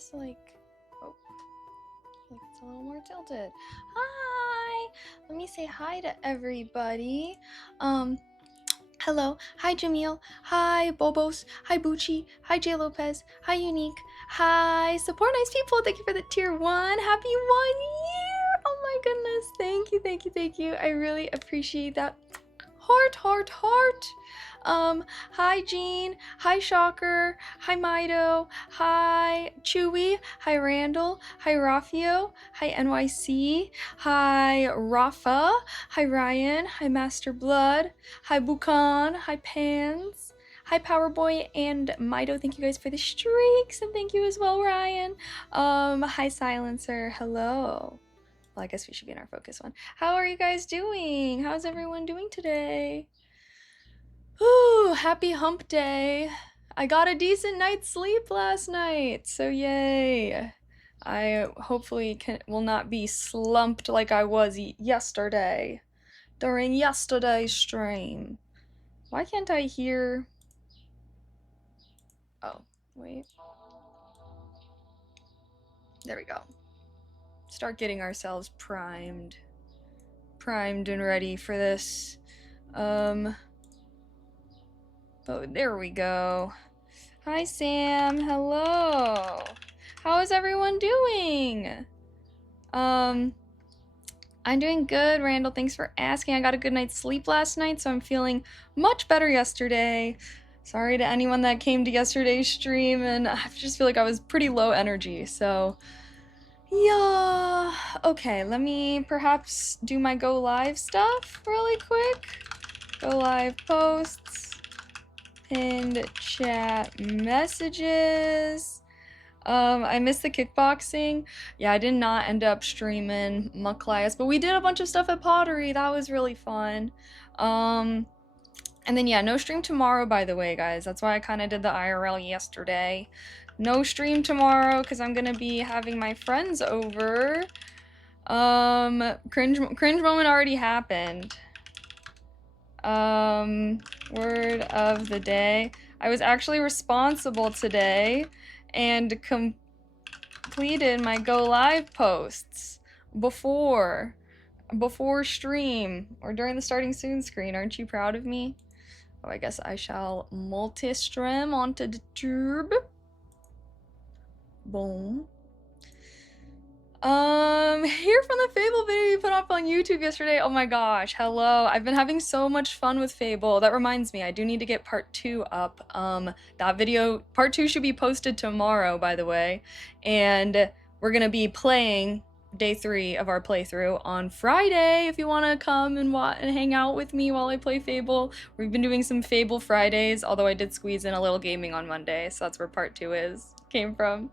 this like, oh, like it's a little more tilted. Hi! Let me say hi to everybody. Hello. Hi, Jamil. Hi, Bobos. Hi, Bucci. Hi, J. Lopez. Hi, Unique. Hi, support nice people. Thank you for the tier 1. Happy 1 year. Oh my goodness. Thank you, thank you, thank you. I really appreciate that. Heart, heart, heart. Hi Jean, hi Shocker, hi Mido, hi Chewy, hi Randall, hi Rafio, hi NYC, hi Rafa, hi Ryan, hi Master Blood, hi Bukan, hi Pans, hi Powerboy and Mido. Thank you guys for the streaks, and thank you as well, Ryan. Hi Silencer, hello. Well, I guess we should be in our focus one. How are you guys doing? How's everyone doing today? Ooh, happy hump day. I got a decent night's sleep last night, so yay. I hopefully will not be slumped like I was yesterday during yesterday's stream. Why can't I hear? Oh, wait. There we go. Start getting ourselves primed and ready for this. Oh, there we go. Hi, Sam. Hello. How is everyone doing? I'm doing good, Randall. Thanks for asking. I got a good night's sleep last night, so I'm feeling much better yesterday. Sorry to anyone that came to yesterday's stream, and I just feel like I was pretty low energy, so yeah. Okay, let me perhaps do my go live stuff really quick. Go live posts. Pinned chat messages. I missed the kickboxing. Yeah, I did not end up streaming Muck class, but we did a bunch of stuff at Pottery. That was really fun. And then yeah, no stream tomorrow, by the way, guys. That's why I kind of did the IRL yesterday. No stream tomorrow because I'm gonna be having my friends over. Cringe moment already happened. Word of the day. I was actually responsible today and completed my go live posts before stream or during the starting soon screen. Aren't you proud of me? Oh, I guess I shall multi-stream onto the tube. Boom. Here from the Fable video you put up on YouTube yesterday. Oh my gosh, hello. I've been having so much fun with Fable. That reminds me, I do need to get part 2 up. That video, part 2 should be posted tomorrow, by the way. And we're gonna be playing day 3 of our playthrough on Friday if you want to come and hang out with me while I play Fable. We've been doing some Fable Fridays, although I did squeeze in a little gaming on Monday, so that's where part 2 came from.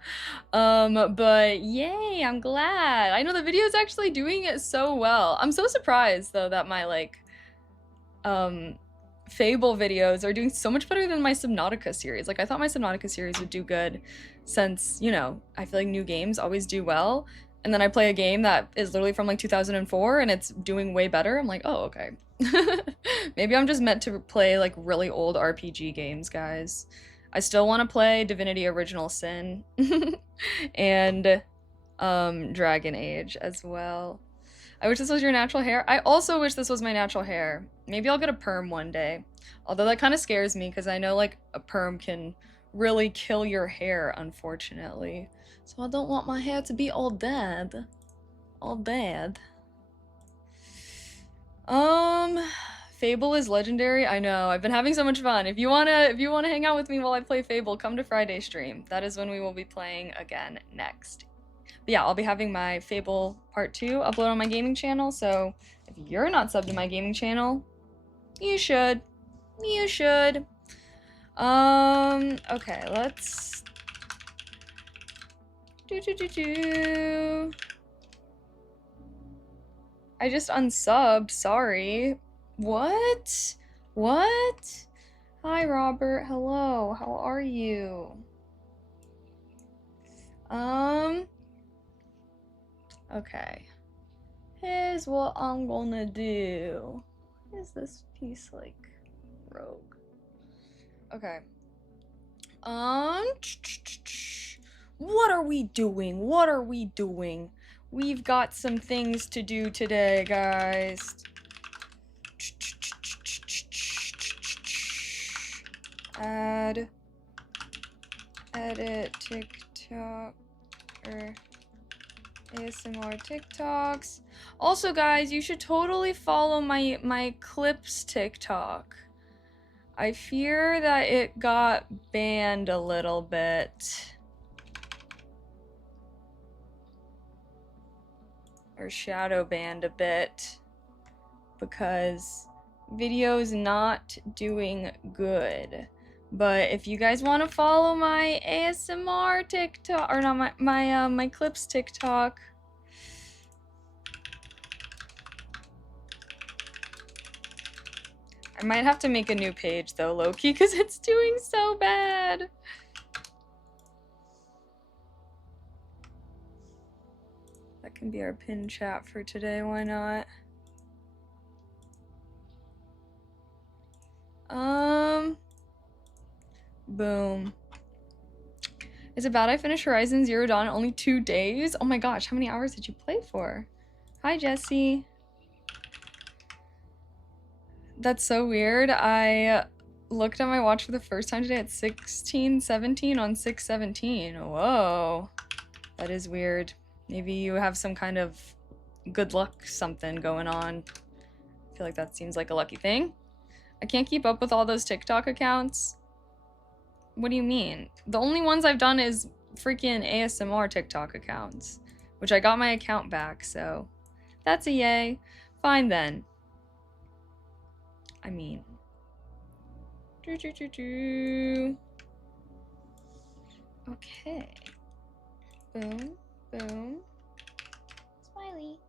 But yay, I'm glad. I know the video is actually doing it so well. I'm so surprised though that my like Fable videos are doing so much better than my Subnautica series. Like I thought my Subnautica series would do good since, you know, I feel like new games always do well. And then I play a game that is literally from like 2004 and it's doing way better. I'm like, oh, okay. Maybe I'm just meant to play like really old RPG games, guys. I still want to play Divinity Original Sin and Dragon Age as well. I wish this was your natural hair. I also wish this was my natural hair. Maybe I'll get a perm one day. Although that kind of scares me because I know like a perm can really kill your hair, unfortunately. So I don't want my hair to be all dead. All dead. Fable is legendary. I know. I've been having so much fun. If you wanna hang out with me while I play Fable, come to Friday stream. That is when we will be playing again next. But yeah, I'll be having my Fable Part 2 upload on my gaming channel, so if you're not subbed to my gaming channel, you should. You should. Okay, let's I just unsubbed, sorry. What? What? Hi, Robert. Hello. How are you? Okay. Here's what I'm gonna do. Is this piece like rogue? Okay. What are we doing? What are we doing? We've got some things to do today, guys. Add, edit, TikTok, or ASMR TikToks. Also, guys, you should totally follow my clips TikTok. I fear that it got banned a little bit. Or shadow banned a bit. Because video's not doing good. But if you guys want to follow my ASMR TikTok, or not my clips TikTok, I might have to make a new page though, low-key, because it's doing so bad. That can be our pin chat for today, why not? Boom. Is it bad I finished Horizon Zero Dawn in only 2 days? Oh my gosh, how many hours did you play for? Hi, Jesse. That's so weird. I looked at my watch for the first time today at 16:17 on 6:17. Whoa. That is weird. Maybe you have some kind of good luck something going on. I feel like that seems like a lucky thing. I can't keep up with all those TikTok accounts. What do you mean? The only ones I've done is freaking ASMR TikTok accounts, which I got my account back, so that's a yay. Fine then. I mean, okay. Boom, boom. Smiley.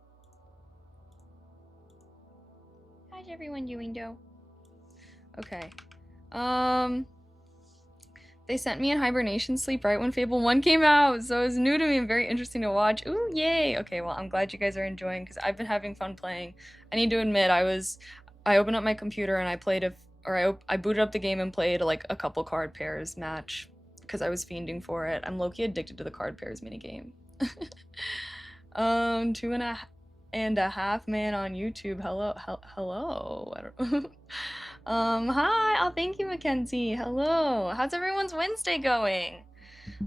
How's everyone doing, though? Okay. They sent me in hibernation sleep right when Fable 1 came out, so it was new to me and very interesting to watch. Ooh, yay! Okay, well, I'm glad you guys are enjoying, because I've been having fun playing. I need to admit, I opened up my computer and I played I booted up the game and played like a couple card pairs match, because I was fiending for it. I'm low-key addicted to the card pairs minigame. 2.5 man on YouTube. Hello. I don't hi. Oh, thank you, Mackenzie. Hello. How's everyone's Wednesday going?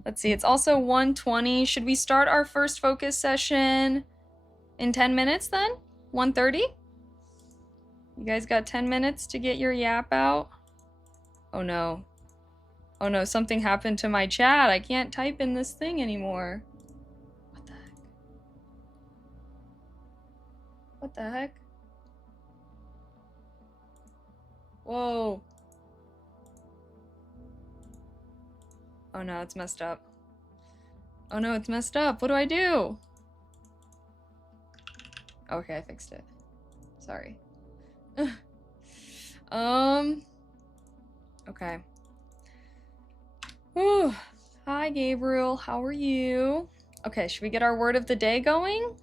Let's see. It's also 1:20. Should we start our first focus session in 10 minutes then? 1:30? You guys got 10 minutes to get your yap out? Oh no. Oh no, something happened to my chat. I can't type in this thing anymore. What the heck? What the heck? Whoa. Oh no, it's messed up. Oh no, it's messed up. What do I do? Okay, I fixed it. Sorry. Okay. Whew. Hi, Gabriel. How are you? Okay, should we get our word of the day going?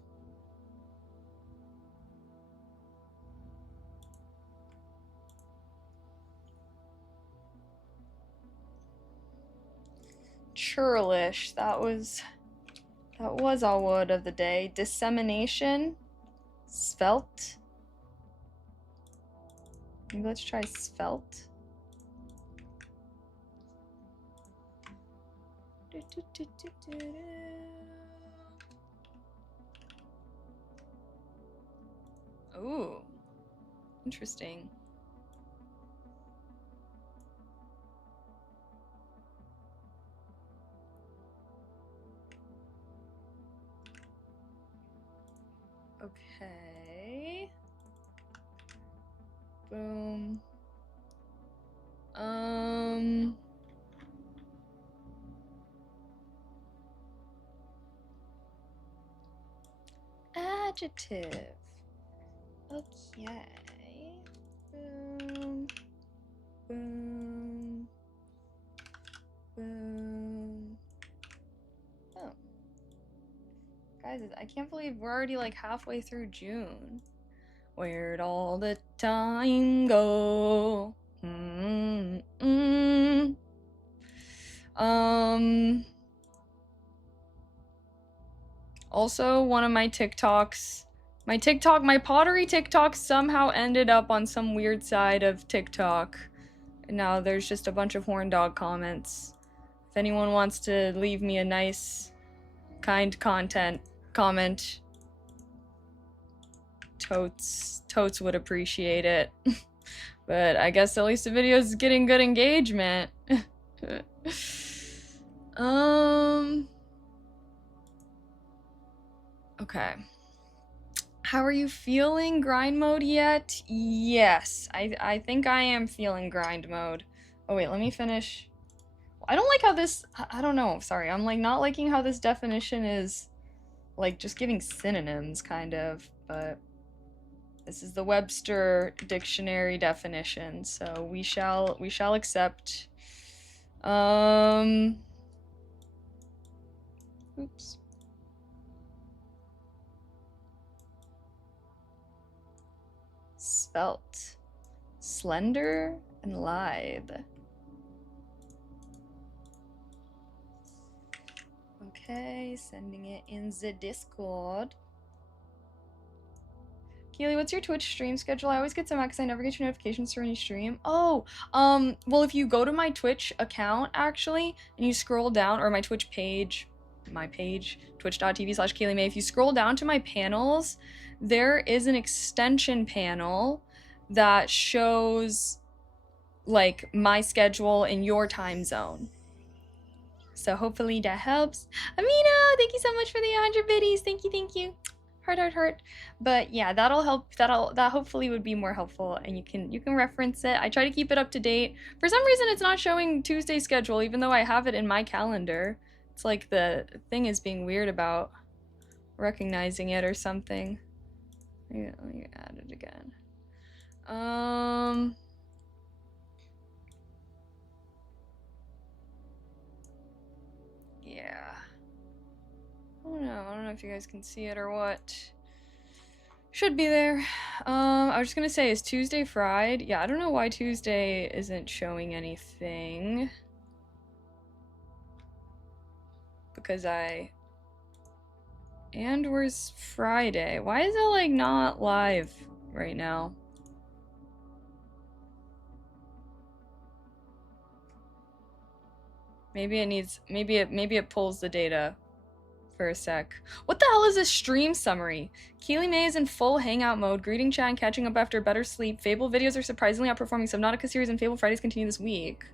Churlish. That was our word of the day. Dissemination. Svelte. Maybe let's try svelte. Ooh, interesting. Okay. Boom. Adjective. Okay. Boom. Boom. Boom. Oh. Guys, I can't believe we're already like halfway through June. Where'd all the time go? Also, one of my TikToks, my pottery TikTok somehow ended up on some weird side of TikTok. And now there's just a bunch of horn dog comments. If anyone wants to leave me a nice, kind comment, Totes would appreciate it. But I guess at least the video is getting good engagement. Okay. How are you feeling? Grind mode yet? Yes, I think I am feeling grind mode. Oh wait, let me finish. I don't like how this, I don't know, sorry. I'm like not liking how this definition is like just giving synonyms kind of, but this is the Webster dictionary definition, so we shall accept. Oops. Svelte, slender, and lithe. Okay, sending it in the Discord. Keely, what's your Twitch stream schedule? I always get so mad because I never get your notifications for any stream. Oh, well, if you go to my Twitch account, actually, and you scroll down, or my Twitch page, twitch.tv/KayleeMay, if you scroll down to my panels, there is an extension panel that shows, like, my schedule in your time zone. So hopefully that helps. Amino, thank you so much for the 100 biddies. Thank you. Heart. But yeah, that'll help. That hopefully would be more helpful, and you can reference it. I try to keep it up to date. For some reason, it's not showing Tuesday schedule, even though I have it in my calendar. It's like the thing is being weird about recognizing it or something. Let me add it again. Yeah. I don't know if you guys can see it or what. Should be there. I was just gonna say, is Tuesday fried? Yeah, I don't know why Tuesday isn't showing anything. Because and where's Friday? Why is it like not live right now? Maybe it pulls the data for a sec. What the hell is this stream summary? Keely May is in full hangout mode, greeting chat and catching up after better sleep. Fable videos are surprisingly outperforming. Subnautica series and Fable Fridays continue this week.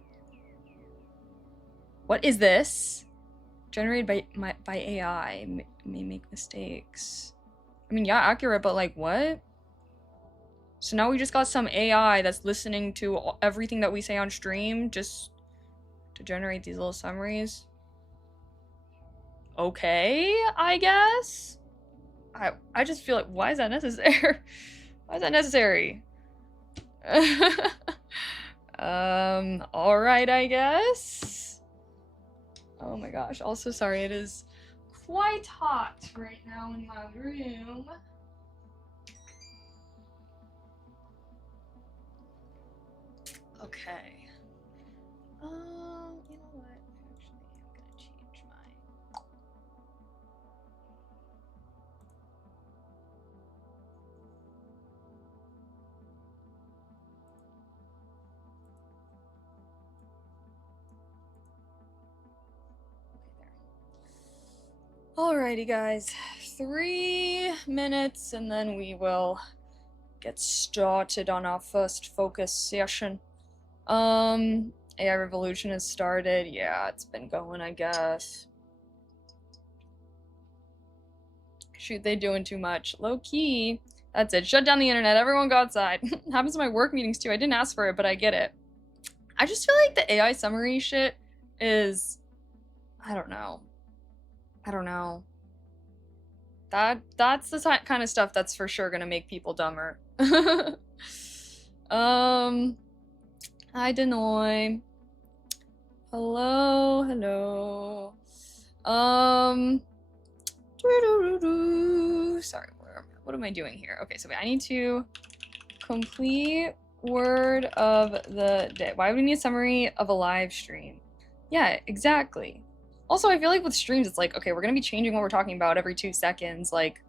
What is this? Generated by AI. May make mistakes. I mean, yeah, accurate, but like, what? So now we just got some AI that's listening to everything that we say on stream just to generate these little summaries. Okay, I guess. I just feel like, why is that necessary? Why is that necessary? Alright, I guess. Oh my gosh, also sorry, it is quite hot right now in my room. Okay. You know what? Actually, I'm gonna change my... Alrighty, guys. 3 minutes, and then we will get started on our first focus session. AI Revolution has started. Yeah, it's been going, I guess. Shoot, they doing too much. Low key. That's it. Shut down the internet. Everyone go outside. Happens to my work meetings too. I didn't ask for it, but I get it. I just feel like the AI summary shit is... I don't know. That's the kind of stuff that's for sure gonna make people dumber. Hi, Denoy. Hello. Sorry, what am I doing here? Okay, so wait, I need to complete word of the day. Why would we need a summary of a live stream? Yeah, exactly. Also, I feel like with streams, it's like, okay, we're gonna be changing what we're talking about every 2 seconds. Like,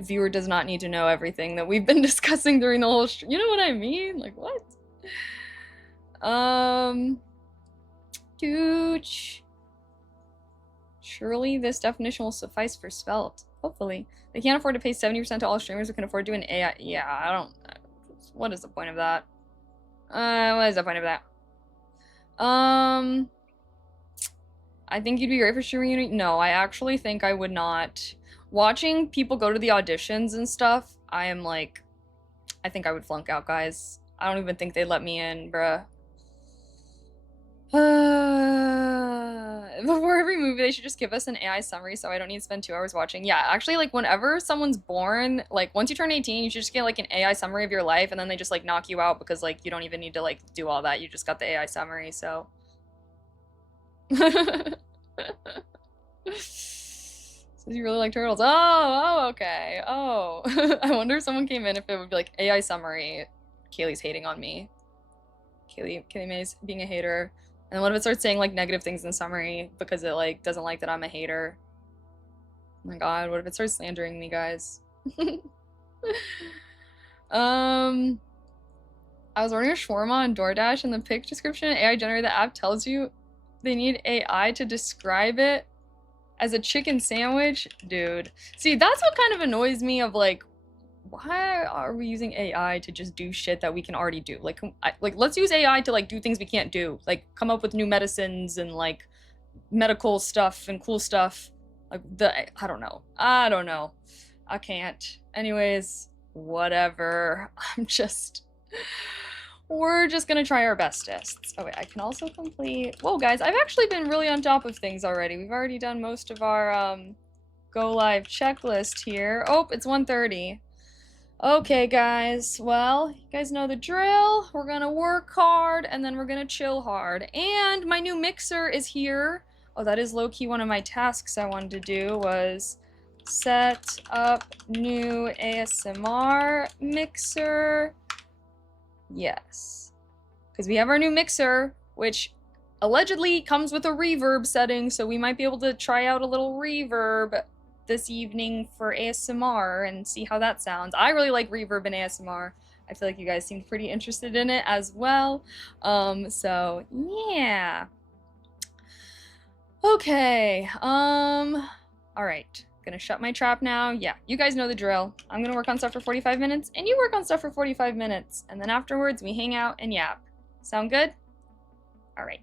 viewer does not need to know everything that we've been discussing during the whole stream. You know what I mean? Like, what? Dooch. Surely this definition will suffice for Svelte. Hopefully. They can't afford to pay 70% to all streamers who can afford to do an AI. Yeah, I don't. What is the point of that? What is the point of that? I think you'd be great for streaming Unity. No, I actually think I would not. Watching people go to the auditions and stuff, I am like, I think I would flunk out, guys. I don't even think they'd let me in, bruh. Before every movie, they should just give us an AI summary so I don't need to spend 2 hours watching. Yeah, actually, like, whenever someone's born, like, once you turn 18, you should just get, like, an AI summary of your life, and then they just, like, knock you out because, like, you don't even need to, like, do all that. You just got the AI summary, so. Says you really like turtles. Oh, okay. Oh. I wonder if someone came in if it would be, like, AI summary. Kaylee's hating on me. Kaylee May's being a hater. And then what if it starts saying like negative things in the summary because it like doesn't like that I'm a hater? Oh my god, what if it starts slandering me, guys? I was ordering a shawarma on DoorDash and the pic description AI generated the app tells you they need AI to describe it as a chicken sandwich. Dude. See, that's what kind of annoys me of like, why are we using AI to just do shit that we can already do? Like, let's use AI to like do things we can't do. Like, come up with new medicines and like medical stuff and cool stuff. Like I don't know. I don't know. I can't. Anyways, whatever. We're just gonna try our bestest. Oh wait, I can also complete. Whoa, guys, I've actually been really on top of things already. We've already done most of our go live checklist here. Oh, it's 1:30. Okay, guys, well, you guys know the drill. We're gonna work hard, and then we're gonna chill hard. And my new mixer is here. Oh, that is low-key one of my tasks I wanted to do was set up new ASMR mixer. Yes. Because we have our new mixer, which allegedly comes with a reverb setting, so we might be able to try out a little reverb this evening for ASMR and see how that sounds. I really like reverb in ASMR. I feel like you guys seem pretty interested in it as well. So yeah. Okay. All right. Gonna shut my trap now. Yeah, you guys know the drill. I'm gonna work on stuff for 45 minutes, and you work on stuff for 45 minutes, and then afterwards we hang out and yap. Sound good? All right.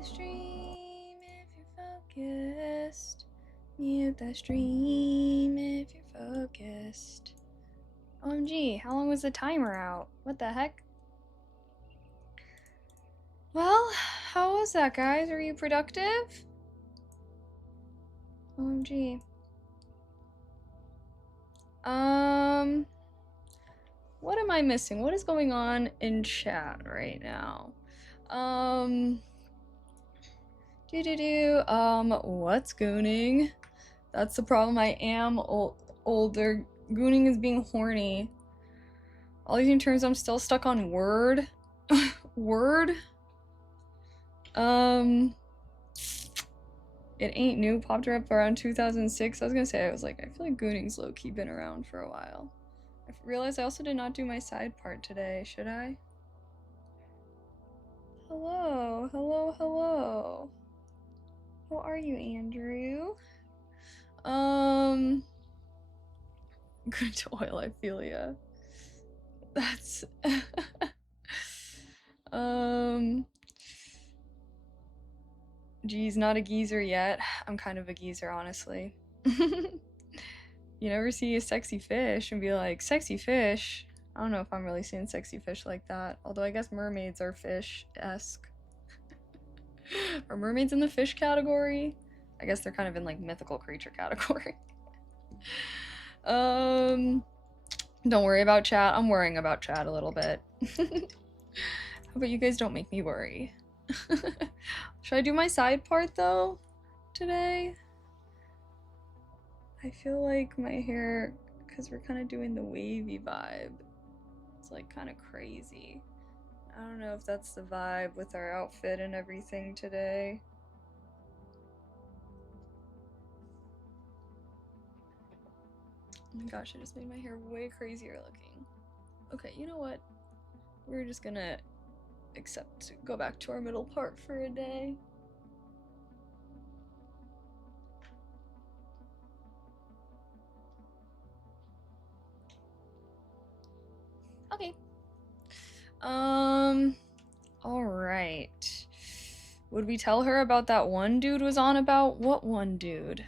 the stream if you're focused. Mute the stream if you're focused. OMG, how long was the timer out? What the heck? Well, how was that, guys? Were you productive? OMG. What am I missing? What is going on in chat right now? What's gooning? That's the problem. I am older. Gooning is being horny. All these new terms, I'm still stuck on word. Word? It ain't new. Popped her up around 2006. I was gonna say, I feel like gooning's low-key been around for a while. I realized I also did not do my side part today. Should I? Hello, hello, hello. How are you, Andrew? Good to oil, I feel ya. That's geez, not a geezer yet. I'm kind of a geezer, honestly. You never see a sexy fish and be like, sexy fish? I don't know if I'm really seeing sexy fish like that. Although I guess mermaids are fish-esque. Are mermaids in the fish category? I guess they're kind of in like mythical creature category. Don't worry about chat. I'm worrying about chat a little bit. How about you guys don't make me worry? Should I do my side part though today? I feel like my hair, because we're kind of doing the wavy vibe, it's like kind of crazy. I don't know if that's the vibe with our outfit and everything today. Oh my gosh, I just made my hair way crazier looking. Okay, you know what? We're just gonna go back to our middle part for a day. Okay. Alright. Would we tell her about that one dude was on about? What one dude?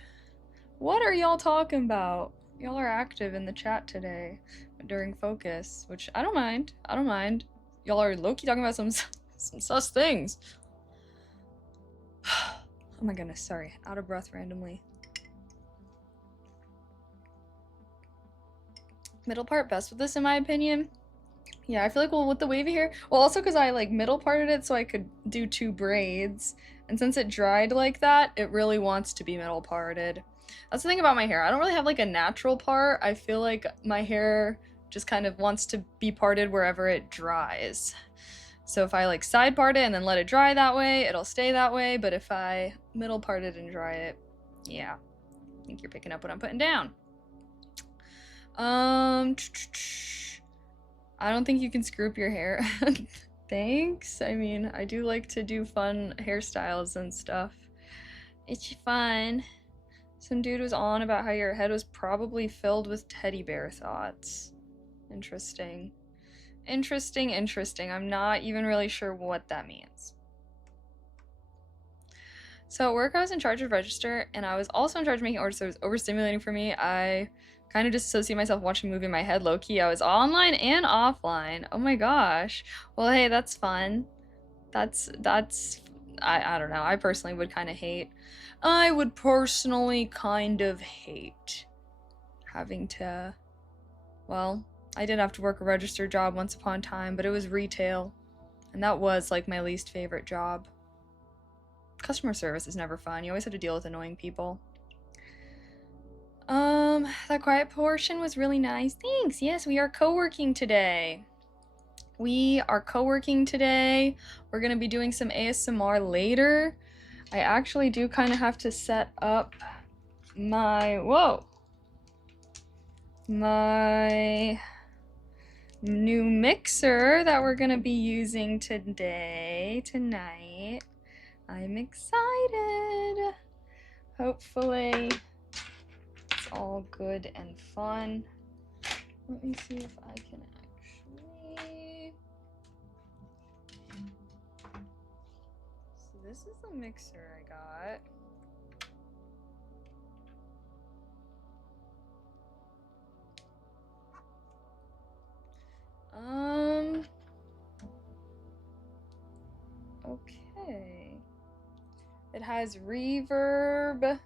What are y'all talking about? Y'all are active in the chat today during focus, which I don't mind. I don't mind. Y'all are low-key talking about some sus things. Oh my goodness, sorry. Out of breath randomly. Middle part best with this in my opinion. Yeah, I feel like, well, with the wavy hair, well, also because I like middle parted it so I could do 2 braids, and since it dried like that, it really wants to be middle parted. That's the thing about my hair. I don't really have like a natural part. I feel like my hair just kind of wants to be parted wherever it dries. So if I like side part it and then let it dry that way, it'll stay that way, but if I middle part it and dry it, yeah. I think you're picking up what I'm putting down. I don't think you can screw up your hair. Thanks. I mean, I do like to do fun hairstyles and stuff. It's fun. Some dude was on about how your head was probably filled with teddy bear thoughts. Interesting. Interesting, interesting. I'm not even really sure what that means. So at work, I was in charge of register, and I was also in charge of making orders, so it was overstimulating for me. I kind of disassociate myself watching a movie in my head low-key. I was online and offline. Oh my gosh. Well, hey, that's fun. That's I don't know. I personally would kind of hate. I would personally kind of hate having to, well, I did have to work a register job once upon a time, but it was retail, and that was like my least favorite job. Customer service is never fun. You always have to deal with annoying people. That quiet portion was really nice. Thanks. Yes, we are co-working today. We are co-working today. We're gonna be doing some ASMR later. I actually do kind of have to set up my, my new mixer that we're gonna be using tonight. I'm excited. Hopefully it's all good and fun. Let me see if I can actually this is the mixer I got. Okay. It has reverb,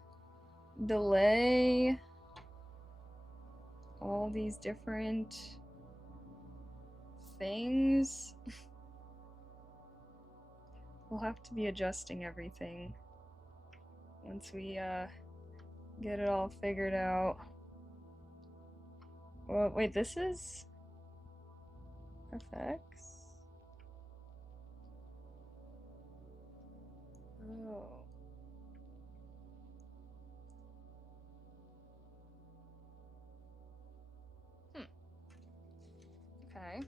delay, all these different things. We'll have to be adjusting everything once we get it all figured out. Well, wait, this is FX? Oh. Okay.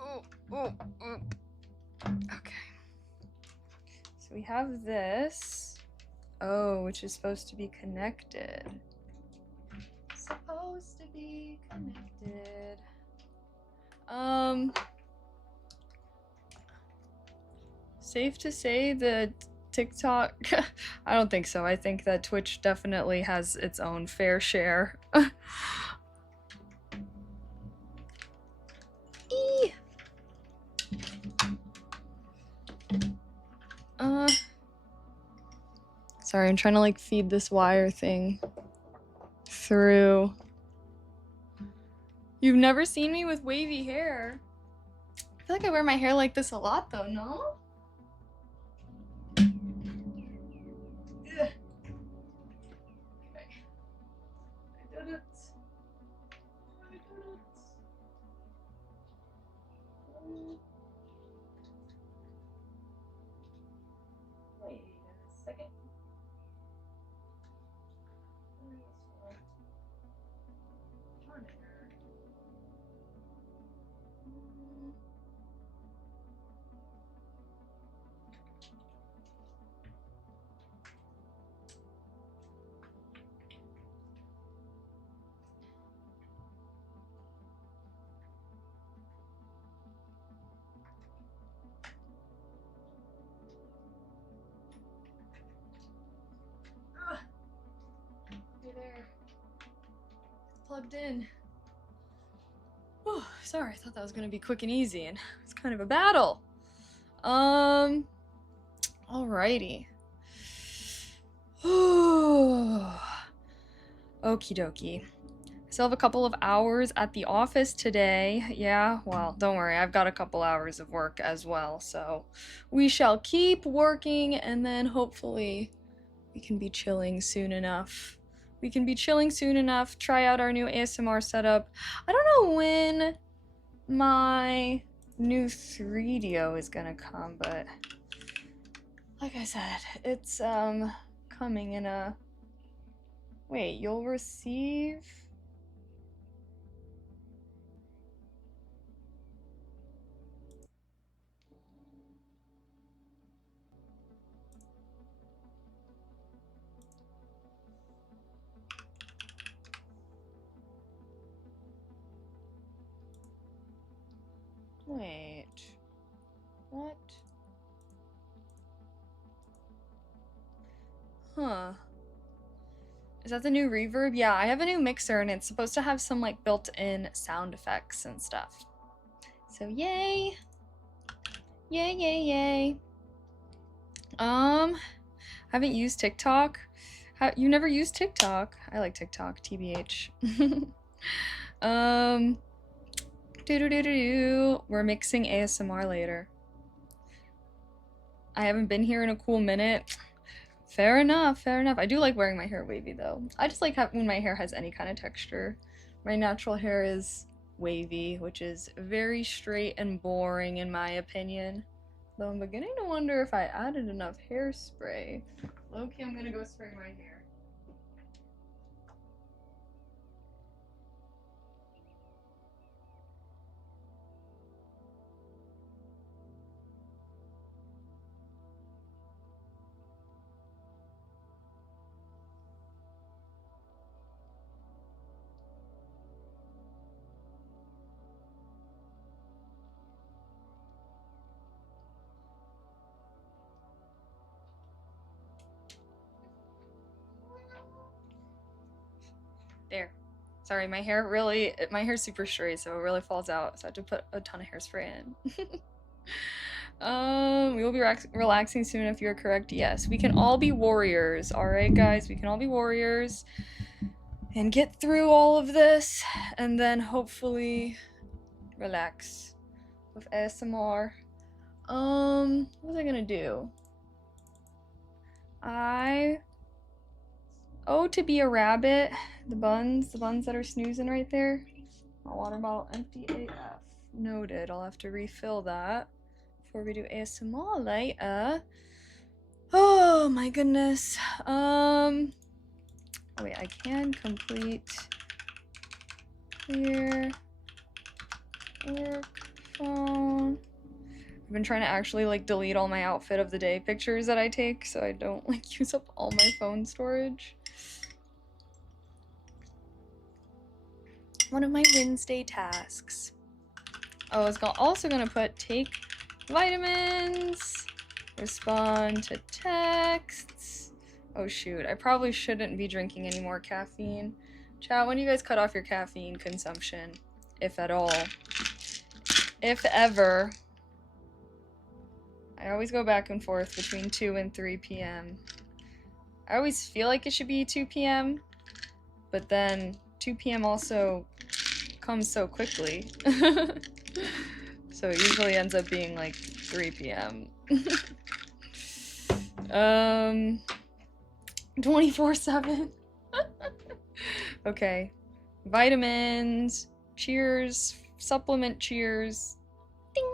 Oh. Okay. So we have this. Oh, which is supposed to be connected. Supposed to be connected. Safe to say that TikTok, I don't think so. I think that Twitch definitely has its own fair share. Sorry, I'm trying to like feed this wire thing through. You've never seen me with wavy hair. I feel like I wear my hair like this a lot though, no? Ugh. Okay. I did it. Wait a second. Hey there. Plugged in. Oh, sorry, I thought that was gonna be quick and easy, and it's kind of a battle. Alrighty. Okie dokie. Still have a couple of hours at the office today. Yeah, well, don't worry, I've got a couple hours of work as well, so we shall keep working, and then hopefully we can be chilling soon enough. Try out our new ASMR setup. I don't know when my new 3DO is gonna come, but like I said, it's coming in a... Wait, you'll receive... Wait. What? Huh. Is that the new reverb? Yeah, I have a new mixer and it's supposed to have some like built-in sound effects and stuff. So yay! Yay, yay, yay. Haven't used TikTok. You never used TikTok? I like TikTok, TBH. We're mixing ASMR later. I haven't been here in a cool minute. Fair enough, fair enough. I do like wearing my hair wavy though. I just like when my hair has any kind of texture. My natural hair is wavy, which is very straight and boring in my opinion. Though I'm beginning to wonder if I added enough hairspray. Low-key, I'm gonna go spray my hair. There. Sorry, my hair's super straight, so it really falls out, so I have to put a ton of hairspray in. We will be relaxing soon if you're correct. Yes, we can all be warriors. Alright, guys, we can all be warriors and get through all of this and then hopefully relax with ASMR. What was I gonna do? Oh, to be a rabbit. The buns that are snoozing right there. My water bottle empty AF. Noted. I'll have to refill that before we do ASMR later. Oh my goodness. Oh wait, I can complete clear work phone. I've been trying to actually like delete all my outfit of the day pictures that I take so I don't like use up all my phone storage. One of my Wednesday tasks. Oh, I was also gonna put take vitamins, respond to texts. Oh shoot, I probably shouldn't be drinking any more caffeine. Chat, when do you guys cut off your caffeine consumption? If at all. If ever. I always go back and forth between 2 and 3 p.m. I always feel like it should be 2 p.m., but then 2 p.m. also comes so quickly. So it usually ends up being like 3 p.m. 24/7. Okay. Vitamins. Cheers. Supplement cheers. Ding.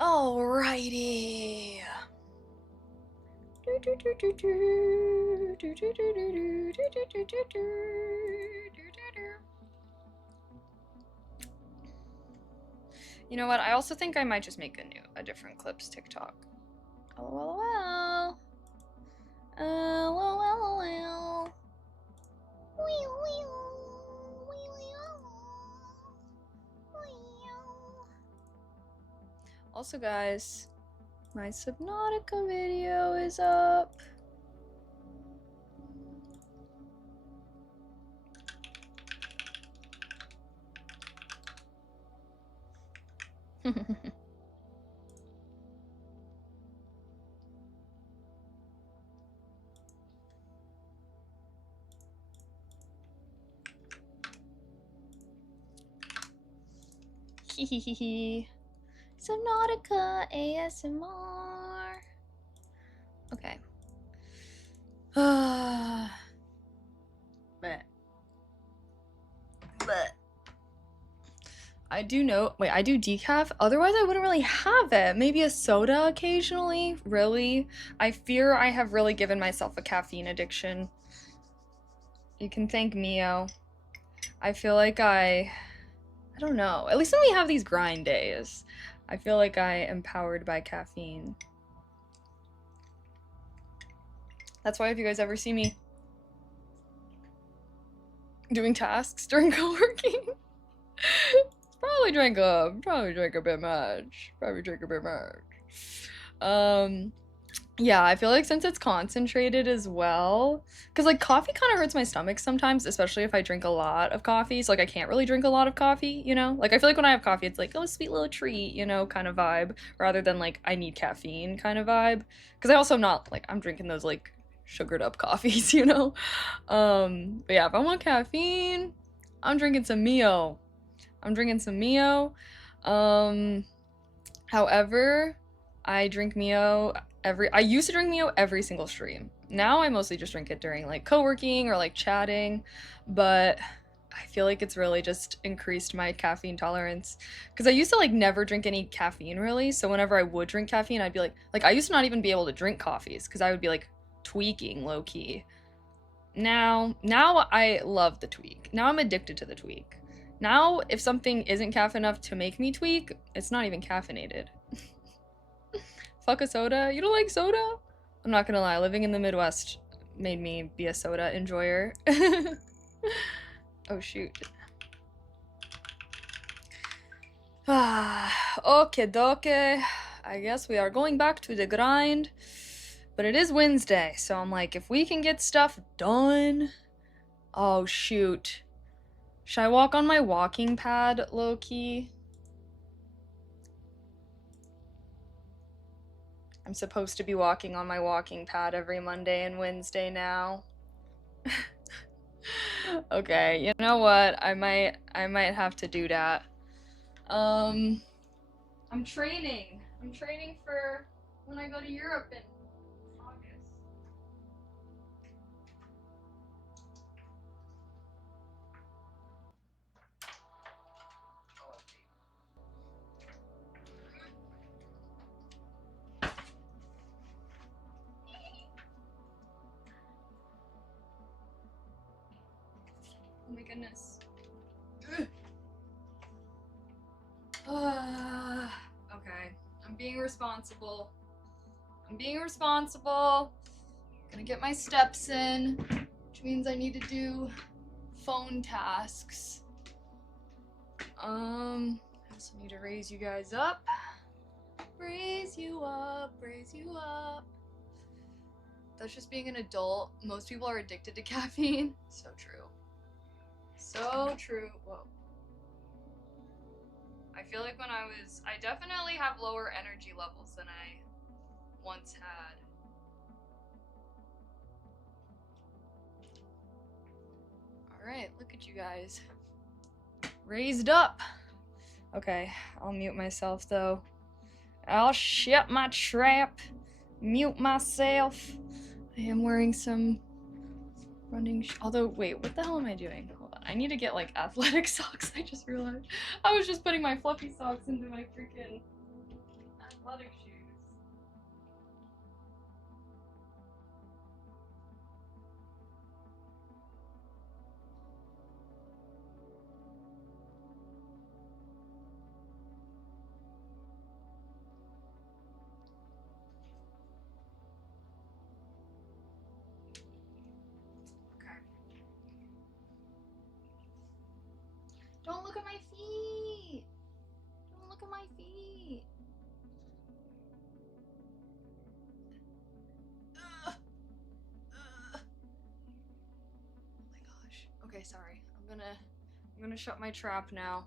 Alrighty. You know what? I also think I might just make a different clips TikTok. LOL. LOL. Also, guys, my Subnautica video is up. Hehehe. Subnautica ASMR. Okay. But I do know. Wait, I do decaf. Otherwise, I wouldn't really have it. Maybe a soda occasionally. Really, I fear I have really given myself a caffeine addiction. You can thank Mio. I feel like I don't know. At least when we have these grind days, I feel like I am powered by caffeine. That's why if you guys ever see me doing tasks during co-working, probably drink a bit much. Yeah, I feel like since it's concentrated as well, because like coffee kind of hurts my stomach sometimes, especially if I drink a lot of coffee. So like I can't really drink a lot of coffee, you know? Like I feel like when I have coffee, it's like, oh, a sweet little treat, you know, kind of vibe, rather than like I need caffeine kind of vibe. Because I also am not like I'm drinking those like sugared up coffees, you know? But yeah, if I want caffeine, I'm drinking some Mio. However, I drink Mio I used to drink Mio every single stream. Now I mostly just drink it during like co-working or like chatting, but I feel like it's really just increased my caffeine tolerance because I used to like never drink any caffeine really. So whenever I would drink caffeine, I'd be like I used to not even be able to drink coffees because I would be like tweaking low key. Now I love the tweak. Now I'm addicted to the tweak. Now if something isn't caffeine enough to make me tweak, it's not even caffeinated. Fuck a soda? You don't like soda? I'm not gonna lie, living in the Midwest made me be a soda enjoyer. Oh shoot. Okay, doke. I guess we are going back to the grind. But it is Wednesday, so I'm like, if we can get stuff done. Oh, shoot. Should I walk on my walking pad, low key? I'm supposed to be walking on my walking pad every Monday and Wednesday now. Okay, you know what? I might have to do that. I'm training. I'm training for when I go to Europe in August. Oh my goodness. Okay, I'm being responsible. I'm being responsible. Gonna get my steps in, which means I need to do phone tasks. I also need to raise you guys up. Raise you up, raise you up. That's just being an adult. Most people are addicted to caffeine. So true. So true. Whoa. I feel like when I definitely have lower energy levels than I once had. Alright, look at you guys. Raised up. Okay, I'll mute myself though. I'll shut my trap. Mute myself. I am wearing some running although, wait, what the hell am I doing? Hold on, I need to get like athletic socks. I just realized. I was just putting my fluffy socks into my freaking athletic shoes. Don't look at my feet! Don't look at my feet! Ugh. Ugh. Oh my gosh. Okay, sorry. I'm gonna shut my trap now.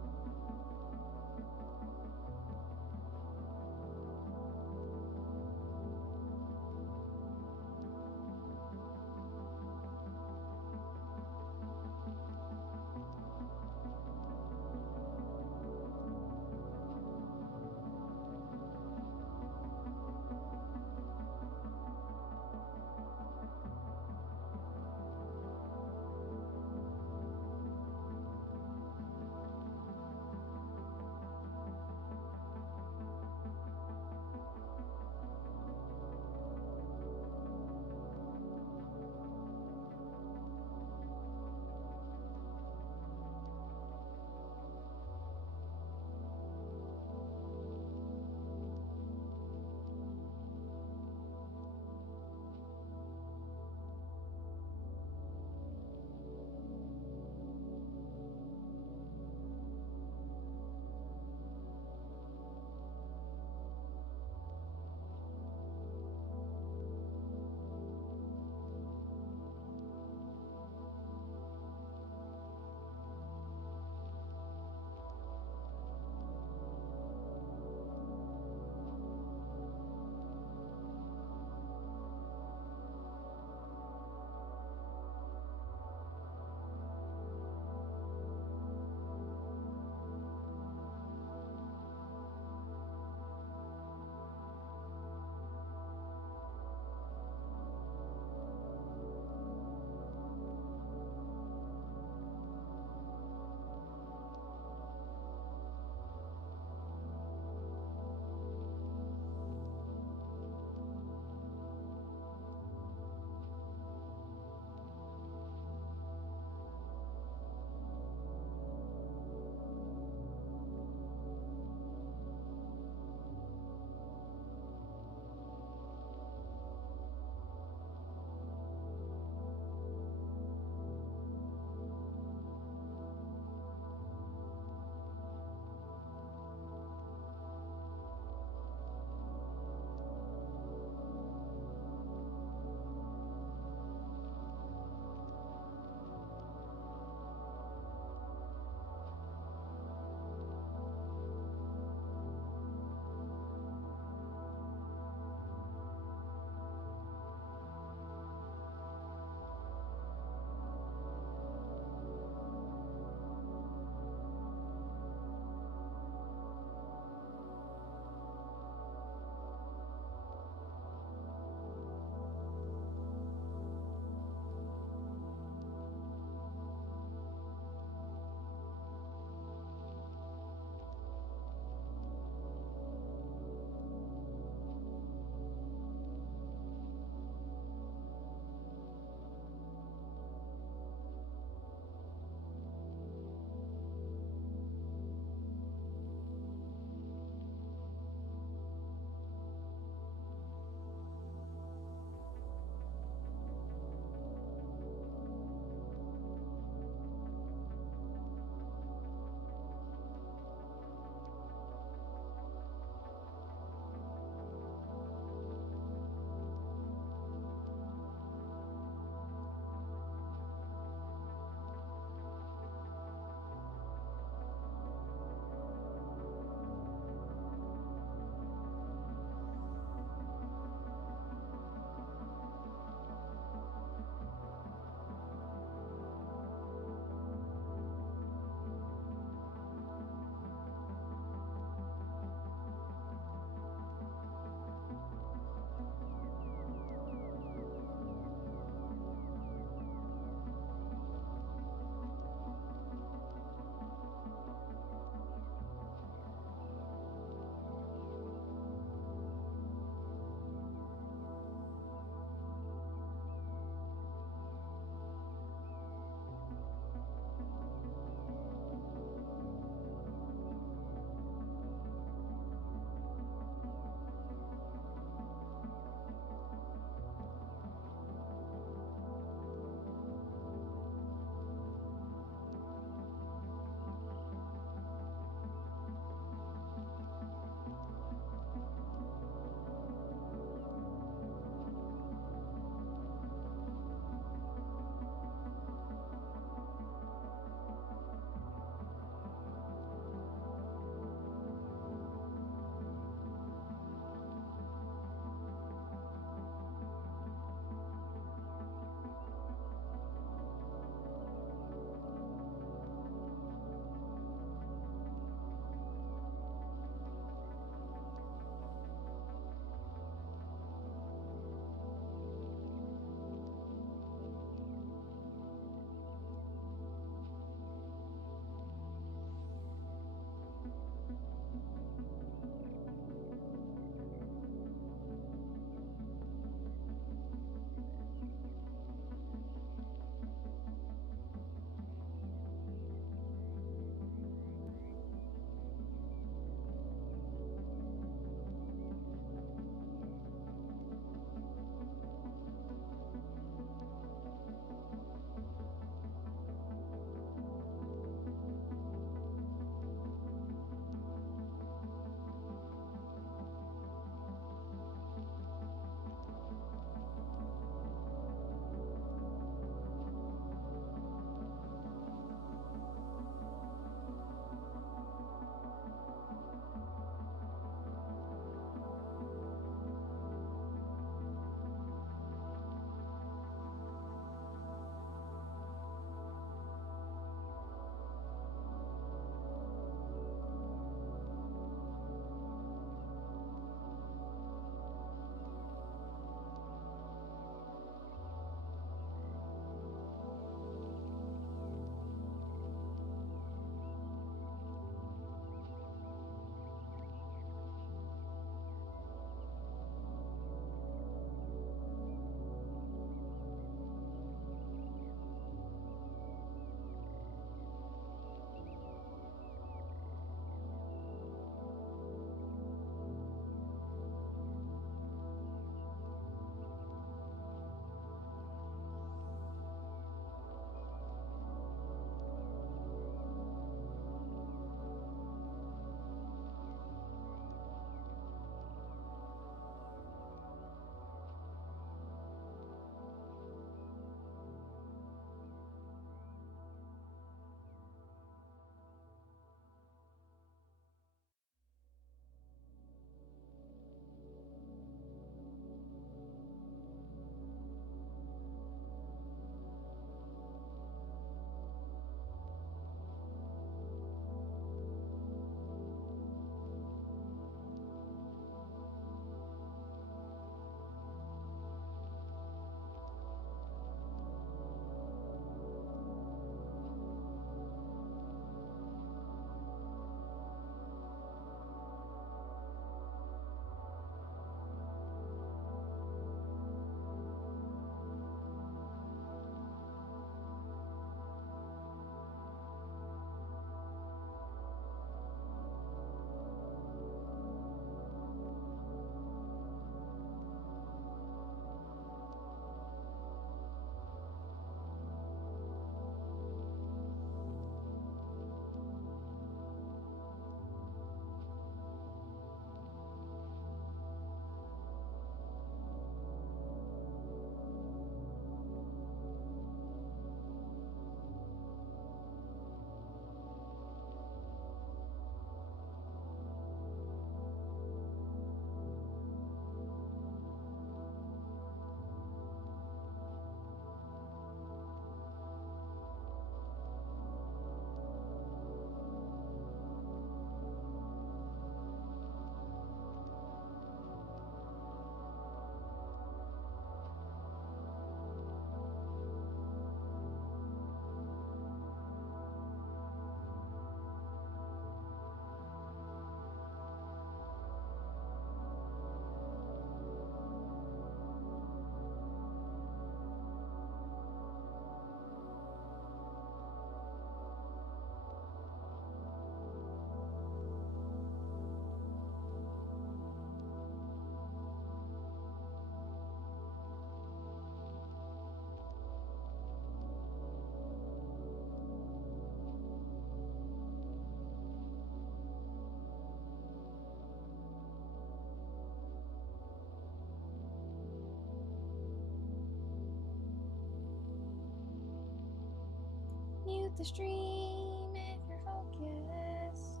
Mute the stream if you're focused.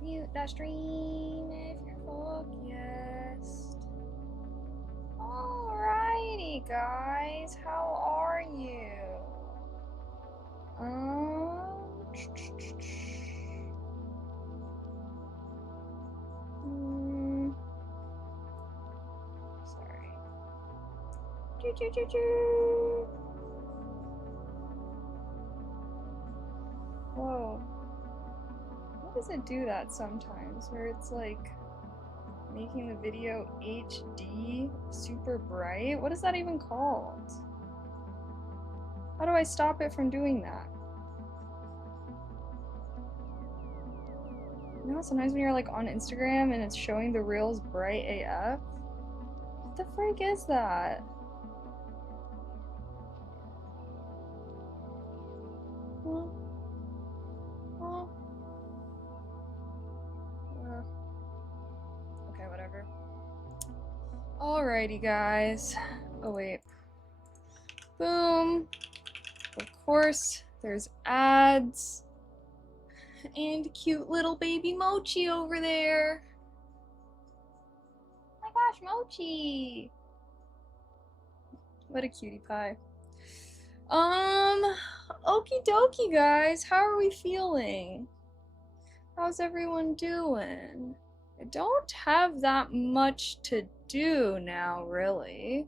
Mute that stream if you're focused. Alrighty, guys. How are you? Sorry. Whoa. Why does it do that sometimes? Where it's like making the video HD super bright? What is that even called? How do I stop it from doing that? You know, sometimes when you're like on Instagram and it's showing the reels bright AF? What the frick is that? Huh? Huh? Okay, whatever. Alrighty, guys. Oh, wait. Boom. Of course, there's ads. And cute little baby Mochi over there. Oh my gosh, Mochi! What a cutie pie. Okie dokie, guys. How are we feeling? How's everyone doing? I don't have that much to do now, really.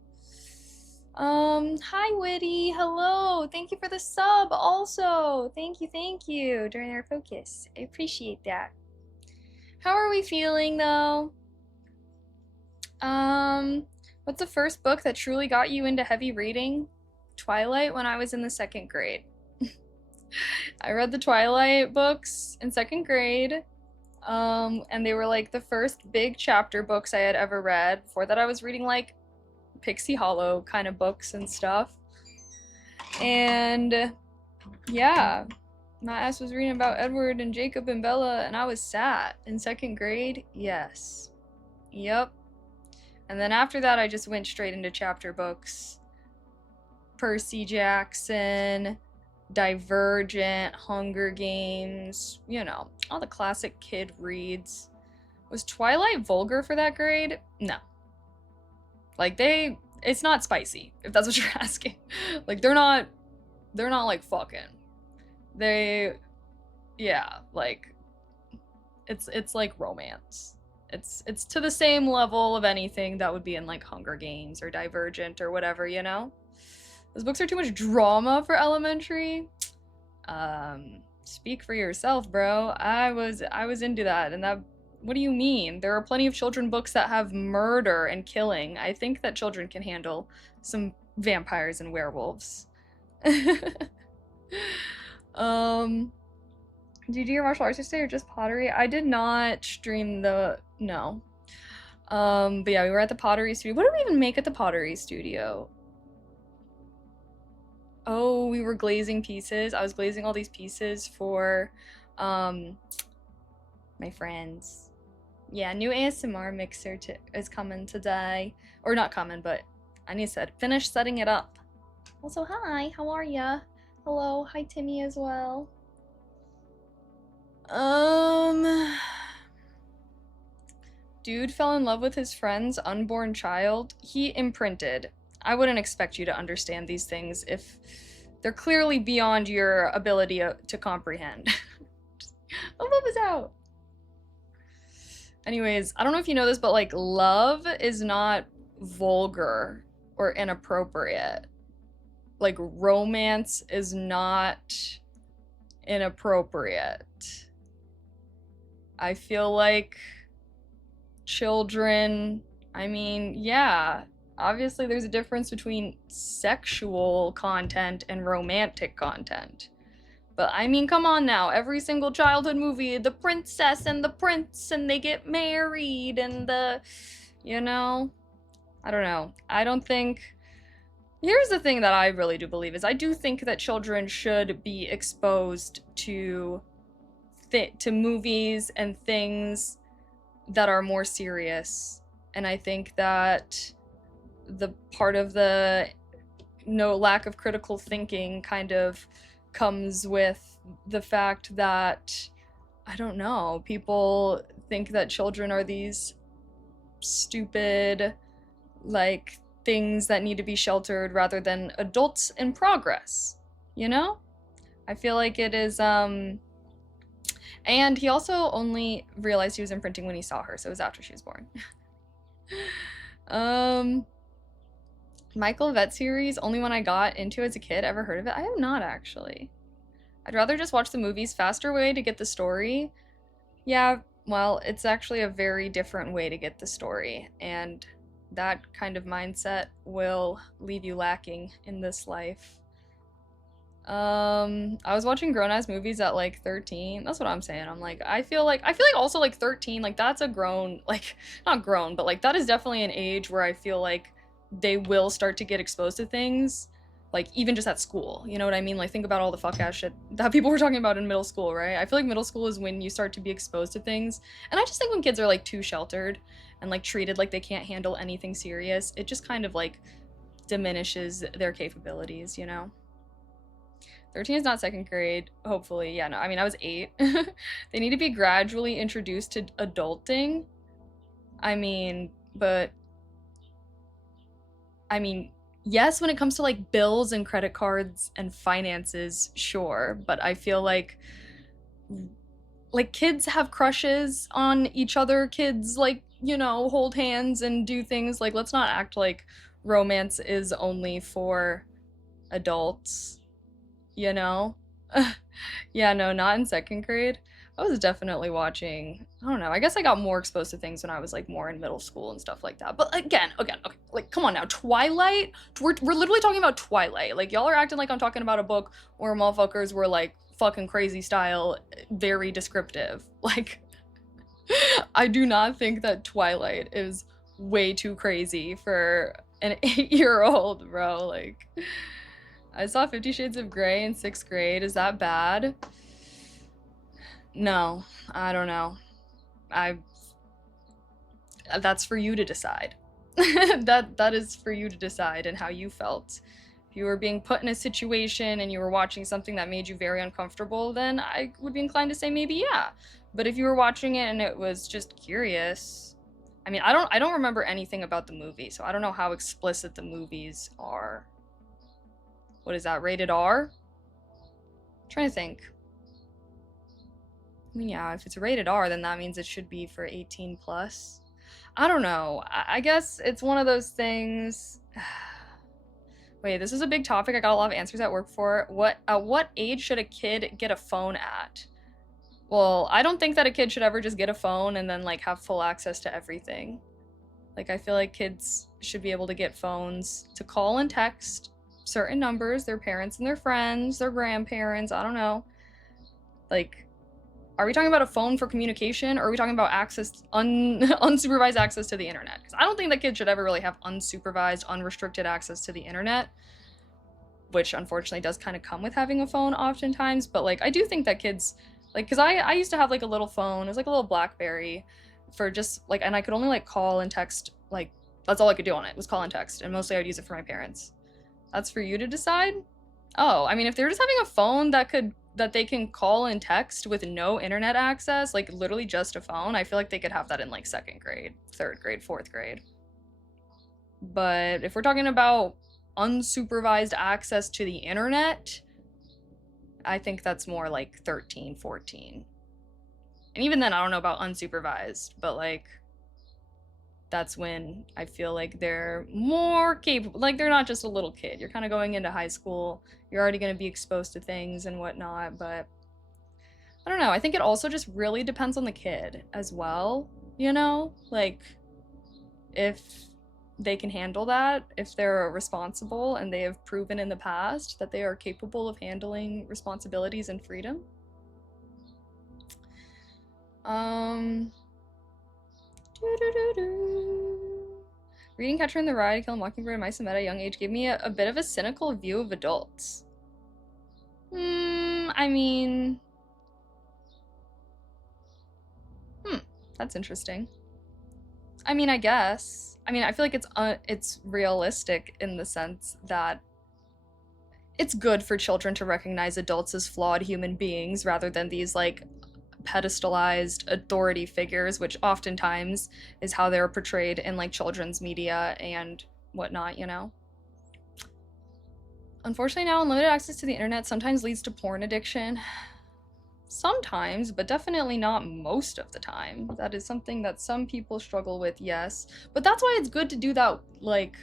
Hi Witty, hello, thank you for the sub also. Thank you, during our focus. I appreciate that. How are we feeling though? What's the first book that truly got you into heavy reading? Twilight when I was in the 2nd grade. I read the Twilight books in 2nd grade. And they were like the first big chapter books I had ever read. Before that I was reading like Pixie Hollow kind of books and stuff. And yeah, my ass was reading about Edward and Jacob and Bella and I was sat in 2nd grade. Yes. Yep. And then after that I just went straight into chapter books. Percy Jackson, Divergent, Hunger Games, you know, all the classic kid reads. Was Twilight vulgar for that grade? No. Like it's not spicy, if that's what you're asking. Like they're not like fucking. Yeah, like it's like romance. It's to the same level of anything that would be in like Hunger Games or Divergent or whatever, you know? Those books are too much drama for elementary. Speak for yourself, bro. I was into that, and that. What do you mean? There are plenty of children books that have murder and killing. I think that children can handle some vampires and werewolves. Did you do your martial arts yesterday or just pottery? I did not stream no. But yeah, we were at the pottery studio. What did we even make at the pottery studio? Oh, we were glazing pieces. I was glazing all these pieces for my friends. Yeah, new ASMR mixer is coming today. Or not coming, but I need to finish setting it up. Also, hi, how are ya? Hello, hi Timmy as well. Dude fell in love with his friend's unborn child. He imprinted. I wouldn't expect you to understand these things if they're clearly beyond your ability to comprehend. Oh, love is out. Anyways, I don't know if you know this, but like love is not vulgar or inappropriate. Like romance is not inappropriate. I feel like children, I mean, yeah, obviously there's a difference between sexual content and romantic content. But I mean, come on now, every single childhood movie, the princess and the prince and they get married and you know, I don't know. I don't think, here's the thing that I really do believe is I do think that children should be exposed to movies and things that are more serious. And I think that the part of the lack of critical thinking kind of comes with the fact that, I don't know, people think that children are these stupid, like, things that need to be sheltered rather than adults in progress, you know? I feel like it is, and he also only realized he was imprinting when he saw her, so it was after she was born. Michael Vet series, only one I got into as a kid. Ever heard of it? I have not, actually. I'd rather just watch the movies. Faster way to get the story. Yeah, well, it's actually a very different way to get the story, and that kind of mindset will leave you lacking in this life. I was watching grown-ass movies at like 13. That's what I'm saying. I'm like, I feel like also like 13, like that's a grown, like not grown, but like that is definitely an age where I feel like they will start to get exposed to things, like even just at school. You know what I mean? Like think about all the fuck ass shit that people were talking about in middle school, right? I feel like middle school is when you start to be exposed to things. And I just think when kids are like too sheltered and like treated like they can't handle anything serious, it just kind of like diminishes their capabilities, you know? 13 is not second grade, hopefully. Yeah, no, I mean, I was 8. They need to be gradually introduced to adulting. I mean, but, I mean, yes, when it comes to like bills and credit cards and finances, sure, but I feel like kids have crushes on each other, kids like, you know, hold hands and do things. Like, let's not act like romance is only for adults, you know? Yeah, no, not in second grade. I was definitely watching, I don't know, I guess I got more exposed to things when I was like more in middle school and stuff like that. But again, okay, like come on now, Twilight? We're literally talking about Twilight. Like y'all are acting like I'm talking about a book where motherfuckers were like fucking crazy style, very descriptive. Like, I do not think that Twilight is way too crazy for an 8-year-old, bro. Like, I saw 50 Shades of Grey in 6th grade. Is that bad? No, I don't know. I That's for you to decide. That is for you to decide and how you felt. If you were being put in a situation and you were watching something that made you very uncomfortable, then I would be inclined to say maybe yeah. But if you were watching it and it was just curious, I mean, I don't remember anything about the movie, so I don't know how explicit the movies are. What is that, rated R? I'm trying to think. I mean, yeah, if it's rated R, then that means it should be for 18 plus. I don't know. I guess it's one of those things. Wait, this is a big topic. I got a lot of answers at work for. At what age should a kid get a phone at? Well, I don't think that a kid should ever just get a phone and then like have full access to everything. Like I feel like kids should be able to get phones to call and text certain numbers, their parents and their friends, their grandparents, I don't know. Like, are we talking about a phone for communication, or are we talking about access, unsupervised access to the internet? Because I don't think that kids should ever really have unsupervised, unrestricted access to the internet, which unfortunately does kind of come with having a phone oftentimes. But like, I do think that kids, like, because I used to have like a little phone, it was like a little BlackBerry for just like, and I could only like call and text, like, that's all I could do on it was call and text, and mostly I would use it for my parents. That's for you to decide? Oh, I mean, if they're just having a phone that they can call and text with no internet access, like literally just a phone, I feel like they could have that in like 2nd grade, 3rd grade, 4th grade. But if we're talking about unsupervised access to the internet, I think that's more like 13, 14. And even then, I don't know about unsupervised, but like, that's when I feel like they're more capable. Like, they're not just a little kid. You're kind of going into high school. You're already going to be exposed to things and whatnot, but I don't know. I think it also just really depends on the kid as well, you know? Like, if they can handle that, if they're responsible and they have proven in the past that they are capable of handling responsibilities and freedom. Reading Catcher in the Rye, Kill a Mockingbird, and Mice and Men at a young age gave me a bit of a cynical view of adults. I mean... that's interesting. I mean, I guess. I mean, I feel like it's realistic in the sense that it's good for children to recognize adults as flawed human beings rather than these like pedestalized authority figures, which oftentimes is how they're portrayed in like children's media and whatnot, you know? Unfortunately, now unlimited access to the internet sometimes leads to porn addiction. Sometimes, but definitely not most of the time. That is something that some people struggle with, yes. But that's why it's good to do that, like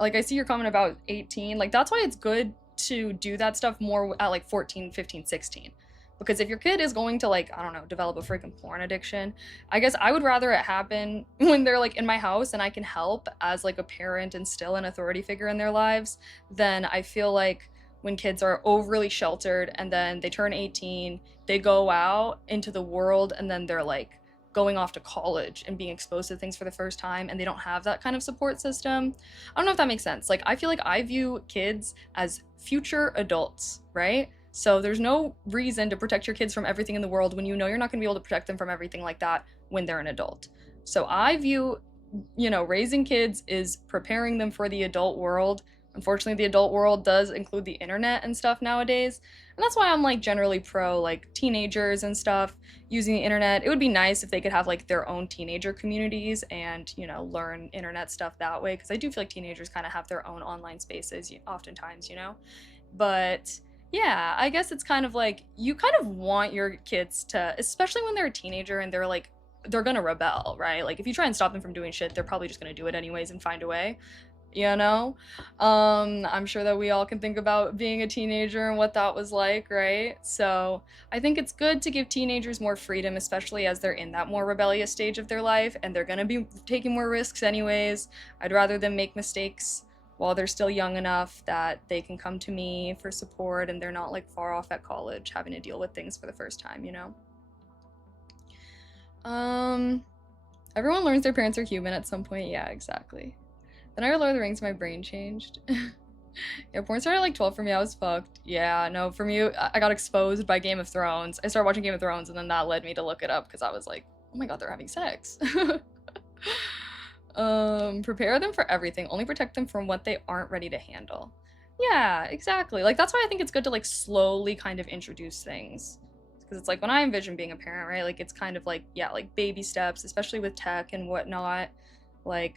I see your comment about 18. Like, that's why it's good to do that stuff more at like 14, 15, 16. Because if your kid is going to like, I don't know, develop a freaking porn addiction, I guess I would rather it happen when they're like in my house and I can help as like a parent and still an authority figure in their lives, than I feel like when kids are overly sheltered and then they turn 18, they go out into the world and then they're like going off to college and being exposed to things for the first time and they don't have that kind of support system. I don't know if that makes sense. Like, I feel like I view kids as future adults, right? So there's no reason to protect your kids from everything in the world when you know you're not going to be able to protect them from everything like that when they're an adult. So I view, you know, raising kids is preparing them for the adult world. Unfortunately, the adult world does include the internet and stuff nowadays. And that's why I'm like generally pro like teenagers and stuff using the internet. It would be nice if they could have like their own teenager communities and, you know, learn internet stuff that way. Because I do feel like teenagers kind of have their own online spaces oftentimes, you know? But yeah, I guess it's kind of like you kind of want your kids to, especially when they're a teenager and they're like, they're gonna rebel, right? Like if you try and stop them from doing shit, they're probably just gonna do it anyways and find a way, you know? I'm sure that we all can think about being a teenager and what that was like, right? So I think it's good to give teenagers more freedom, especially as they're in that more rebellious stage of their life and they're gonna be taking more risks anyways. I'd rather them make mistakes while they're still young enough that they can come to me for support and they're not like far off at college having to deal with things for the first time, you know? Everyone learns their parents are human at some point. Yeah, exactly. Then I read Lord of the Rings, my brain changed. Yeah, porn started at like 12 for me. I was fucked. Yeah, no, for me, I got exposed by Game of Thrones. I started watching Game of Thrones, and then that led me to look it up because I was like, oh my god, they're having sex. Prepare them for everything. Only protect them from what they aren't ready to handle. Yeah, exactly. Like, that's why I think it's good to like slowly kind of introduce things. Because it's like when I envision being a parent, right? Like, it's kind of like, yeah, like baby steps, especially with tech and whatnot. Like,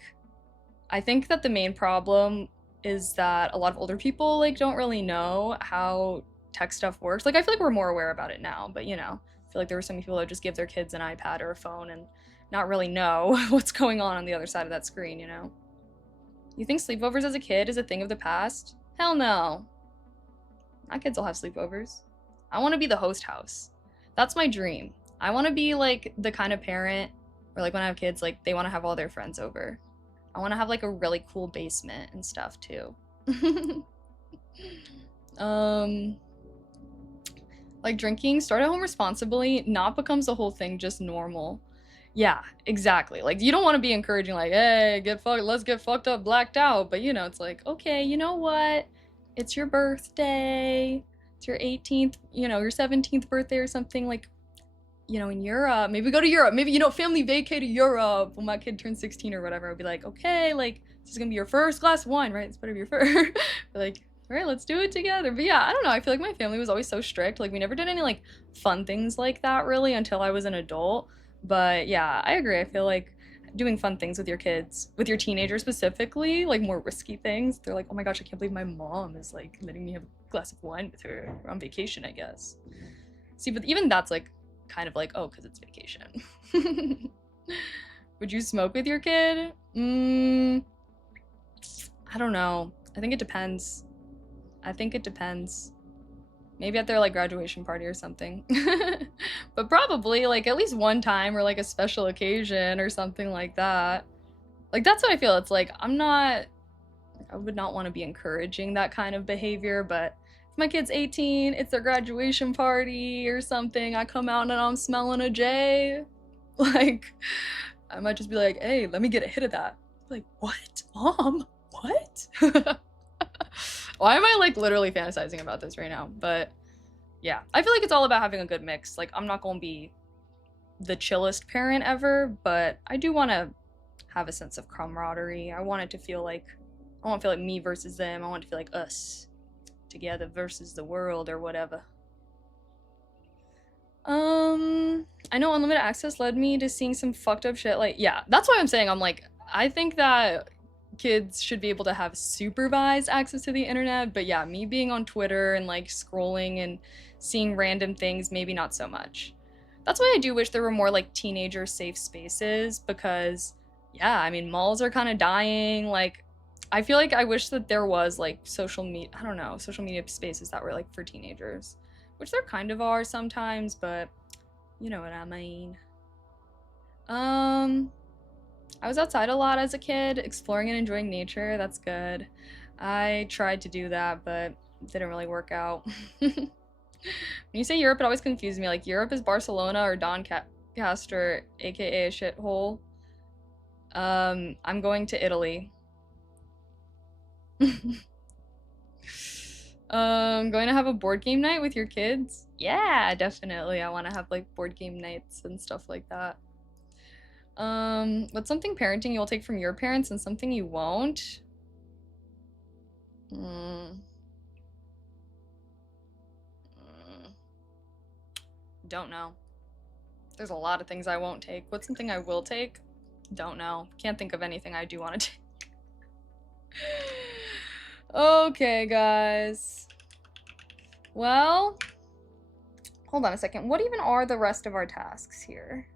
I think that the main problem is that a lot of older people like don't really know how tech stuff works. Like, I feel like we're more aware about it now, but you know, I feel like there were some people that just give their kids an iPad or a phone and not really know what's going on the other side of that screen, you know? You think sleepovers as a kid is a thing of the past? Hell no. My kids will have sleepovers. I want to be the host house. That's my dream. I want to be like the kind of parent where like when I have kids, like they want to have all their friends over. I want to have like a really cool basement and stuff too. Like drinking, start at home responsibly, not becomes the whole thing, just normal. Yeah, exactly. Like you don't want to be encouraging like, hey, let's get fucked up, blacked out. But you know, it's like, okay, you know what? It's your birthday. It's your 18th, you know, your 17th birthday or something, like, you know, in Europe. Maybe go to Europe. Maybe, you know, family vacay to Europe when my kid turns 16 or whatever. I'll be like, okay, like, this is gonna be your first glass of wine, right? It's better be your first. Like, all right, let's do it together. But yeah, I don't know. I feel like my family was always so strict. Like, we never did any, like, fun things like that, really, until I was an adult. But yeah, I agree. I feel like doing fun things with your kids, with your teenagers specifically, like more risky things. They're like, oh my gosh, I can't believe my mom is like letting me have a glass of wine with her on vacation, I guess. See, but even that's like kind of like, oh, because it's vacation. Would you smoke with your kid? I don't know. I think it depends. Maybe at their like graduation party or something. But probably like at least one time or like a special occasion or something like that. Like that's what I feel. It's like I would not want to be encouraging that kind of behavior, but if my kid's 18, it's their graduation party or something, I come out and I'm smelling a J, like I might just be like, hey, let me get a hit of that. Like, what? Mom? What? Why am I like literally fantasizing about this right now? But yeah, I feel like it's all about having a good mix. Like I'm not gonna be the chillest parent ever, but I do want to have a sense of camaraderie. I want to feel like me versus them. I want it to feel like us together versus the world or whatever. I know unlimited access led me to seeing some fucked up shit. Like, yeah, that's why I'm saying I'm like, I think that kids should be able to have supervised access to the internet, but yeah, me being on Twitter and like scrolling and seeing random things, maybe not so much. That's why I do wish there were more like teenager safe spaces because yeah, I mean malls are kind of dying. Like I feel like I wish that there was like social media, I don't know, social media spaces that were like for teenagers, which there kind of are sometimes, but you know what I mean. I was outside a lot as a kid, exploring and enjoying nature. That's good. I tried to do that, but it didn't really work out. When you say Europe, it always confuses me. Like, Europe is Barcelona or Doncaster, aka a shithole. I'm going to Italy. Going to have a board game night with your kids? Yeah, definitely. I want to have like board game nights and stuff like that. What's something parenting you'll take from your parents and something you won't? Don't know. There's a lot of things I won't take. What's something I will take? Don't know. Can't think of anything I do want to take. Okay, guys. Well, hold on a second. What even are the rest of our tasks here?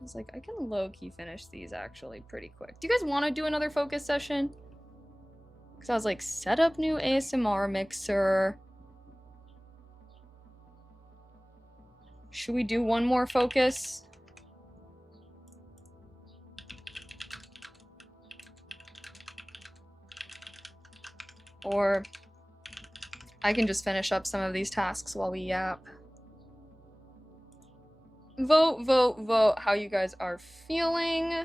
I was like, I can low-key finish these actually pretty quick. Do you guys want to do another focus session? Because I was like, set up new ASMR mixer. Should we do one more focus? Or I can just finish up some of these tasks while we yap. Vote, vote, vote how you guys are feeling.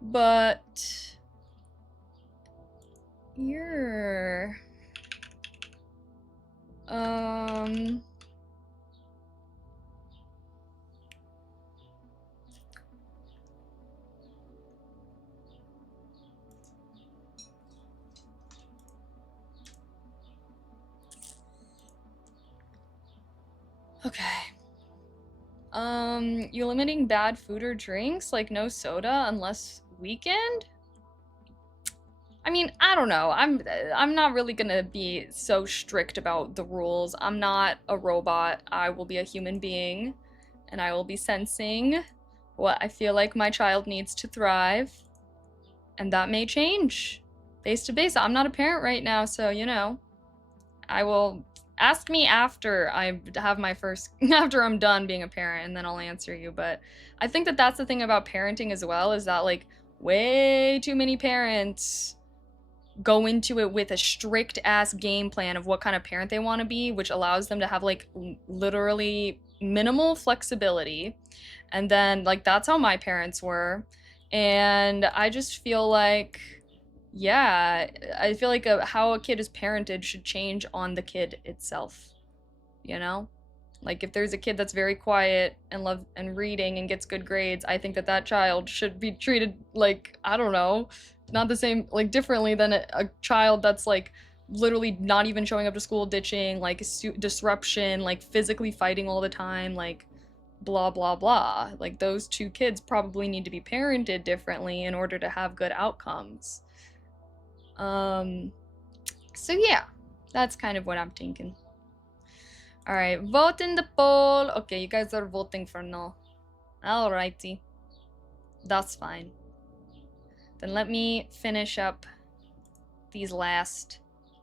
But you're okay. You limiting bad food or drinks, like no soda unless weekend? I mean, I don't know. I'm not really gonna be so strict about the rules. I'm not a robot. I will be a human being, and I will be sensing what I feel like my child needs to thrive, and that may change base to base. I'm not a parent right now, so you know, I will ask me after I have my first after I'm done being a parent, and then I'll answer you. But I think that that's the thing about parenting as well, is that like way too many parents go into it with a strict ass game plan of what kind of parent they want to be, which allows them to have like literally minimal flexibility. And then like that's how my parents were. And I just feel like yeah, I feel like how a kid is parented should change on the kid itself, you know? Like if there's a kid that's very quiet and love and reading and gets good grades, I think that that child should be treated like, I don't know, not the same, like differently than a child that's like literally not even showing up to school, ditching, like disruption, like physically fighting all the time, like blah blah blah. Like those two kids probably need to be parented differently in order to have good outcomes. So yeah, that's kind of what I'm thinking. All right, vote in the poll. Okay, you guys are voting for no. Alrighty. That's fine. Then let me finish up these last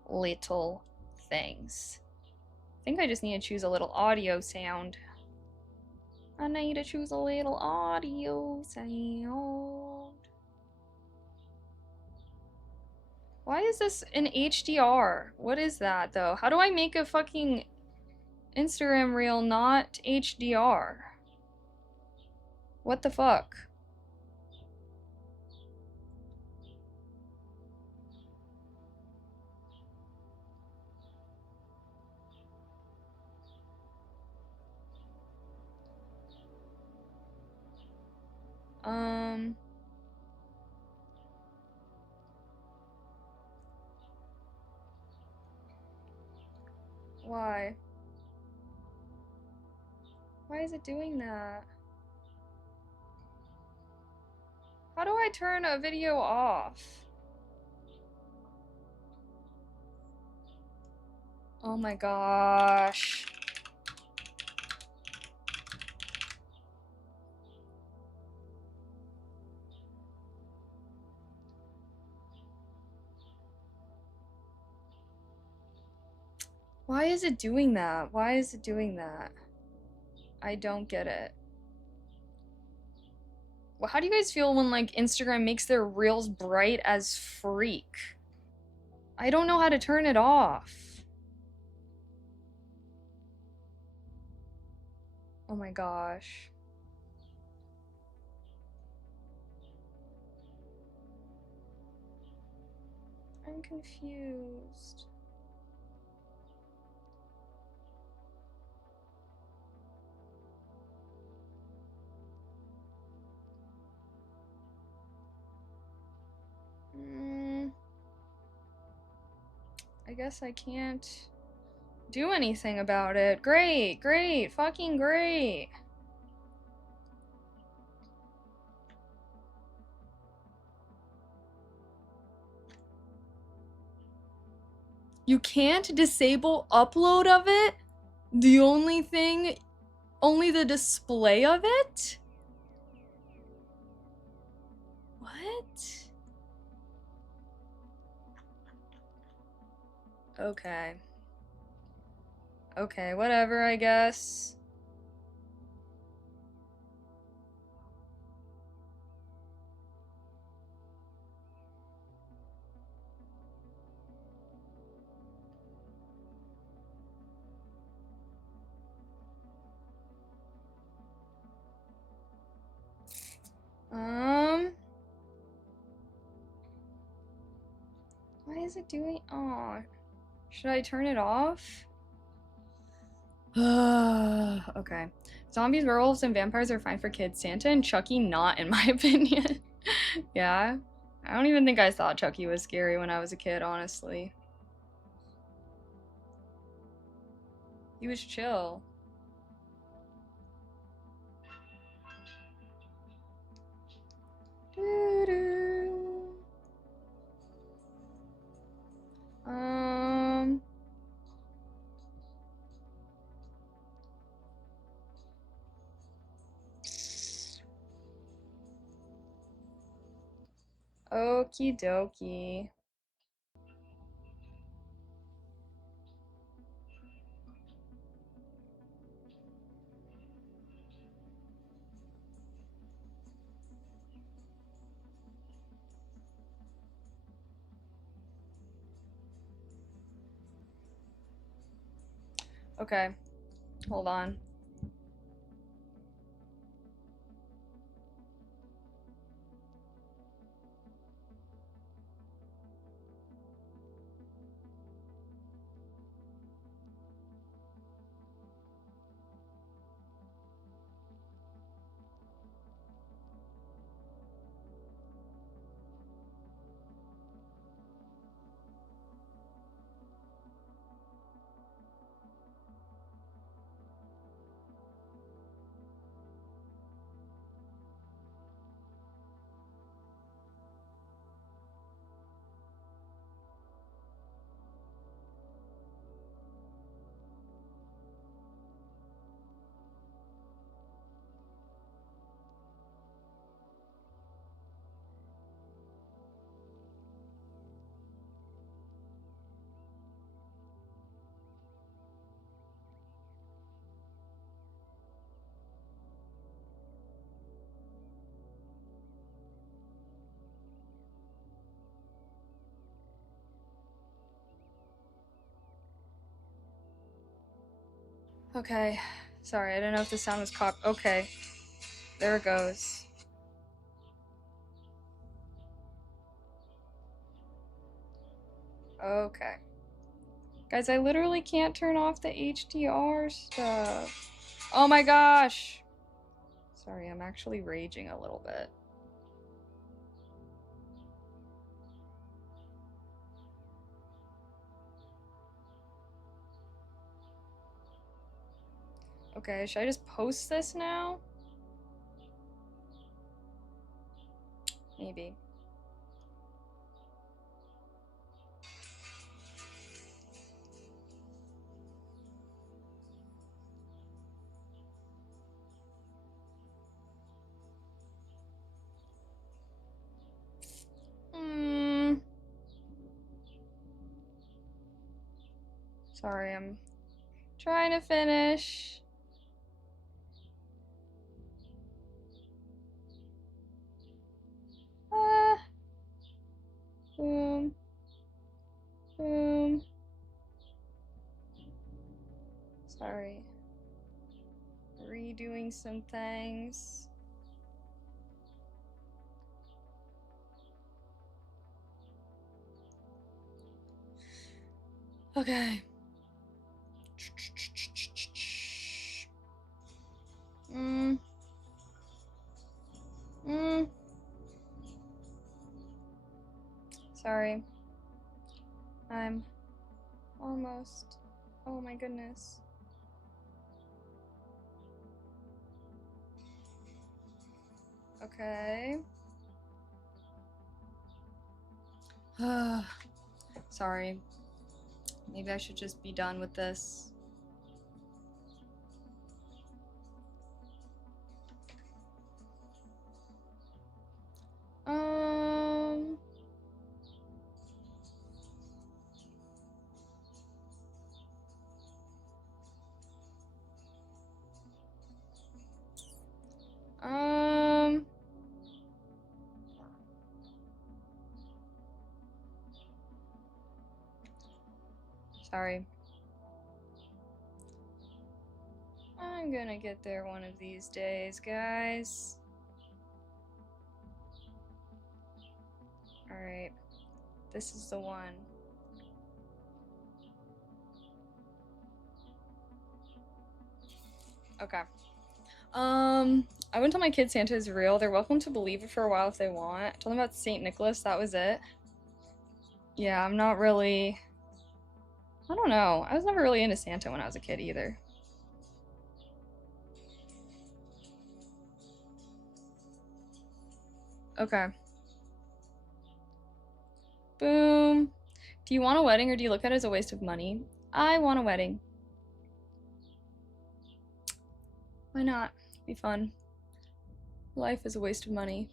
little things. I think I just need to choose a little audio sound. I need to choose a little audio sound. Why is this in HDR? What is that, though? How do I make a fucking Instagram reel not HDR? What the fuck? Why? Why is it doing that? How do I turn a video off? Oh my gosh. Why is it doing that? Why is it doing that? I don't get it. Well, how do you guys feel when like Instagram makes their reels bright as freak? I don't know how to turn it off. Oh my gosh. I'm confused. I guess I can't do anything about it. Great, great, fucking great. You can't disable upload of it? The only thing, only the display of it? What? Okay. Okay, whatever, I guess. Why is it doing? Oh, should I turn it off? Okay. Zombies, werewolves, and vampires are fine for kids. Santa and Chucky, not, in my opinion. Yeah. I don't even think I thought Chucky was scary when I was a kid, honestly. He was chill. Doo-doo. Okie dokie. Okay, hold on. Okay, sorry, I didn't know if the sound was caught. Okay, there it goes. Okay. Guys, I literally can't turn off the HDR stuff. Oh my gosh! Sorry, I'm actually raging a little bit. Okay, should I just post this now? Maybe. Sorry, I'm trying to finish. Boom. Boom. Sorry. Redoing some things. Okay. Sorry. I'm almost. Oh my goodness. Okay. Sorry. Maybe I should just be done with this. Sorry. I'm gonna get there one of these days, guys. Alright. This is the one. Okay. I wouldn't tell my kids Santa is real. They're welcome to believe it for a while if they want. I told them about St. Nicholas, that was it. Yeah, I'm not really... I don't know. I was never really into Santa when I was a kid either. Okay. Boom. Do you want a wedding or do you look at it as a waste of money? I want a wedding. Why not? It'd be fun. Life is a waste of money.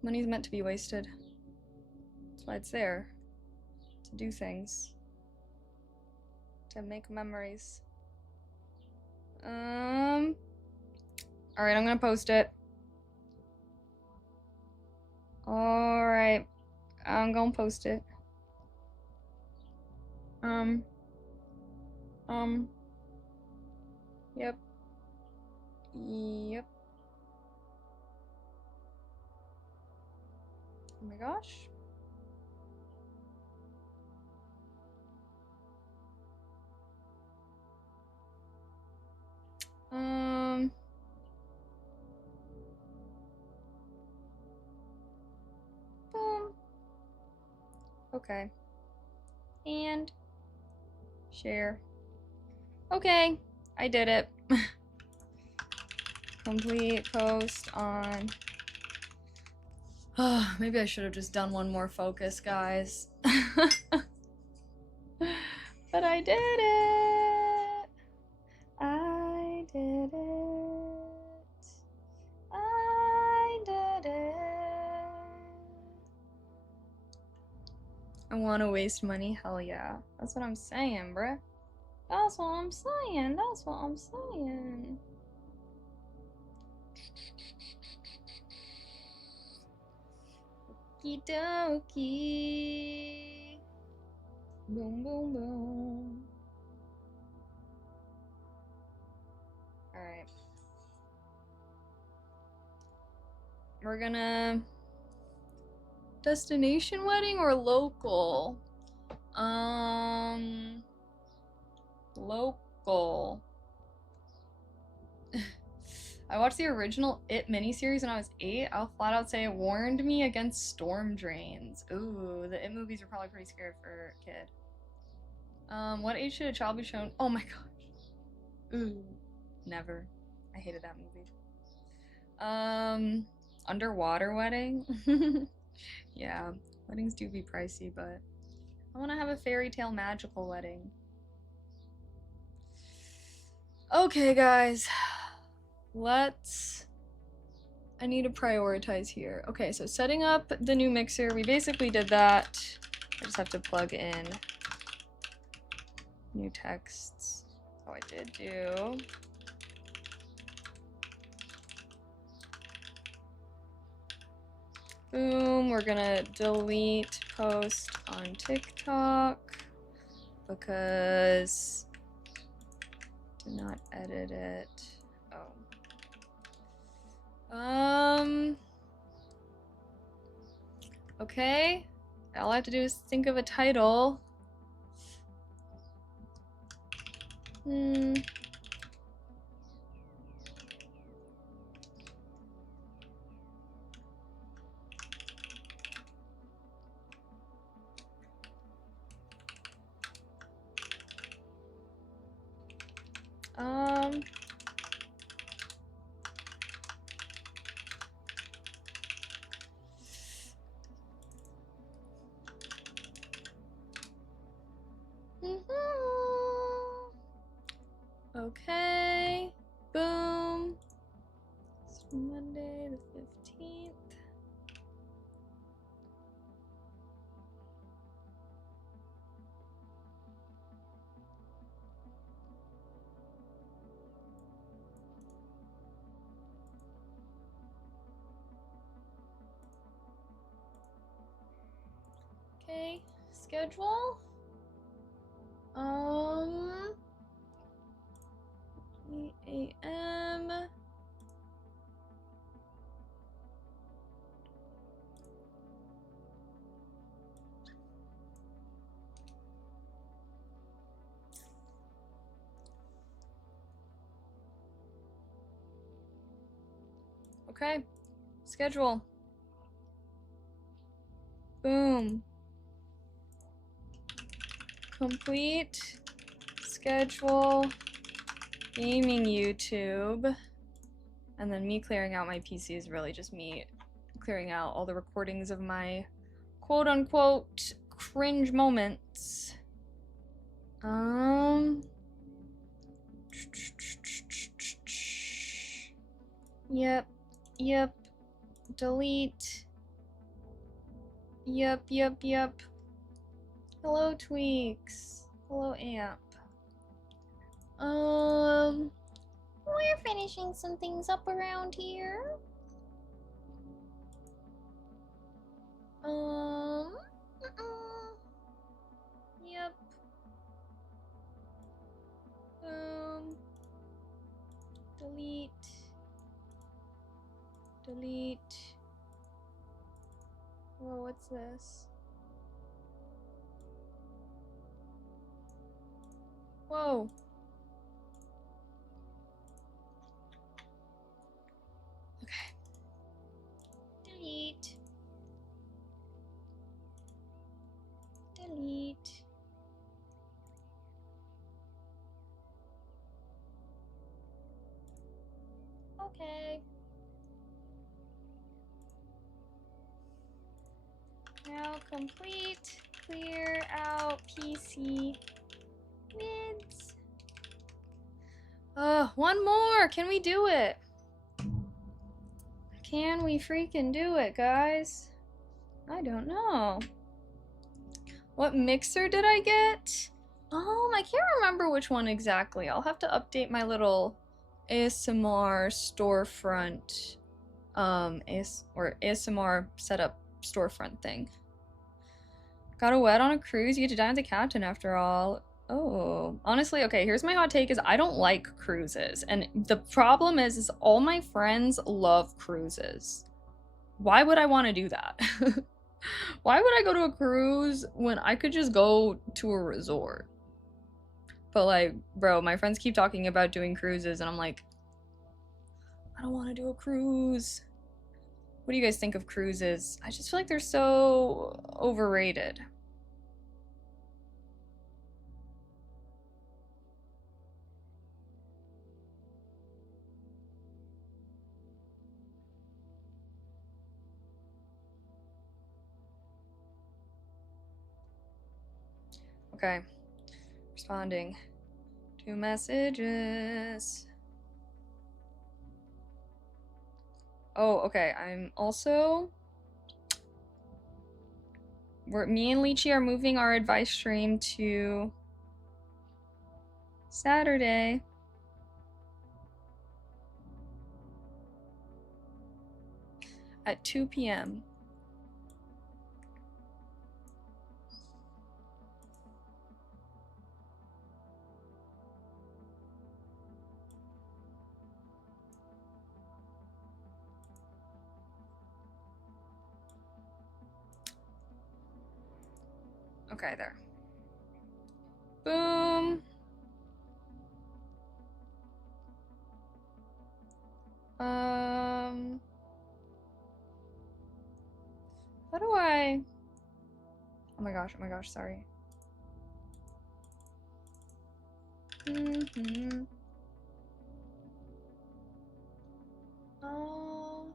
Money's meant to be wasted. That's why it's there. To do things. To make memories. Alright, I'm gonna post it. Alright. I'm gonna post it. Yep. Yep. Oh my gosh. Boom. Okay. And share. Okay, I did it. Complete post on. Oh, maybe I should have just done one more focus, guys. But I did it. I did it. I did it. I want to waste money? Hell yeah. That's what I'm saying, bruh. That's what I'm saying. That's what I'm saying. Okie dokie. Boom, boom, boom. Alright. We're gonna... Destination wedding or local? Local. I watched the original It miniseries when I was 8. I'll flat out say it warned me against storm drains. Ooh, the It movies are probably pretty scary for a kid. What age should a child be shown? Oh my gosh. Ooh. Never. I hated that movie. Underwater wedding? Yeah, weddings do be pricey, but I want to have a fairy tale magical wedding. Okay, guys. I need to prioritize here. Okay, so setting up the new mixer, we basically did that. I just have to plug in new texts. Oh, I did do. Boom, we're gonna delete post on TikTok because did not edit it. Oh. Okay. All I have to do is think of a title. Okay. Boom. It's Monday the 15th. Okay, schedule. 8 a.m. Okay, schedule. Boom. Complete. Schedule. Gaming YouTube. And then me clearing out my PC is really just me clearing out all the recordings of my quote-unquote cringe moments. Yep. Delete. Yep. Hello, Tweaks. Hello, Amp. We're finishing some things up around here. Yep. Delete. Whoa, what's this? Whoa. Okay. Delete. Okay. Now complete. Clear out PC mids. One more. Can we do it? Can we freaking do it, guys? I don't know. What mixer did I get? I can't remember which one exactly. I'll have to update my little ASMR storefront, or ASMR setup storefront thing. Got a wed on a cruise. You get to dine with the captain after all. Oh, honestly, okay, here's my hot take is I don't like cruises. And the problem is all my friends love cruises. Why would I want to do that? Why would I go to a cruise when I could just go to a resort? But like, bro, my friends keep talking about doing cruises and I'm like, I don't want to do a cruise. What do you guys think of cruises? I just feel like they're so overrated. Okay. Responding to messages. Oh, okay. I'm also... Me and Lychee are moving our advice stream to Saturday. At 2 p.m. Okay, there. Boom. How do I... Oh my gosh, sorry. Oh.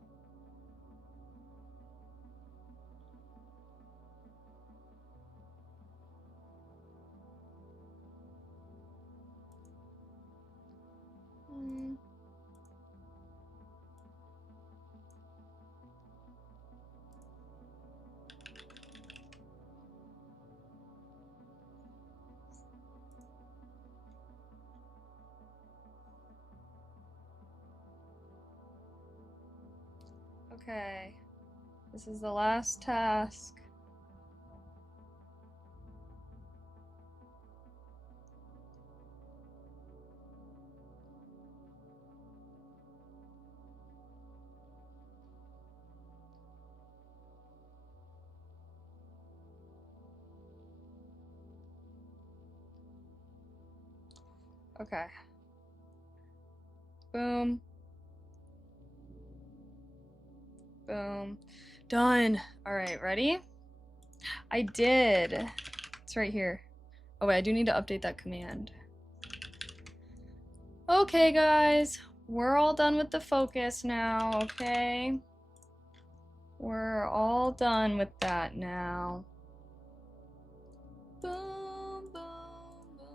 Okay. This is the last task. Okay. Boom. Boom. Done. Alright, ready? I did. It's right here. Oh wait, I do need to update that command. Okay, guys. We're all done with the focus now, okay? We're all done with that now. Boom, boom, boom.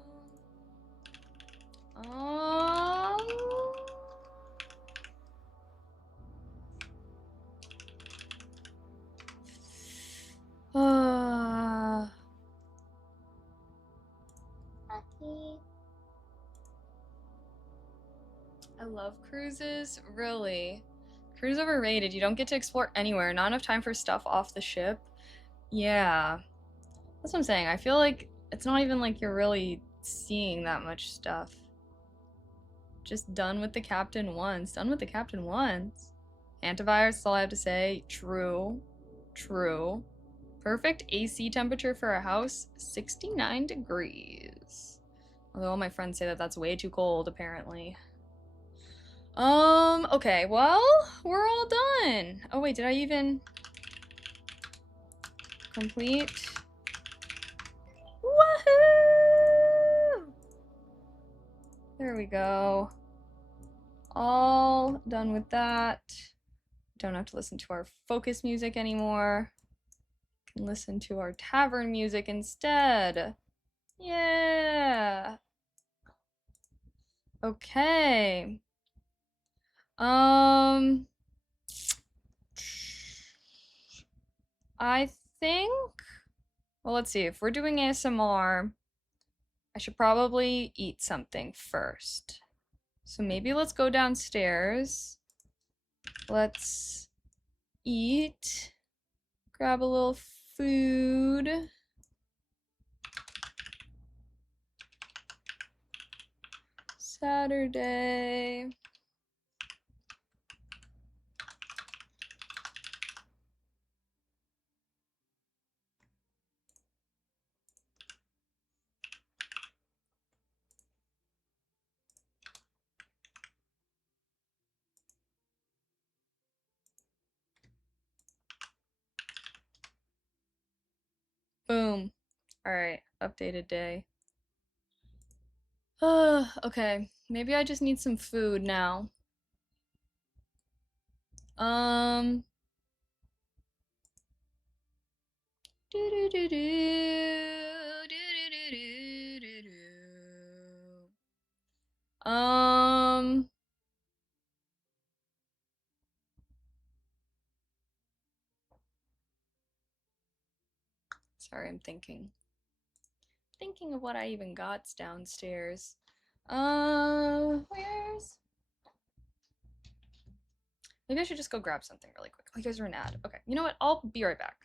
I love cruises. Really. Cruise overrated. You don't get to explore anywhere. Not enough time for stuff off the ship. Yeah. That's what I'm saying. I feel like it's not even like you're really seeing that much stuff. Just done with the captain once. Done with the captain once. Antivirus, that's all I have to say. True. True. Perfect AC temperature for a house, 69 degrees. Although all my friends say that that's way too cold, apparently. Okay, well, we're all done. Oh wait, did I even complete? Woohoo! There we go. All done with that. Don't have to listen to our focus music anymore. Can listen to our tavern music instead. Yeah. Okay. I think, well, let's see. If we're doing ASMR, I should probably eat something first. So maybe let's go downstairs. Let's eat. Grab a little food. Saturday. Boom. Alright, updated day. Okay. Maybe I just need some food now. Um. Do do do do do do do Sorry, I'm thinking of what I even got downstairs. Where's? Maybe I should just go grab something really quick. Oh, you guys are an ad. Okay, you know what? I'll be right back.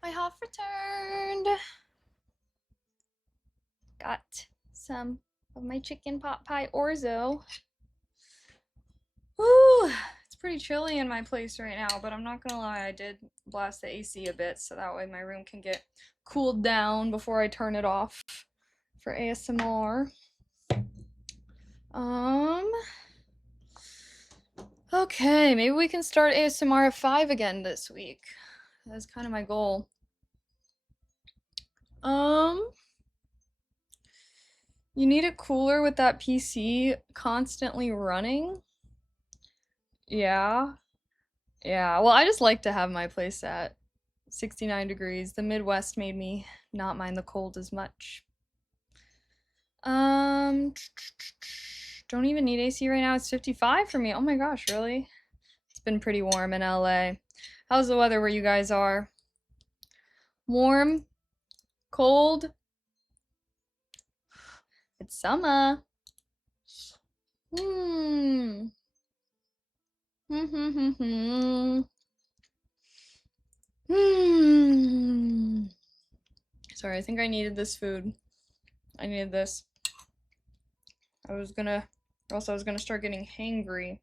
I have returned. Got some of my chicken pot pie orzo. Woo! It's pretty chilly in my place right now, but I'm not gonna lie, I did blast the AC a bit so that way my room can get cooled down before I turn it off for ASMR. Okay, maybe we can start ASMR at 5 again this week. That's kind of my goal. You need a cooler with that PC constantly running? Yeah. Yeah, well, I just like to have my place at 69 degrees. The Midwest made me not mind the cold as much. Um, don't even need AC right now. It's 55 for me. Oh my gosh, really? It's been pretty warm in LA. How's the weather where you guys are? Warm? Cold? It's summer. Hmm. Hmm. Hmm. Sorry, I think I needed this food. I needed this. I was gonna, or else I was gonna start getting hangry.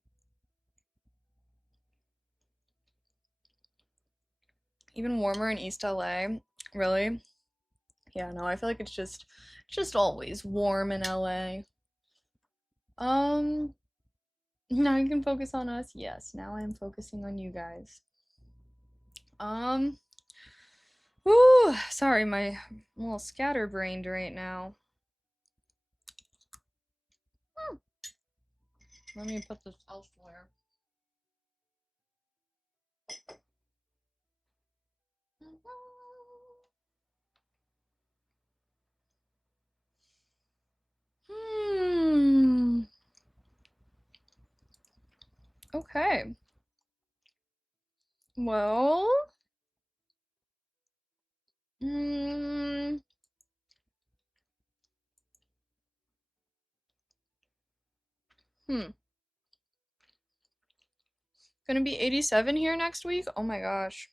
Even warmer in East LA. Really? Yeah, no, I feel like it's just always warm in LA. Um, now you can focus on us. Yes, now I am focusing on you guys. Um, whoo, sorry, I'm a little scatterbrained right now. Hmm. Let me put this elsewhere. Okay. Well, mm, hmm. Gonna be 87 here next week? Oh my gosh.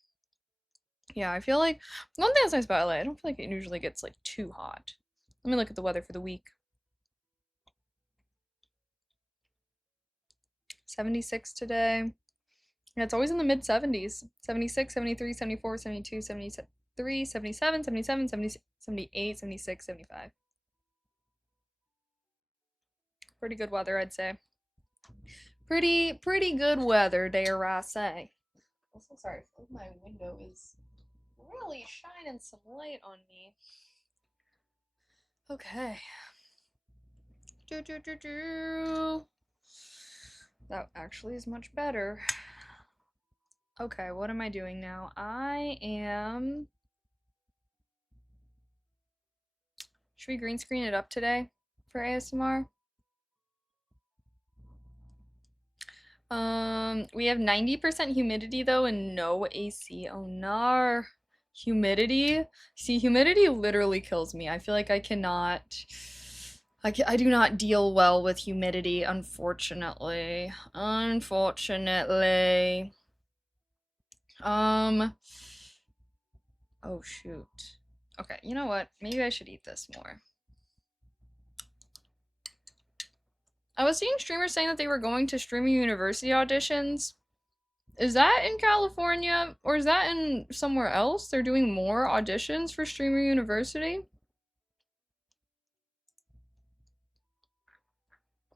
Yeah, I feel like one thing that's nice about LA, I don't feel like it usually gets like too hot. Let me look at the weather for the week. 76 today. Yeah, it's always in the mid 70s. 76, 73, 74, 72, 73, 77, 77, 70, 78, 76, 75. Pretty good weather, I'd say. Pretty good weather, dare I say. Also, sorry, I feel like my window is really shining some light on me. Okay. That actually is much better. Okay, what am I doing now? I am. Should we green screen it up today for ASMR? We have 90% humidity though and no AC. Oh no. Humidity? See, humidity literally kills me. I feel like I cannot. I do not deal well with humidity, unfortunately. Unfortunately. Um. Oh, shoot. Okay, you know what? Maybe I should eat this more. I was seeing streamers saying that they were going to streamer university auditions. Is that in California or is that in somewhere else? They're doing more auditions for streamer university?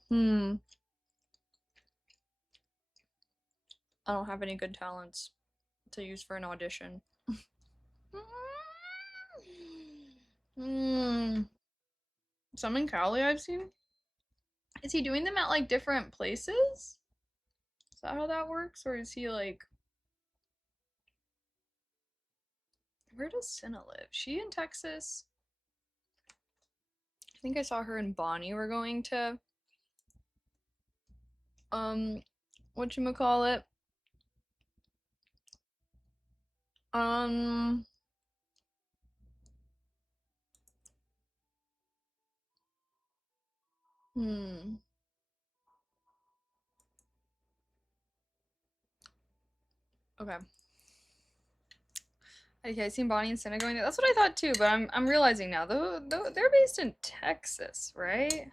Hmm. I don't have any good talents to use for an audition. Hmm. Some in Cali I've seen. Is he doing them at like different places? Is that how that works? Or is he like. Where does Cinna live? She in Texas? I think I saw her and Bonnie were going to whatchamacallit? Um hmm. Okay. Okay, I seen Bonnie and Cinna going there. That's what I thought too, but I'm realizing now, though they're based in Texas, right?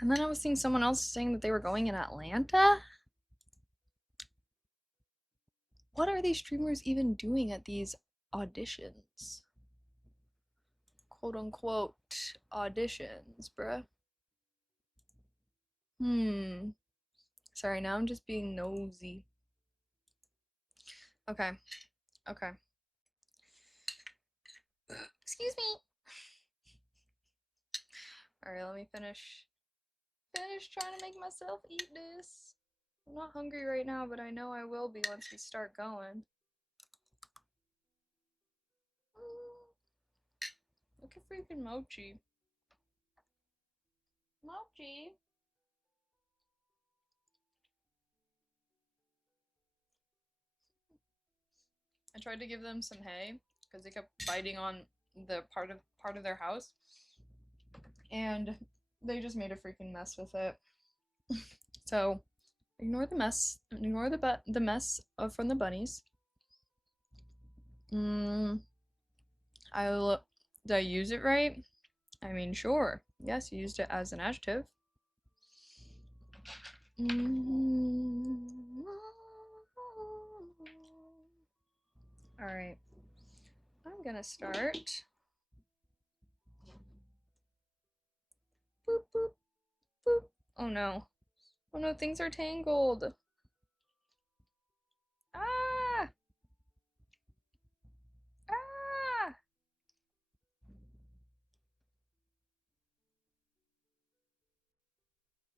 And then I was seeing someone else saying that they were going in Atlanta. What are these streamers even doing at these auditions? Quote unquote auditions, bruh. Hmm. Sorry, now I'm just being nosy. Okay. Okay. Excuse me. Alright, let me finish trying to make myself eat this. I'm not hungry right now, but I know I will be once we start going. Look at freaking Mochi. Mochi. I tried to give them some hay because they kept biting on the part of their house, and they just made a freaking mess with it. So ignore the mess. Ignore the mess from the bunnies. Mm, I'll. Did I use it right? I mean, sure. Yes, you used it as an adjective. Alright. I'm gonna start. Boop, boop, boop. Oh no. Oh no, things are tangled. Ah! Ah!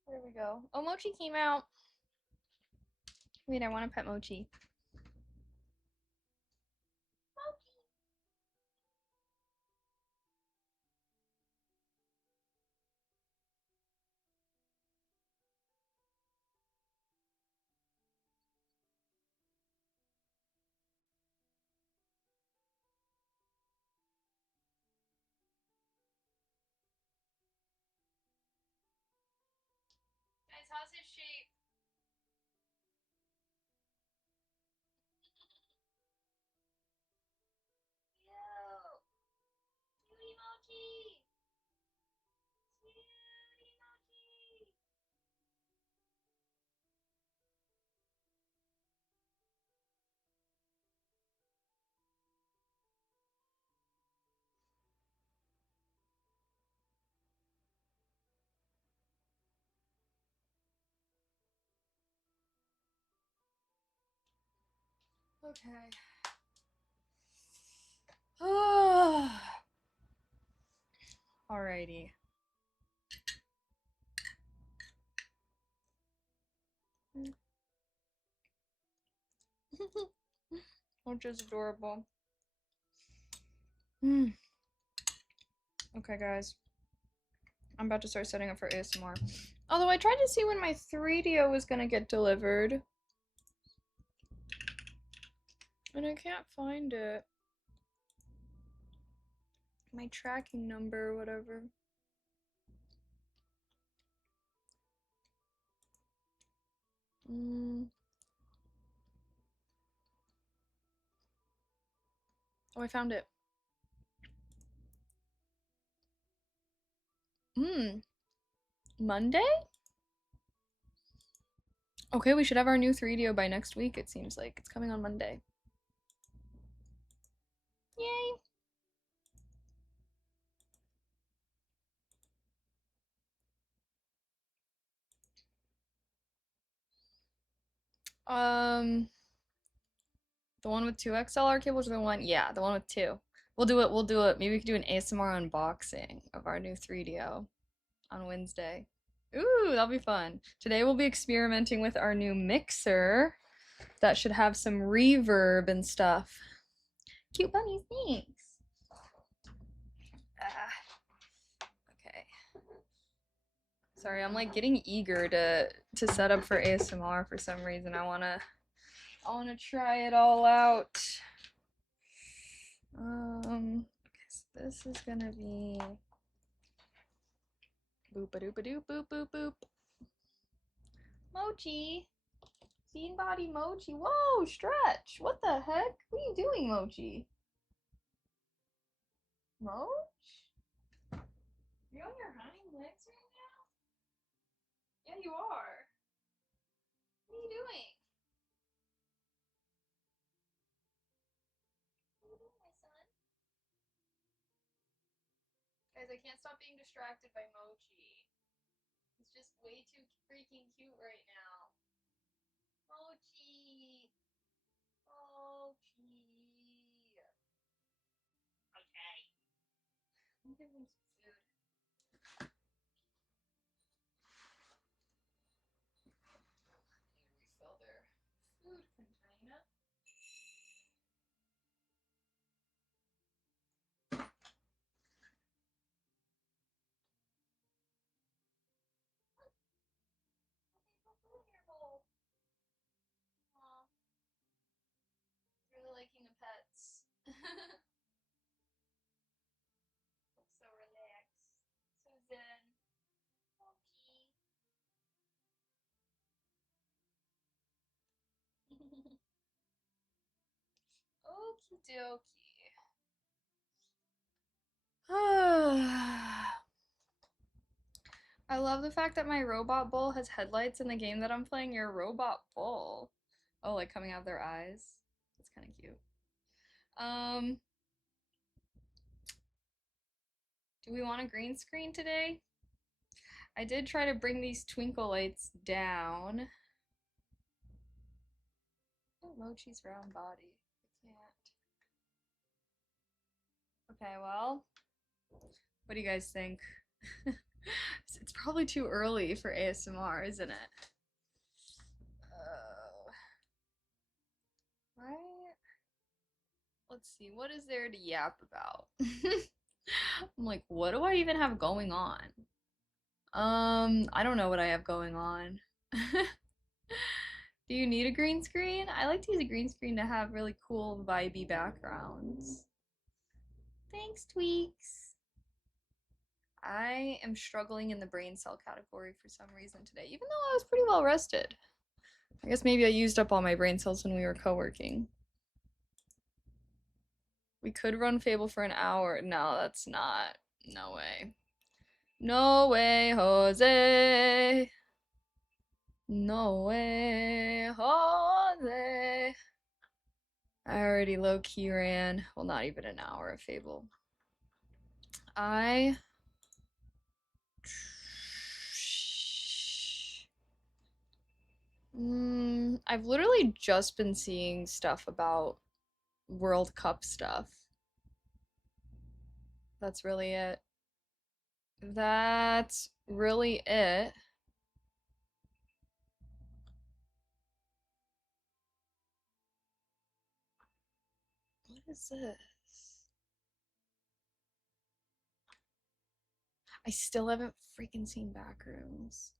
There we go. Oh, Mochi came out. Wait, I want to pet Mochi. how's his shape? Ew. Cutie mochi. Cutie mochi. Okay. Alrighty. Which is adorable. Okay, guys. I'm about to start setting up for ASMR. Although I tried to see when my 3DO was gonna get delivered. And I can't find it. My tracking number or whatever. Oh, I found it. Monday? Okay, we should have our new 3DO by next week, it seems like. It's coming on Monday. Yay! The one with two XLR cables or the one? Yeah, the one with two. We'll do it. Maybe we could do an ASMR unboxing of our new 3DO on Wednesday. Ooh, that'll be fun. Today we'll be experimenting with our new mixer that should have some reverb and stuff. Cute bunnies, thanks. Okay. Sorry, I'm like getting eager to set up for ASMR for some reason. I wanna try it all out. Okay, so this is gonna be boop a doop a doop boop boop boop. Mochi, bean body Mochi. Whoa, stretch! What the heck? What are you doing, Mochi? Moch? You're on your hind legs right now? Yeah, you are. What are you doing? What are you doing, my son? Guys, I can't stop being distracted by Mochi. He's just way too freaking cute right now. Mochi! Mochi! Okay. I'm giving him some food. I need to refill their food container. Okay, put food in your bowl. Aw, he's really liking the pets. Looks so relaxed. So zen. Mochi. Okie dokie. I love the fact that my robot bull has headlights in the game that I'm playing. Your robot bull. Oh, like coming out of their eyes. That's kind of cute. Do we want a green screen today? I did try to bring these twinkle lights down. Oh, Mochi's round body. I can't. Okay, well, what do you guys think? It's probably too early for ASMR, isn't it? Right? Let's see, what is there to yap about? I'm like, what do I even have going on? I don't know what I have going on. Do you need a green screen? I like to use a green screen to have really cool, vibey backgrounds. Thanks, Tweaks. I am struggling in the brain cell category for some reason today, even though I was pretty well rested. I guess maybe I used up all my brain cells when we were co-working. We could run Fable for an hour. No, that's not. No way. No way, Jose. No way, Jose. I already low-key ran, well, not even an hour of Fable. I I've literally just been seeing stuff about World Cup stuff. That's really it. That's really it. What is this? I still haven't freaking seen Backrooms.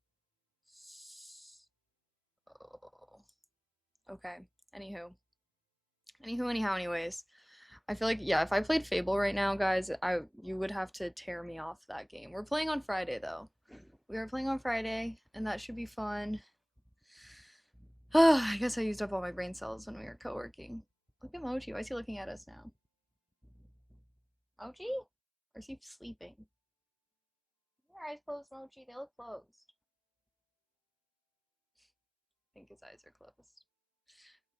Oh. Okay. Anyhow, anyways. I feel like, yeah, if I played Fable right now, guys, you would have to tear me off that game. We're playing on Friday, though. We are playing on Friday, and that should be fun. I guess I used up all my brain cells when we were co-working. Look at Mochi. Why is he looking at us now? Mochi? Or is he sleeping? Your eyes closed, Mochi. They look closed. I think his eyes are closed.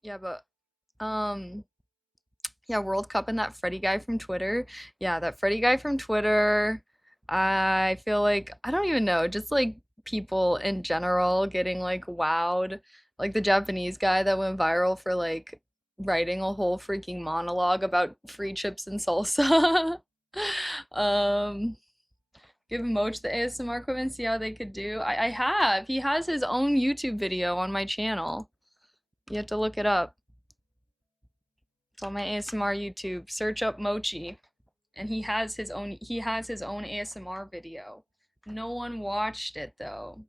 Yeah, but yeah, World Cup and that Freddy guy from Twitter. Yeah, that Freddy guy from Twitter. I feel like I don't even know, just like people in general getting like wowed. Like the Japanese guy that went viral for like writing a whole freaking monologue about free chips and salsa. um Give Moch the ASMR equipment, see how they could do. I have. He has his own YouTube video on my channel. You have to look it up. It's on my ASMR YouTube. Search up Mochi. And he has his own ASMR video. No one watched it though.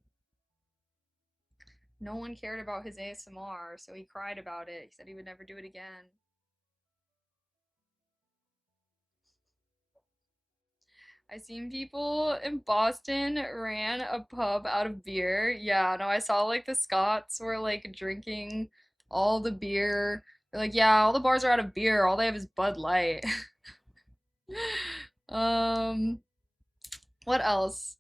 No one cared about his ASMR, so he cried about it. He said he would never do it again. I seen people in Boston ran a pub out of beer. Yeah, no, I saw like the Scots were like drinking all the beer. They're like, yeah, all the bars are out of beer. All they have is Bud Light. um, what else?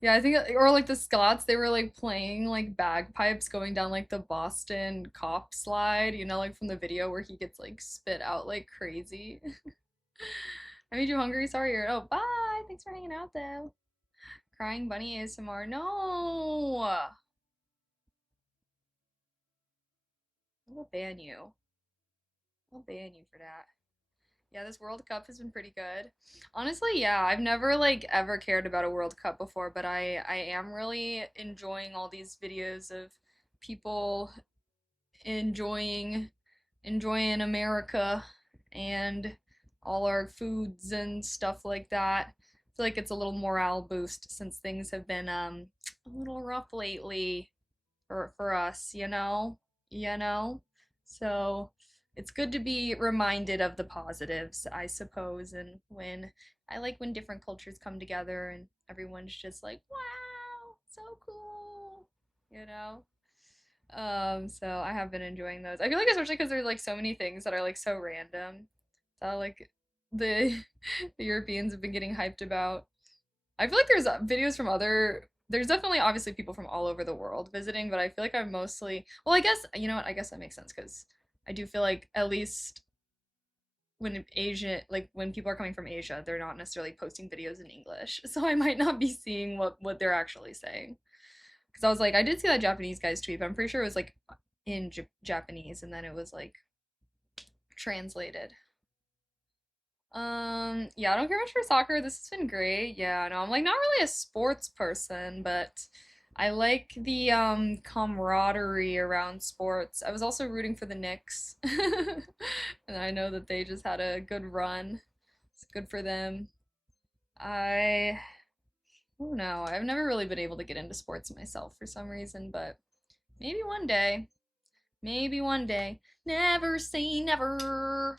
Yeah, I think, or like the Scots, they were like playing like bagpipes going down like the Boston cop slide, like from the video where he gets like spit out like crazy. I made you hungry. Sorry, you're. Oh, bye. Thanks for hanging out though. Crying bunny ASMR. No. I'll ban you. I'll ban you for that. Yeah, this World Cup has been pretty good. Honestly, yeah, I've never like ever cared about a World Cup before, but I am really enjoying all these videos of people enjoying enjoying America and all our foods and stuff like that. I feel like it's a little morale boost since things have been a little rough lately for us, you know. So it's good to be reminded of the positives, I suppose, and when I like when different cultures come together and everyone's just like, wow, so cool, you know. So I have been enjoying those. I feel like especially because there's like so many things that are like so random that like the the Europeans have been getting hyped about. I feel like there's videos from there's definitely obviously people from all over the world visiting, but I feel like I'm mostly, well, I guess, you know what, I guess that makes sense because I do feel like at least when Asia, like when people are coming from Asia, they're not necessarily posting videos in English. So I might not be seeing what they're actually saying. Because I was like, I did see that Japanese guy's tweet, but I'm pretty sure it was like in Japanese and then it was like translated. Yeah, I don't care much for soccer. This has been great. Yeah, no, I'm like not really a sports person, but I like the camaraderie around sports. I was also rooting for the Knicks. And I know that they just had a good run. It's good for them. I don't know. I've never really been able to get into sports myself for some reason, but maybe one day. Maybe one day. Never say never.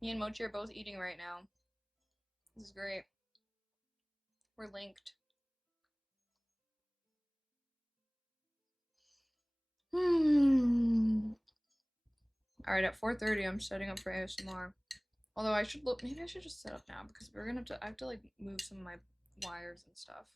Me and Mochi are both eating right now. This is great. We're linked. Alright, at 4:30 I'm setting up for ASMR. Although I should look, maybe I should just set up now because we're gonna have to, I have to like move some of my wires and stuff.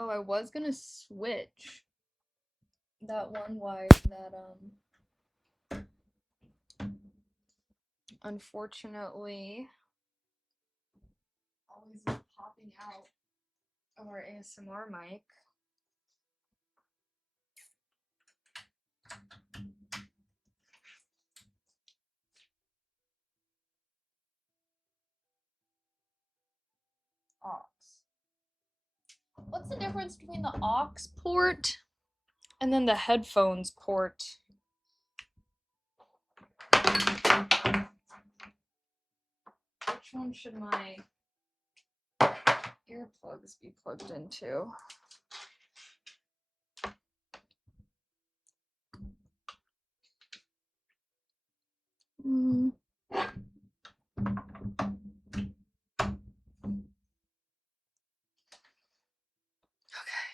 Oh, I was gonna switch that one wire that unfortunately always is popping out of our ASMR mic. Aux. What's the difference between the aux port and then the headphones port? Which one should my earplugs be plugged into? Okay.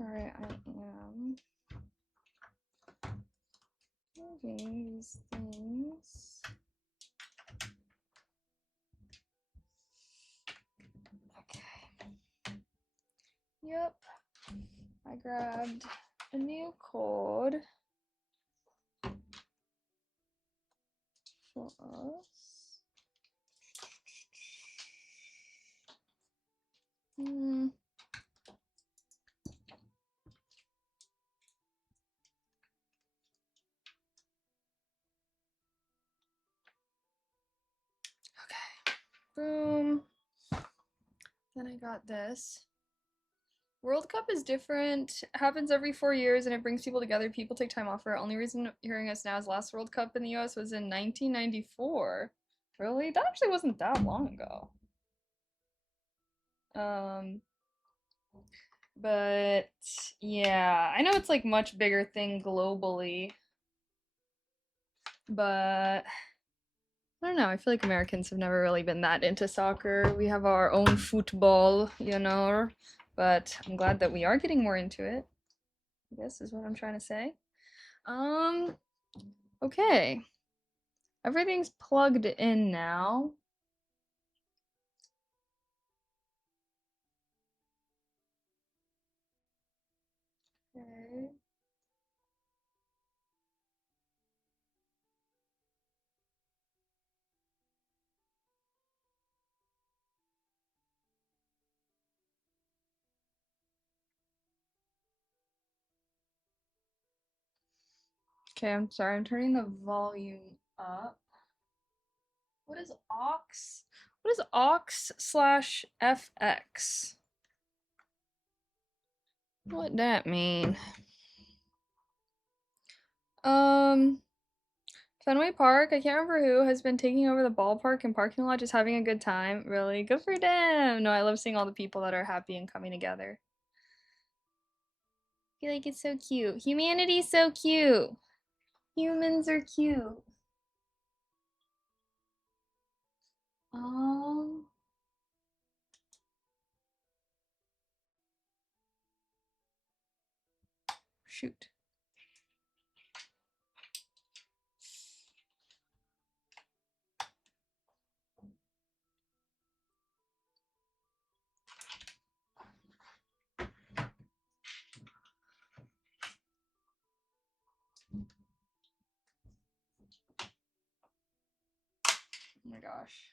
Alright, I am moving these things. Okay. Yep. I grabbed a new cord for us. Okay. Boom. Then I got this. World Cup is different. Happens every 4 years and it brings people together. People take time off for it. Only reason hearing us now is last World Cup in the US was in 1994. Really? That actually wasn't that long ago. But yeah, I know it's like much bigger thing globally. But I don't know, I feel like Americans have never really been that into soccer. We have our own football, you know, but I'm glad that we are getting more into it. I guess is what I'm trying to say. Okay. Everything's plugged in now. Okay. Okay, I'm sorry, I'm turning the volume up. What is aux? What is aux/FX? What that mean? Fenway Park, I can't remember who, has been taking over the ballpark and parking lot, just having a good time. Really? Good for them! No, I love seeing all the people that are happy and coming together. I feel like it's so cute. Humanity's so cute. Humans are cute. Oh. Shoot. Oh my gosh.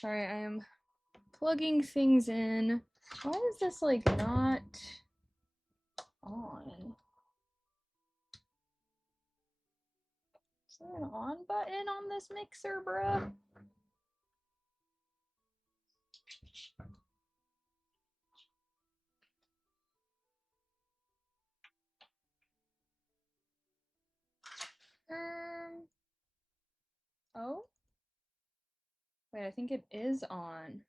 Sorry, I am plugging things in. Why is this like not on? Is there an on button on this mixer, bruh? Oh? Wait, I think it is on.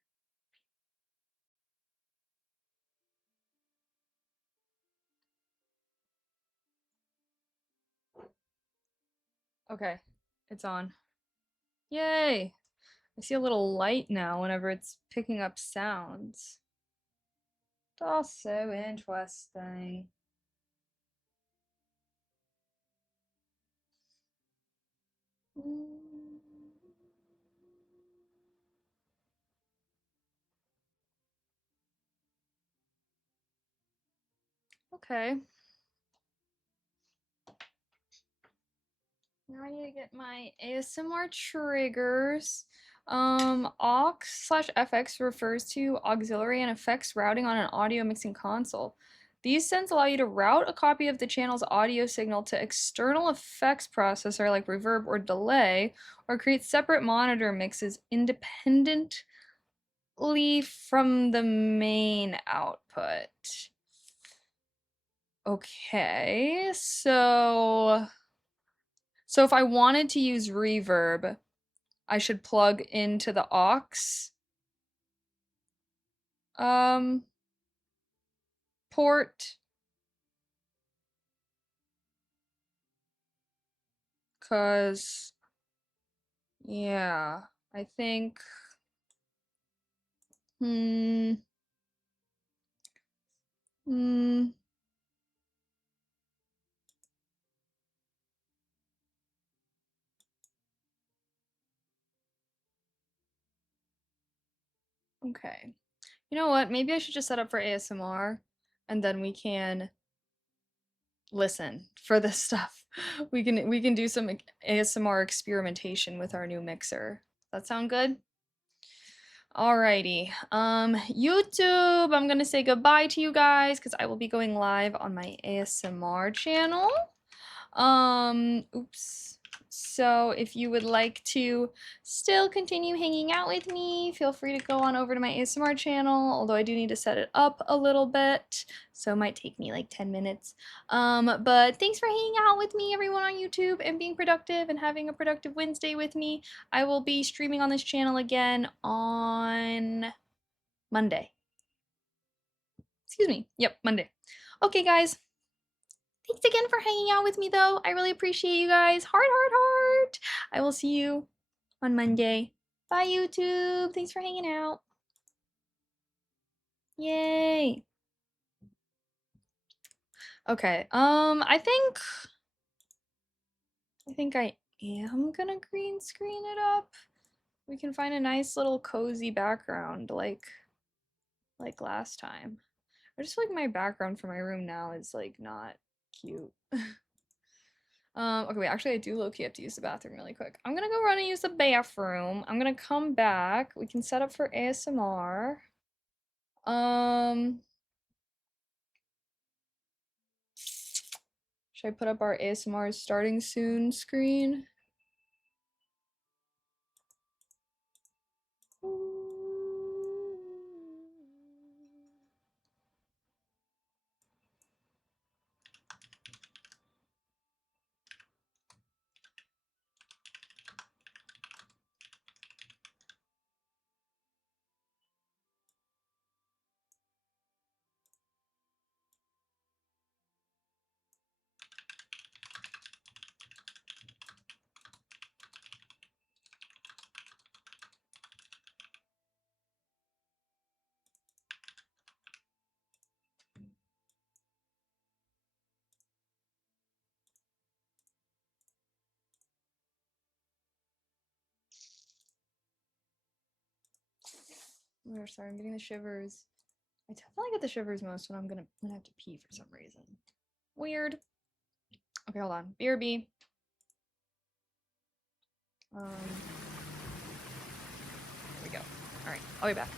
Okay, it's on. Yay! I see a little light now whenever it's picking up sounds. That's so interesting. Okay. Now I need to get my ASMR triggers. Aux/FX refers to auxiliary and effects routing on an audio mixing console. These sends allow you to route a copy of the channel's audio signal to external effects processor like reverb or delay, or create separate monitor mixes independently from the main output. Okay, so if I wanted to use reverb, I should plug into the aux port, cause yeah, I think hmm hmm okay. You know what? Maybe I should just set up for ASMR and then we can listen for this stuff. We can do some ASMR experimentation with our new mixer. That sound good? Alrighty. YouTube, I'm gonna say goodbye to you guys because I will be going live on my ASMR channel. Oops. So if you would like to still continue hanging out with me, feel free to go on over to my ASMR channel, although I do need to set it up a little bit, so it might take me like 10 minutes. But thanks for hanging out with me, everyone on YouTube, and being productive and having a productive Wednesday with me. I will be streaming on this channel again on Monday. Excuse me. Yep, Monday. Okay, guys. Thanks again for hanging out with me, though. I really appreciate you guys. Heart, heart, heart. I will see you on Monday. Bye, YouTube. Thanks for hanging out. Yay. Okay. I think I am gonna green screen it up. We can find a nice little cozy background like last time. I just feel like my background for my room now is like not cute. Okay, wait, actually I do low-key have to use the bathroom really quick. I'm gonna go run and use the bathroom. I'm gonna come back. We can set up for ASMR. Should I put up our ASMR starting soon screen? Oh, sorry, I'm getting the shivers. I definitely get the shivers most when I'm gonna have to pee for some reason. Weird. Okay, hold on. BRB. Here we go. All right, I'll be back.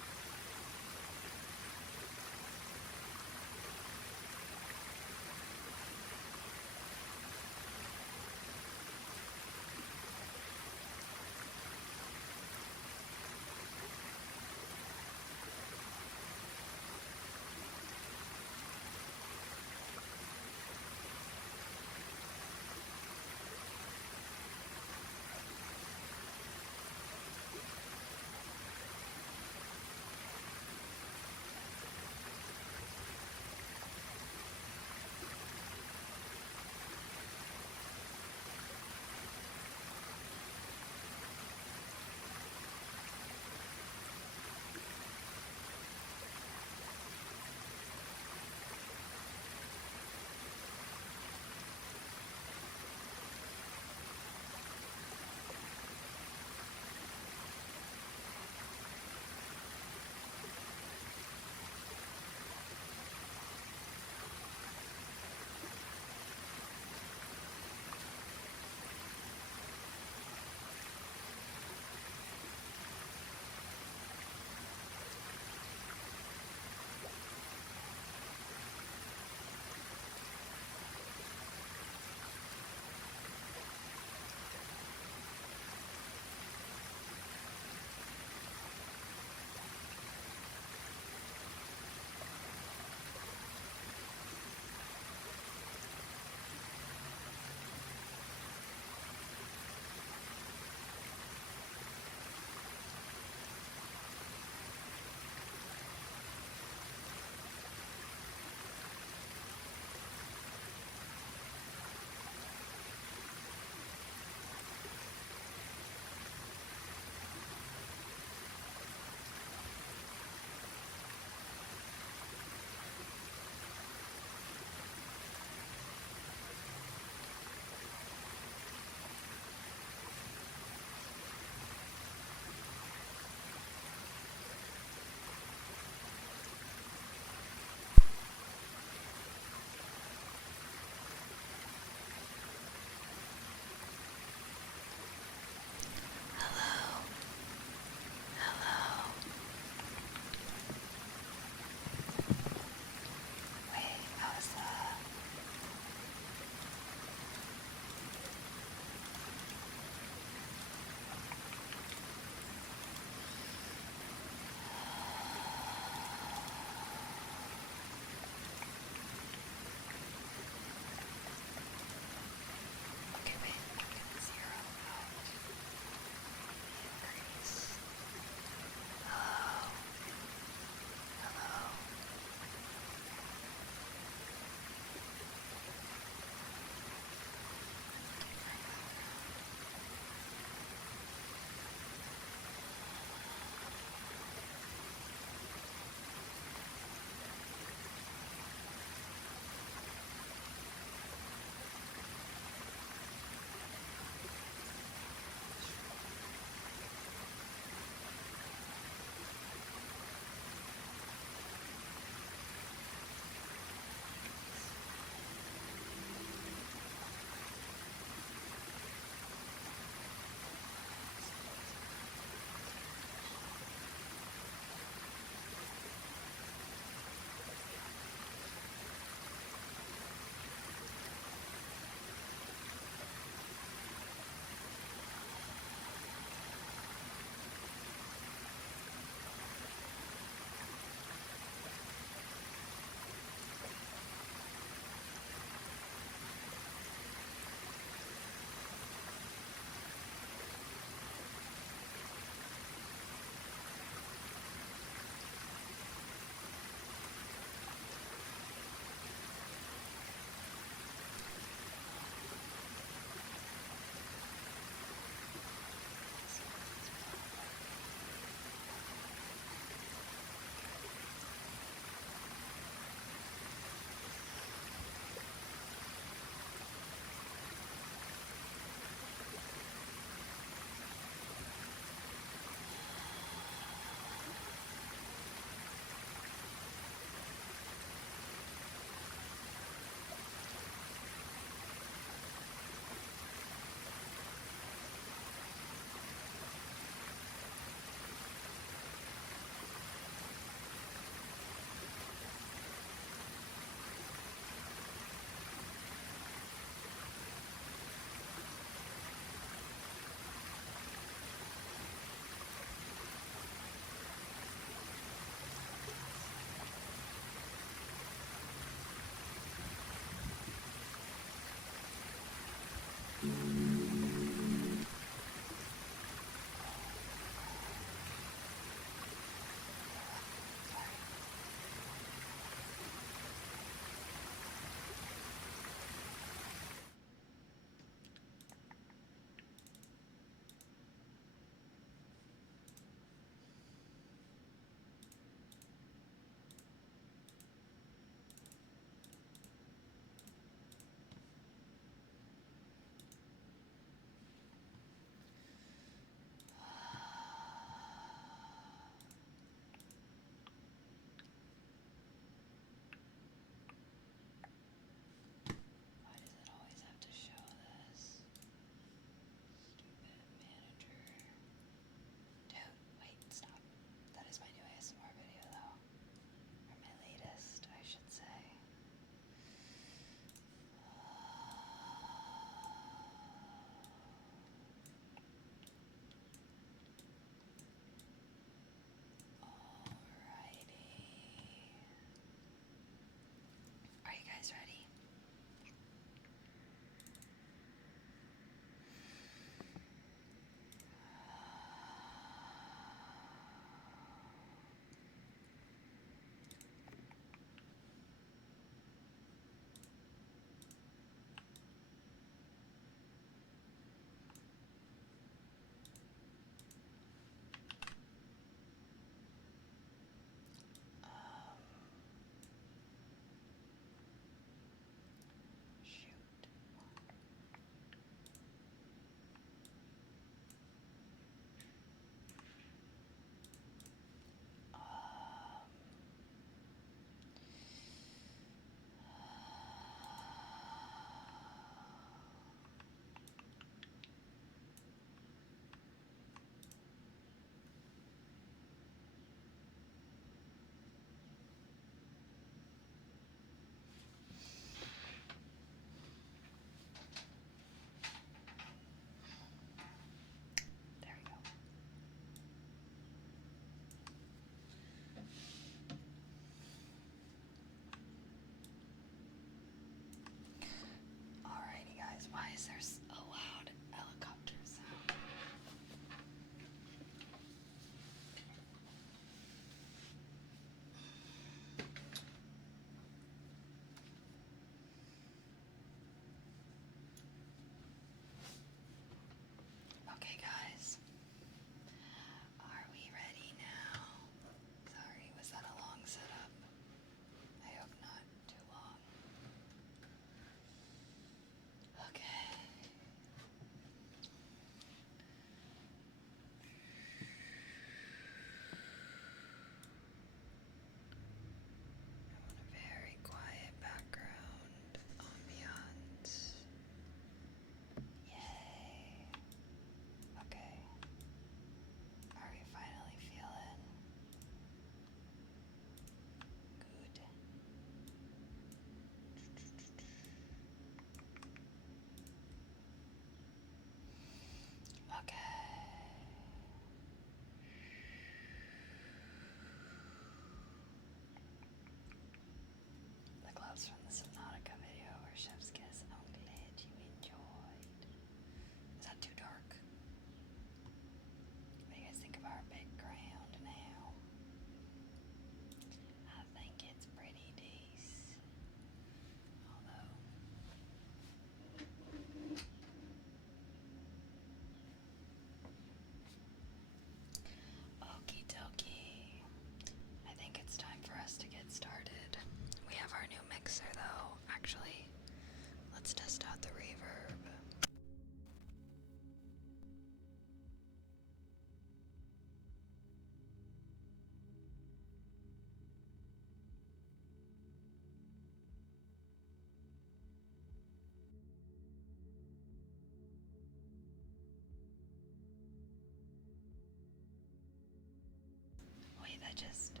Wait,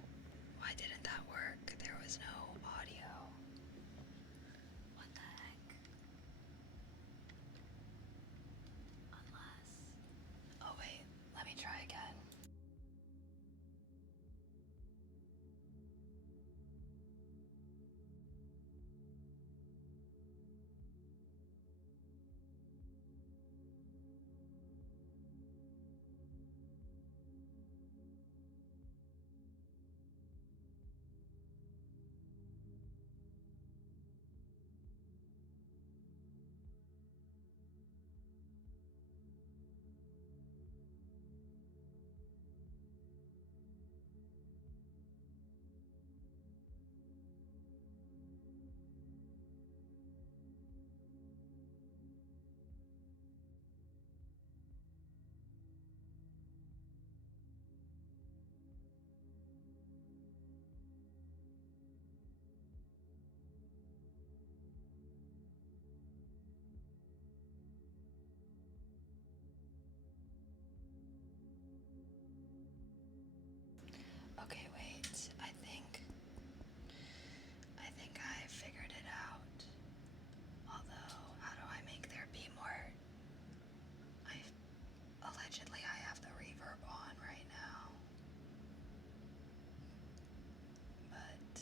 why didn't that work? There was no audio. What the heck? Unless... Oh wait, let me try again. Okay, wait. I think I figured it out. Although, how do I make there be more? Allegedly I have the reverb on right now. But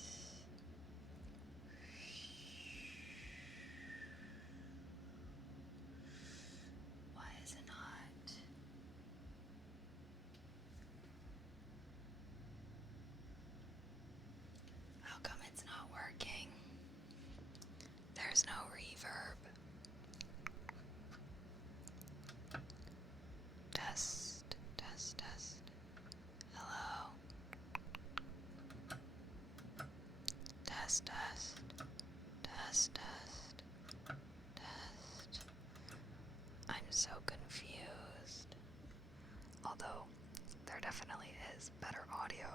why is it not? How come it's not working? There's no reverb. Test, test, test. Hello. Test, test. Test, test. Test. I'm so confused. Although, there definitely is better audio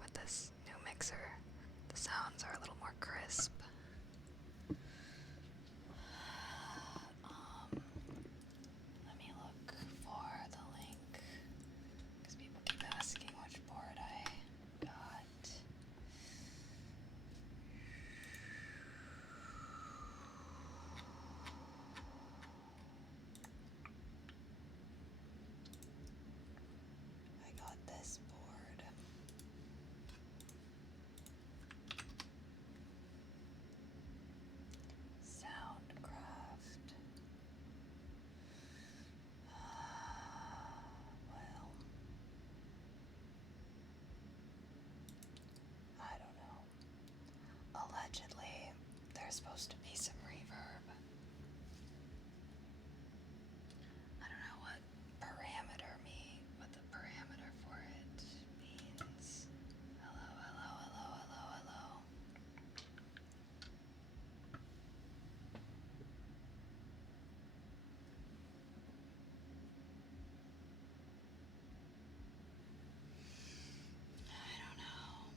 with this new mixer. The sounds are a little more crisp. Let me look for the link, because people keep asking which board I got. I got this board. Soundcraft. Well, I don't know. Allegedly, there's supposed to be some reverb. I don't know what the parameter for it means. Hello, hello, hello, hello, hello. I don't know.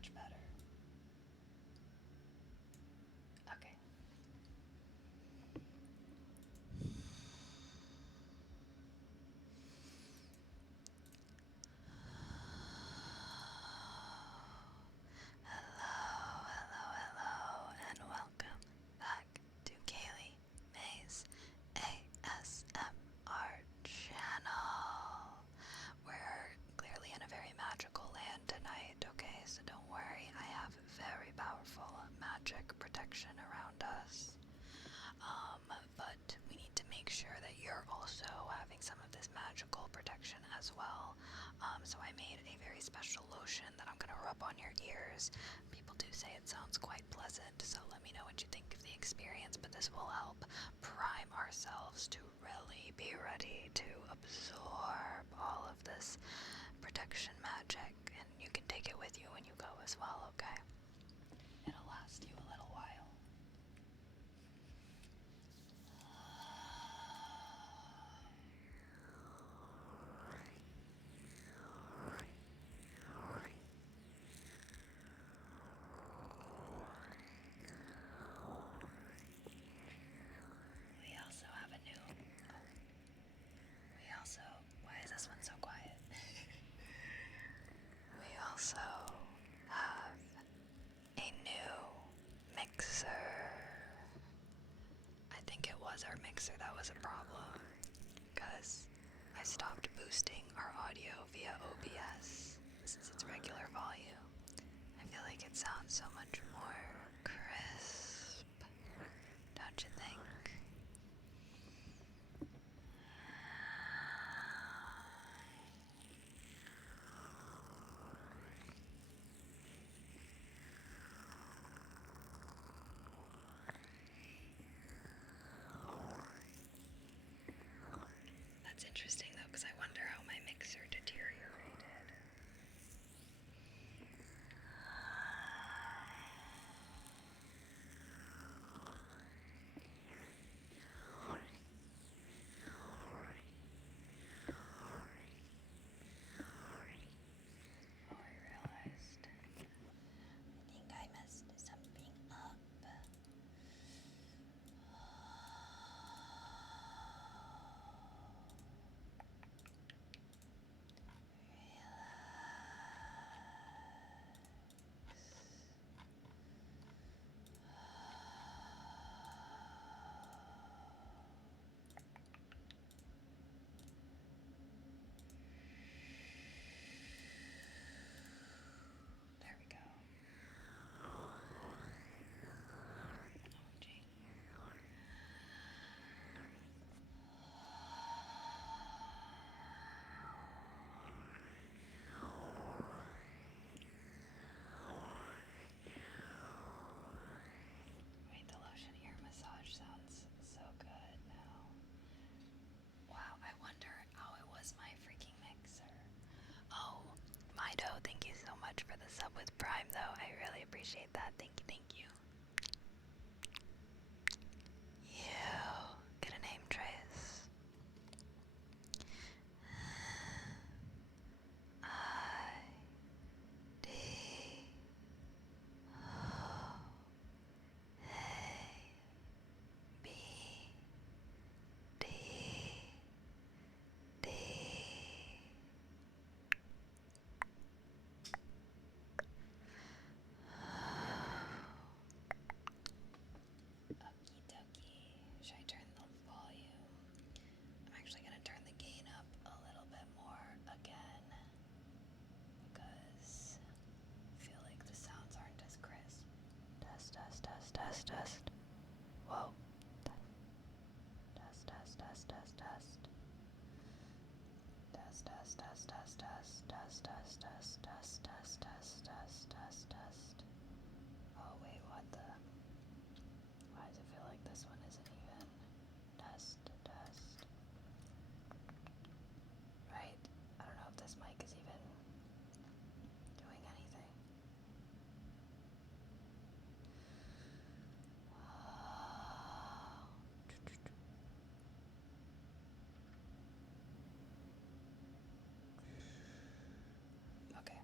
much better. Okay. Hello, and welcome back to Kaylee May's ASMR channel. We're clearly in a very magical land tonight, okay? So don't worry, I have very powerful magic protection around us. But we need to make sure that you're also having some of this magical protection as well. So I made a very special lotion that I'm gonna rub on your ears. People do say it sounds quite pleasant, so let me know what you think of the experience, but this will help prime ourselves to really be ready to absorb all of this protection magic, and you can take it with you when you go as well, okay? It'll last you a little while. Why is this one so quiet? We also have a new mixer. I think it was our mixer that was a problem, because I stopped boosting our audio via OBS since its regular volume. I feel like it sounds so much more crisp, don't you think? That's interesting though, because I wonder how my mixer deteriorated. Oh, I realized. I think I messed something up. There we go. Wait, the lotion ear massage sounds so good now. Wow, I wonder how it was my freaking mixer. Oh, Mido, thank you so much for the sub with Prime, though. I really appreciate that. Thank you, thank you. You get a name, Trace. I D O A B D D. Okie dokie. Should I turn the volume? I'm actually gonna turn the gain up a little bit more again, because I feel like the sounds aren't as crisp. Test, test, test, test, test. Whoa. Test, test, test, test, test. Test, test, test, test, test, test, test, test, test, test, test, test, test, test. Oh wait, what the? Why does it feel like this one isn't even? Test, test. Right? I don't know if this mic is even doing anything. Okay.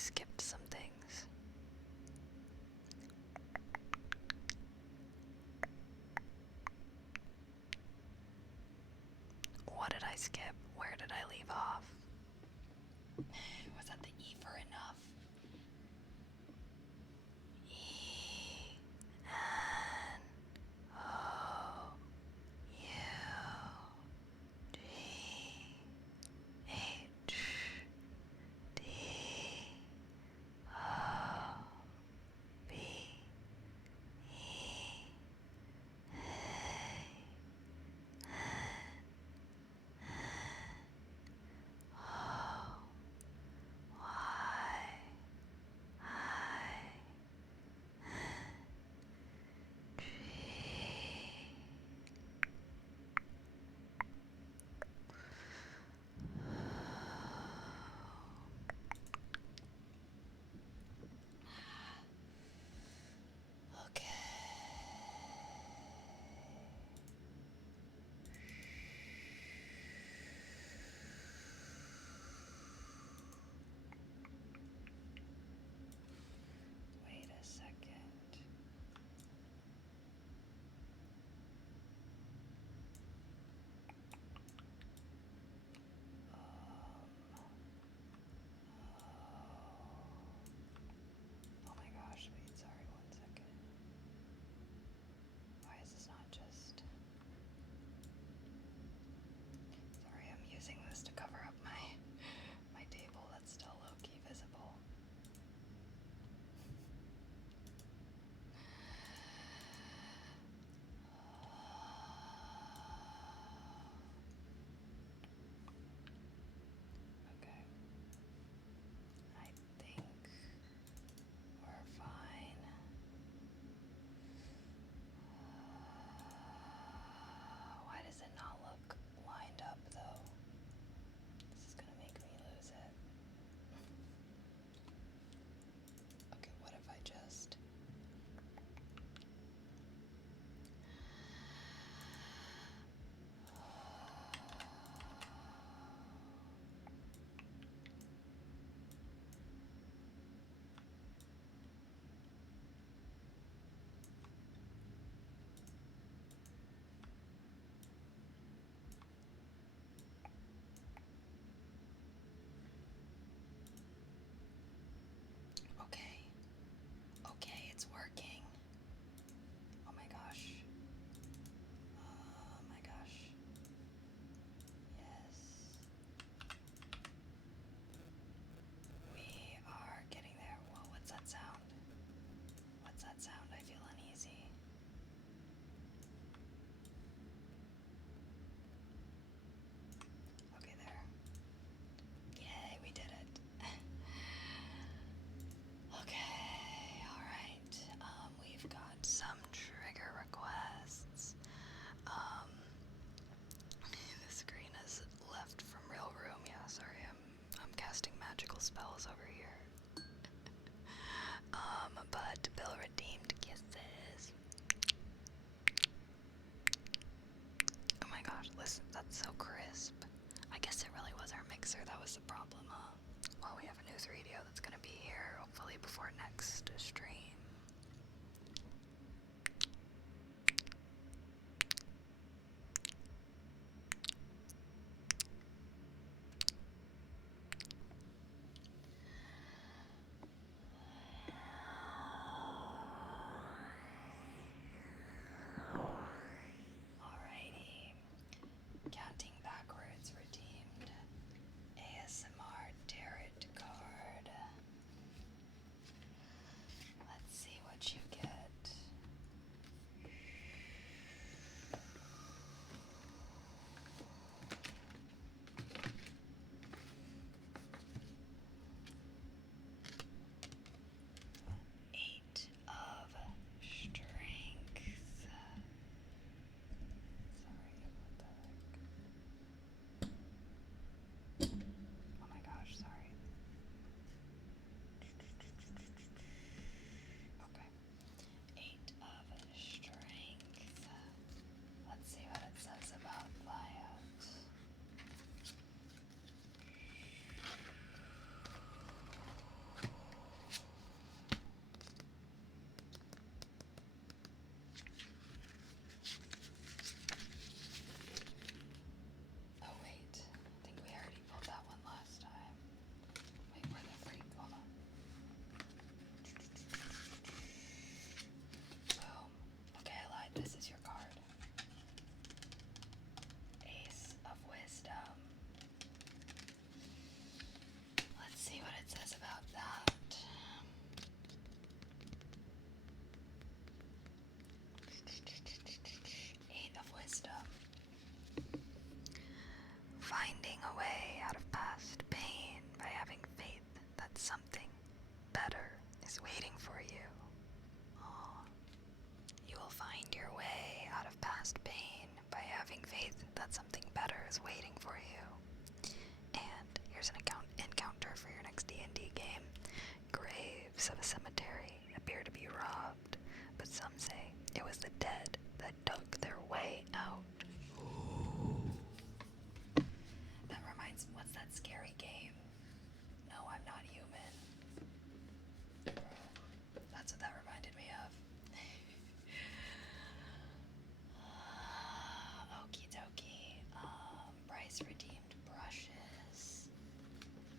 skipped some things. What did I skip? Where did I leave off? Was that the E for enough? E N O U D H D O B E A N This is your card. Ace of Wisdom. Let's see what it says about that. Eight of Wisdom. Finding a way out of past pain by having faith that something better is waiting for you. Aww. You will find your way out of past pain by having faith that something better is waiting for you. And here's an encounter for your next D&D game. Graves of a cemetery appear to be robbed, but some say it was the dead that dug their way out. Ooh. That reminds me, what's that scary game? No, I'm Not Human. That's what that reminded me of. Okie dokie. Bryce redeemed brushes.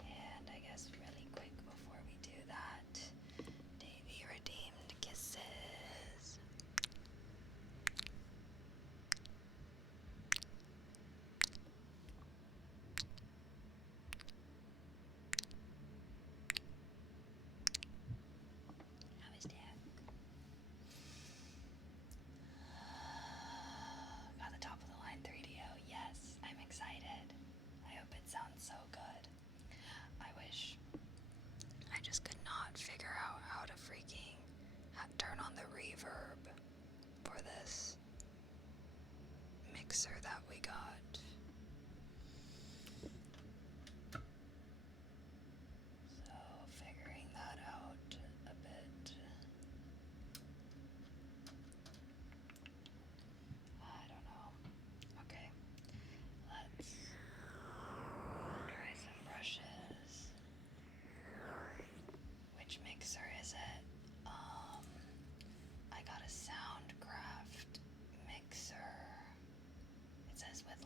And I guess really quick before we do that, Davy redeemed kisses. How is Dad? Got the top of the line 3DO. Yes, I'm excited. I hope it sounds so good. I wish I just could not figure out how to freaking turn on the reverb for this mixer that we got. So figuring that out a bit. I don't know. Okay, let's try some brushes. Which mixer is it? I got a Soundcraft mixer. It says with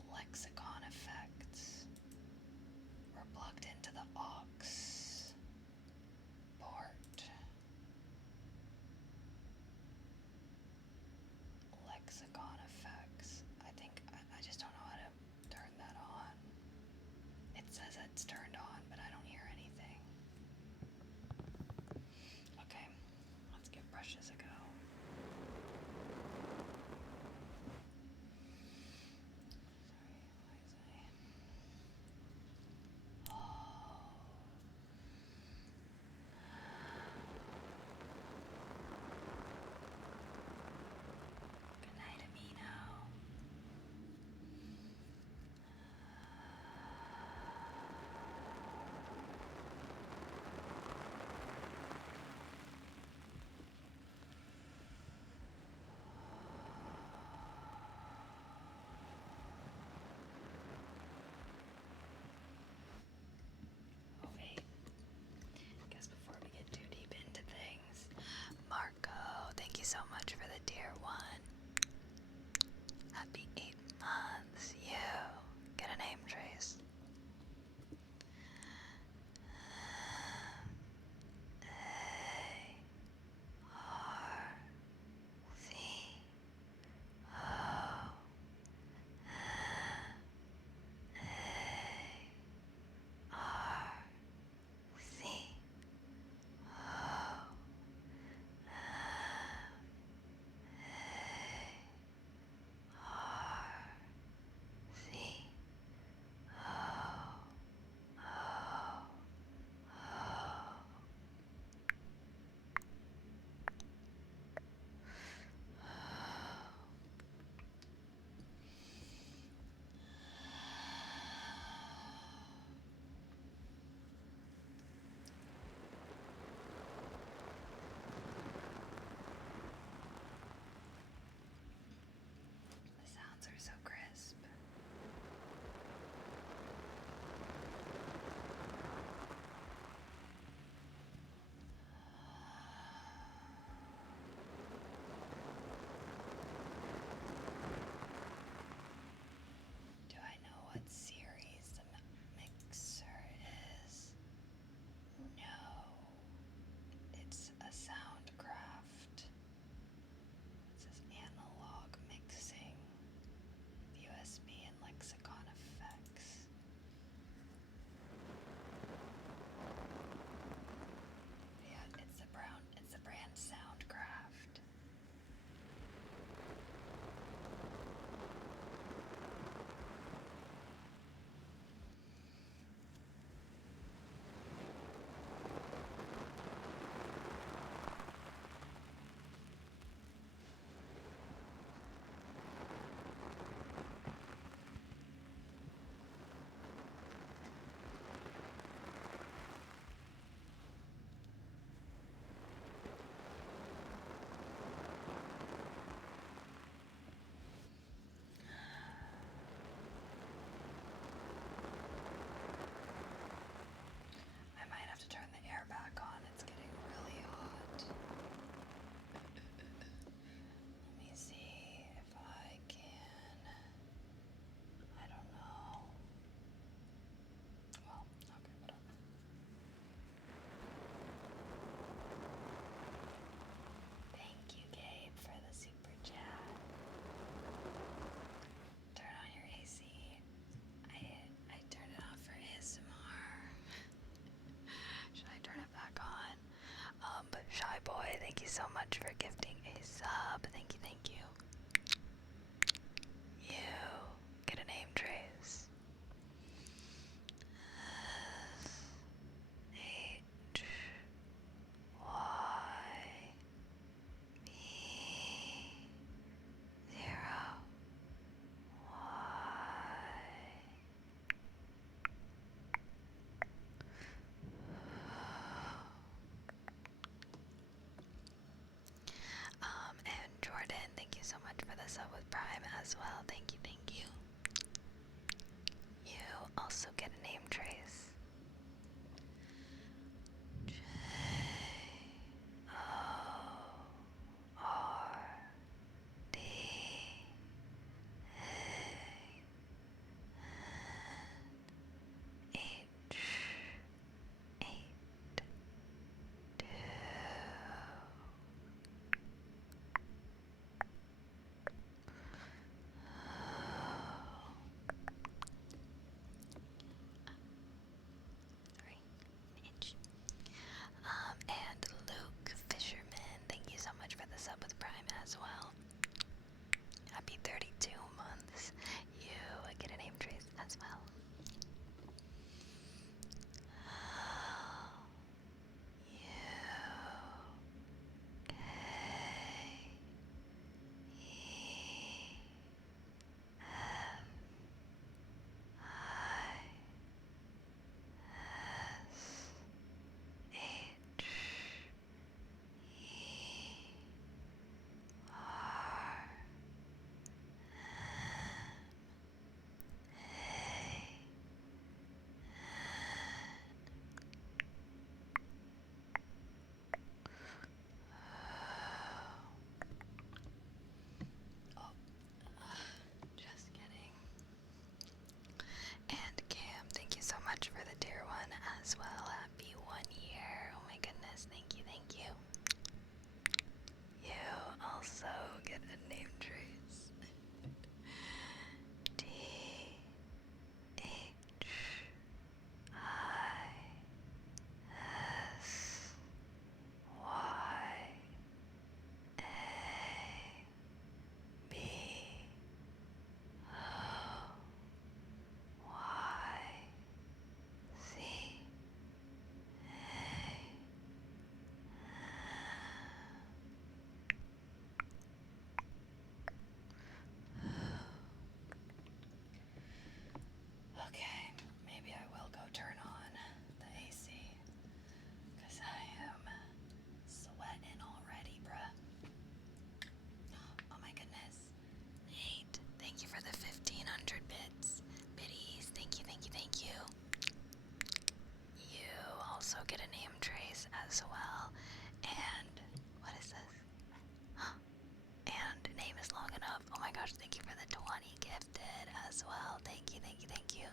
gosh, thank you for the 20 gifted as well. Thank you, thank you, thank you.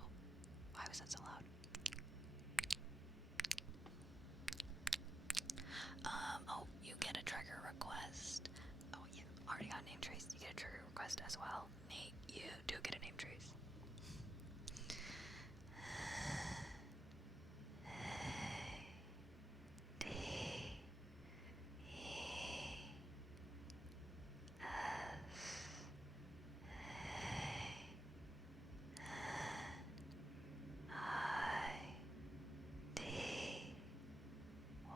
Oh, why was that so loud? Oh, you get a trigger request. Oh yeah, already got a name trace. You get a trigger request as well. Nate, you do get a name trace. D E S I D Y.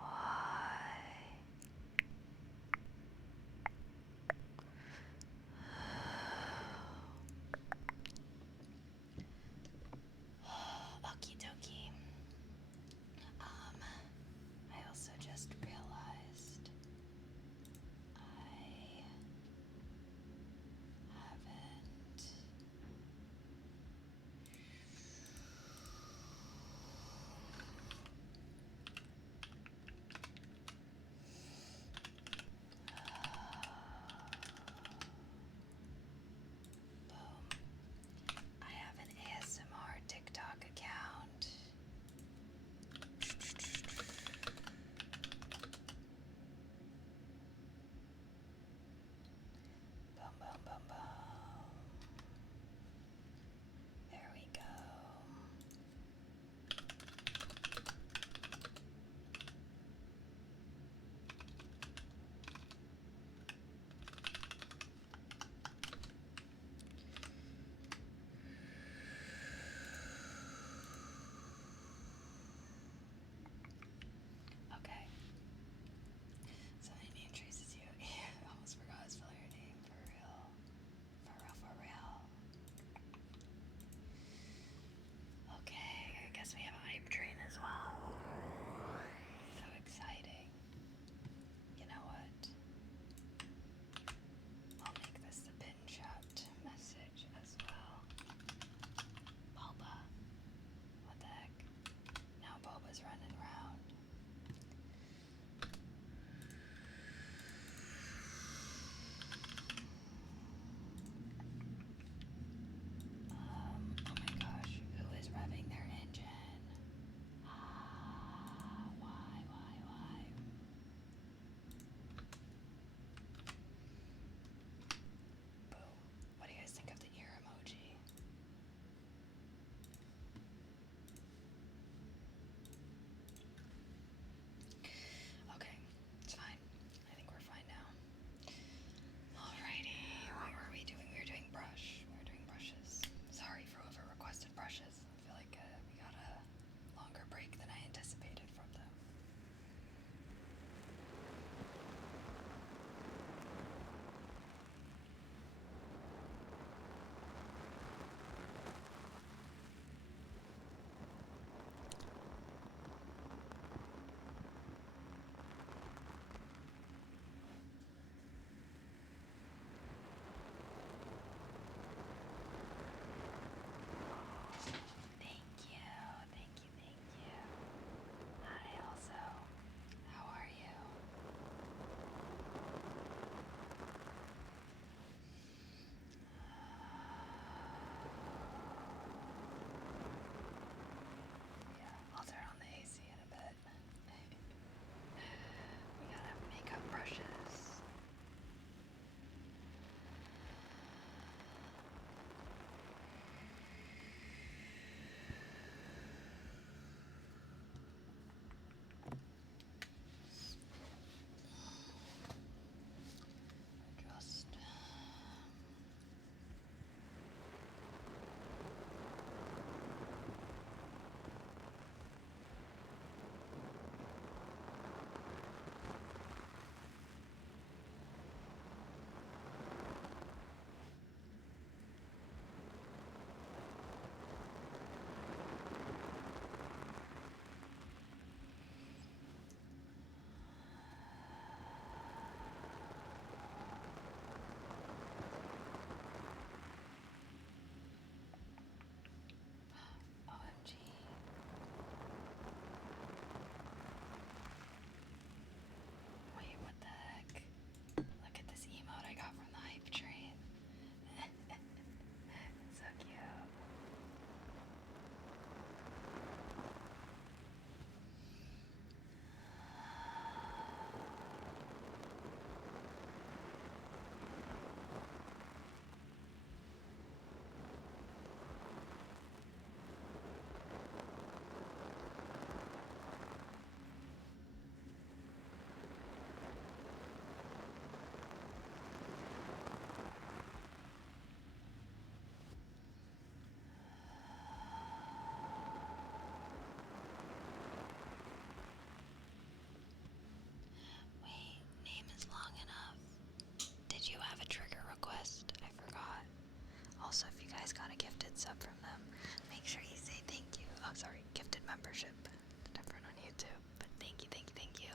also, if you guys got a gifted sub from them, make sure you say thank you. Oh, sorry, gifted membership. It's different on YouTube, but thank you, thank you, thank you.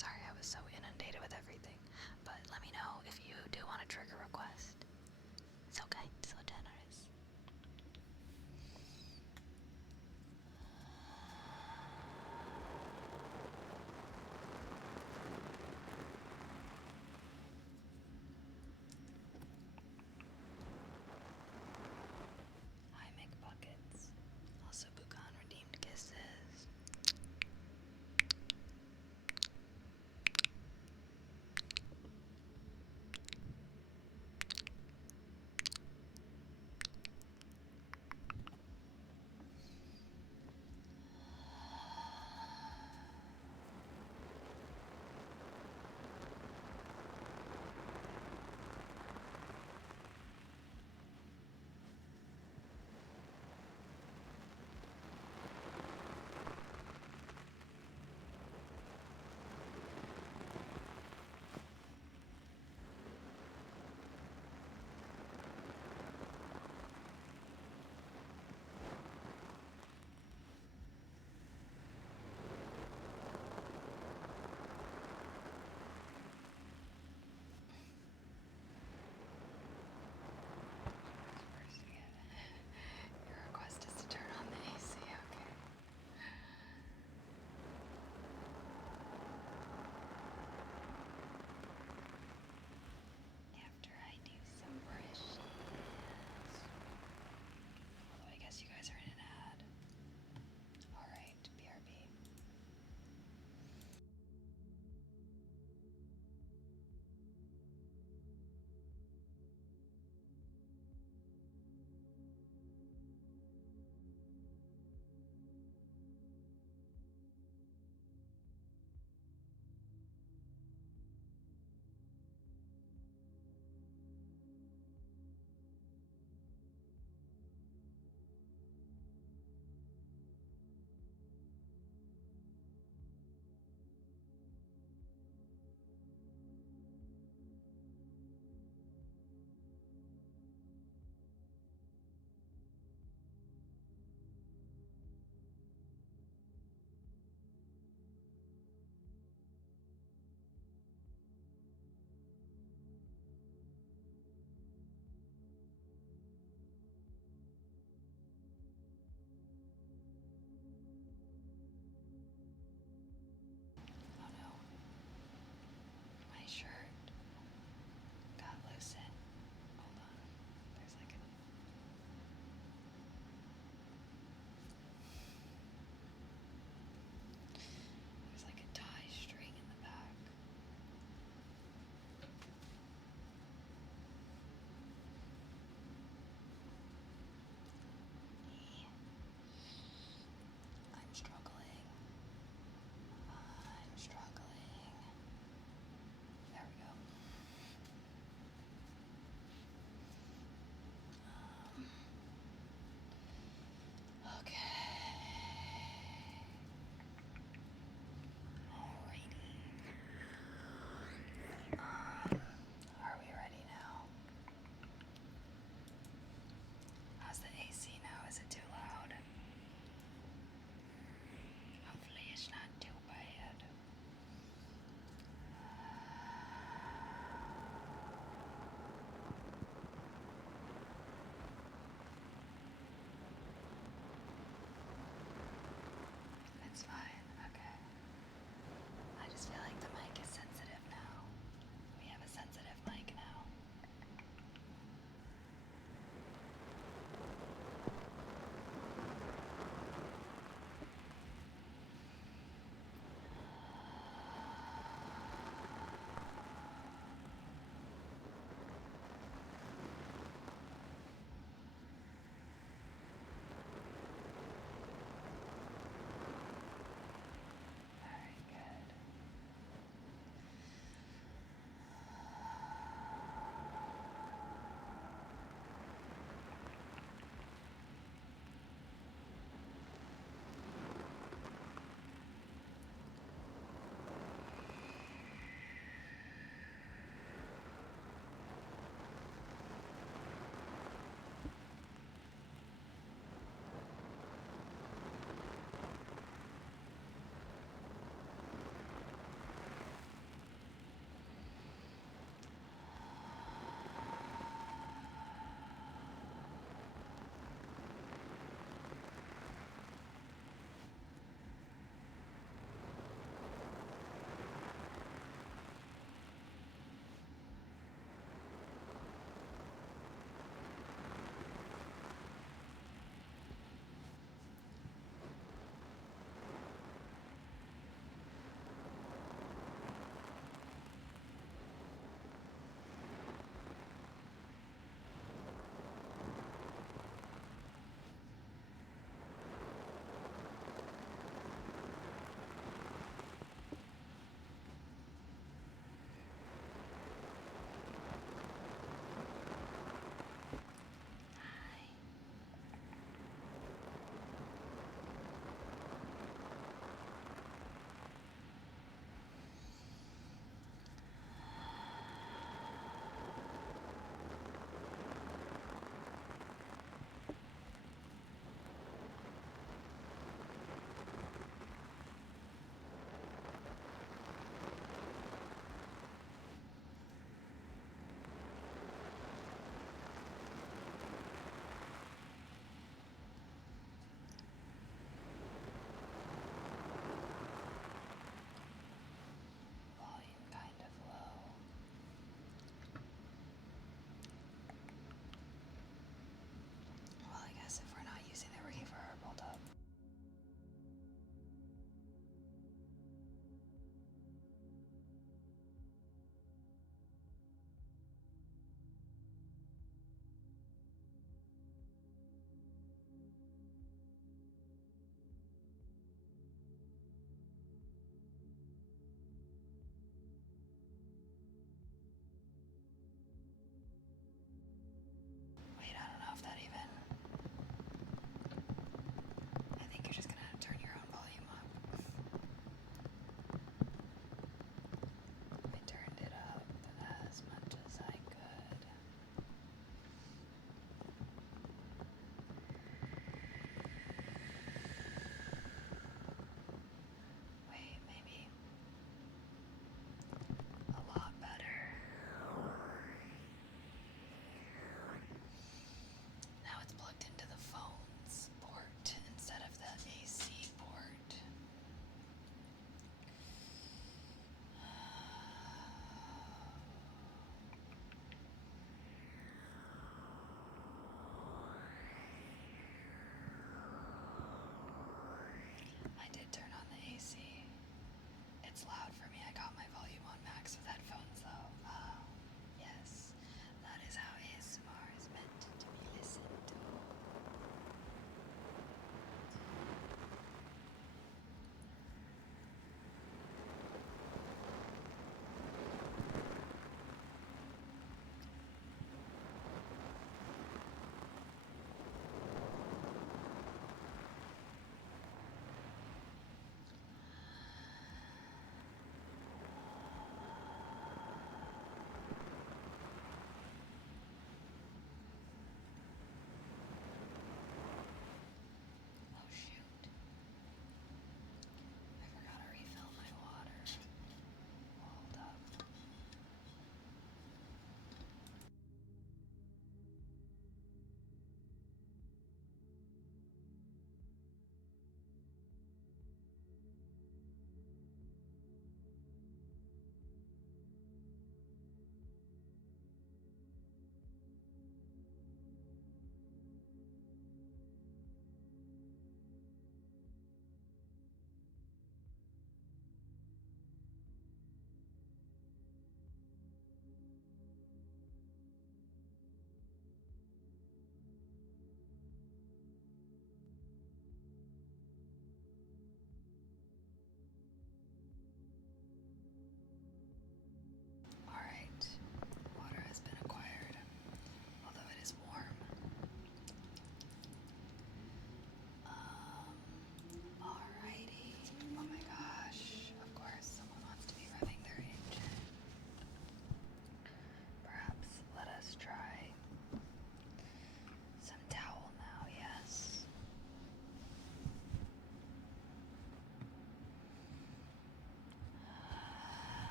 Sorry, I was so inundated with everything, but let me know if you do want a trigger request. So kind, so generous. Hi, McBuckets. Also, Bukan redeemed kisses.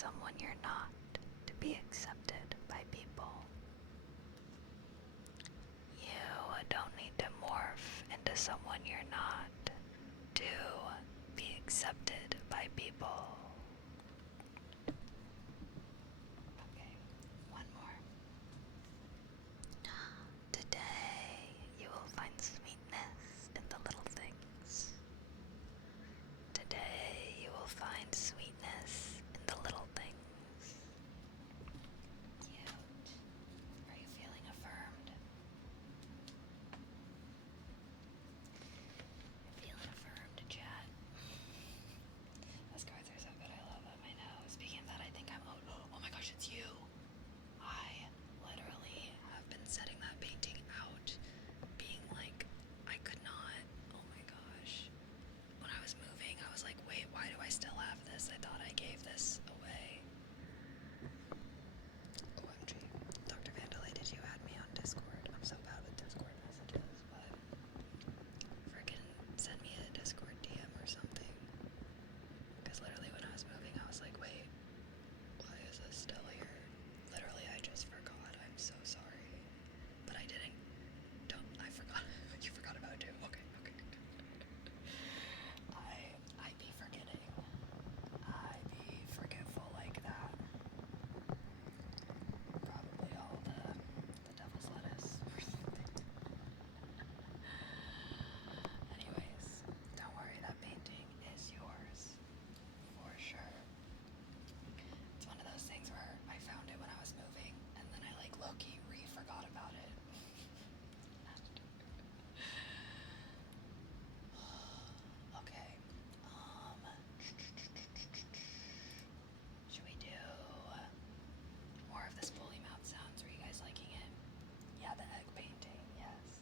someone you're not to be accepted by people. You don't need to morph into someone you're not to be accepted by people. Okay, one more. Today, you will find sweetness in the little things. Today, you will find sweetness in the little things. Cute. Are you feeling affirmed? Feeling affirmed, chat. Those cards are so good. I love them. I know. Speaking of that, I think I'm. Oh my gosh, it's you. I literally have been setting that painting out, being like, I could not. Oh my gosh. When I was moving, I was like, wait, why do I still have this? I thought I gave this away. OMG. Dr. Vandalay, did you add me on Discord? I'm so bad with Discord messages, but freaking send me a Discord DM or something. Because literally when I was moving, I was like, wait, why is this still here? Literally, I just forgot. I'm so sorry. But I didn't. I forgot. You forgot about it too. Okay. I be forgetting. I be forgetful like that. Probably all the devil's lettuce or something. Anyways, don't worry, that painting is yours. For sure. It's one of those things where I found it when I was moving, and then I like low-key forgot about it. Okay. Should we do more of this bully mouth sounds? Are you guys liking it? Yeah, the egg painting, yes.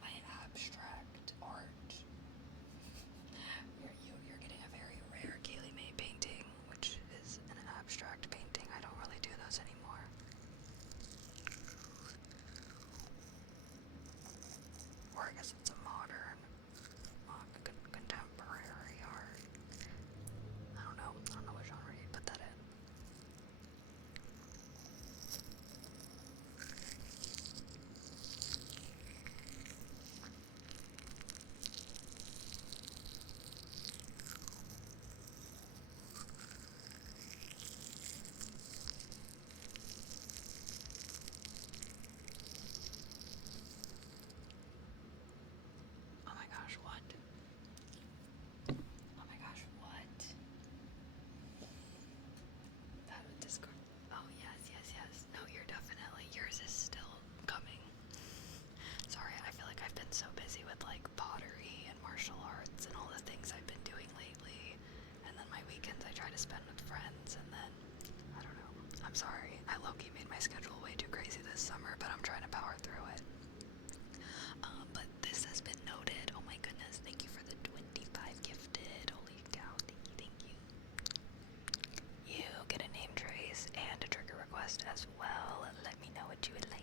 My abstract art. You're getting a very rare Kaylee May painting, which is an abstract painting. I don't really do those anymore. Or I guess it's a modern, contemporary art. I don't know what genre you'd put that in. Oh my gosh, what? Oh my gosh, what? That would Discord. Oh, yes. No, yours is still coming. Sorry, I feel like I've been so busy with like pottery and martial arts and all the things I've been doing lately. And then my weekends I try to spend with friends, and then, I don't know. I'm sorry, I low-key made my schedule way too crazy this summer, but I'm trying to power through it. But this has been noted. Oh my goodness, thank you for the 25 gifted. Holy cow, thank you. You get a name trace and a trigger request as well. Let me know what you would like.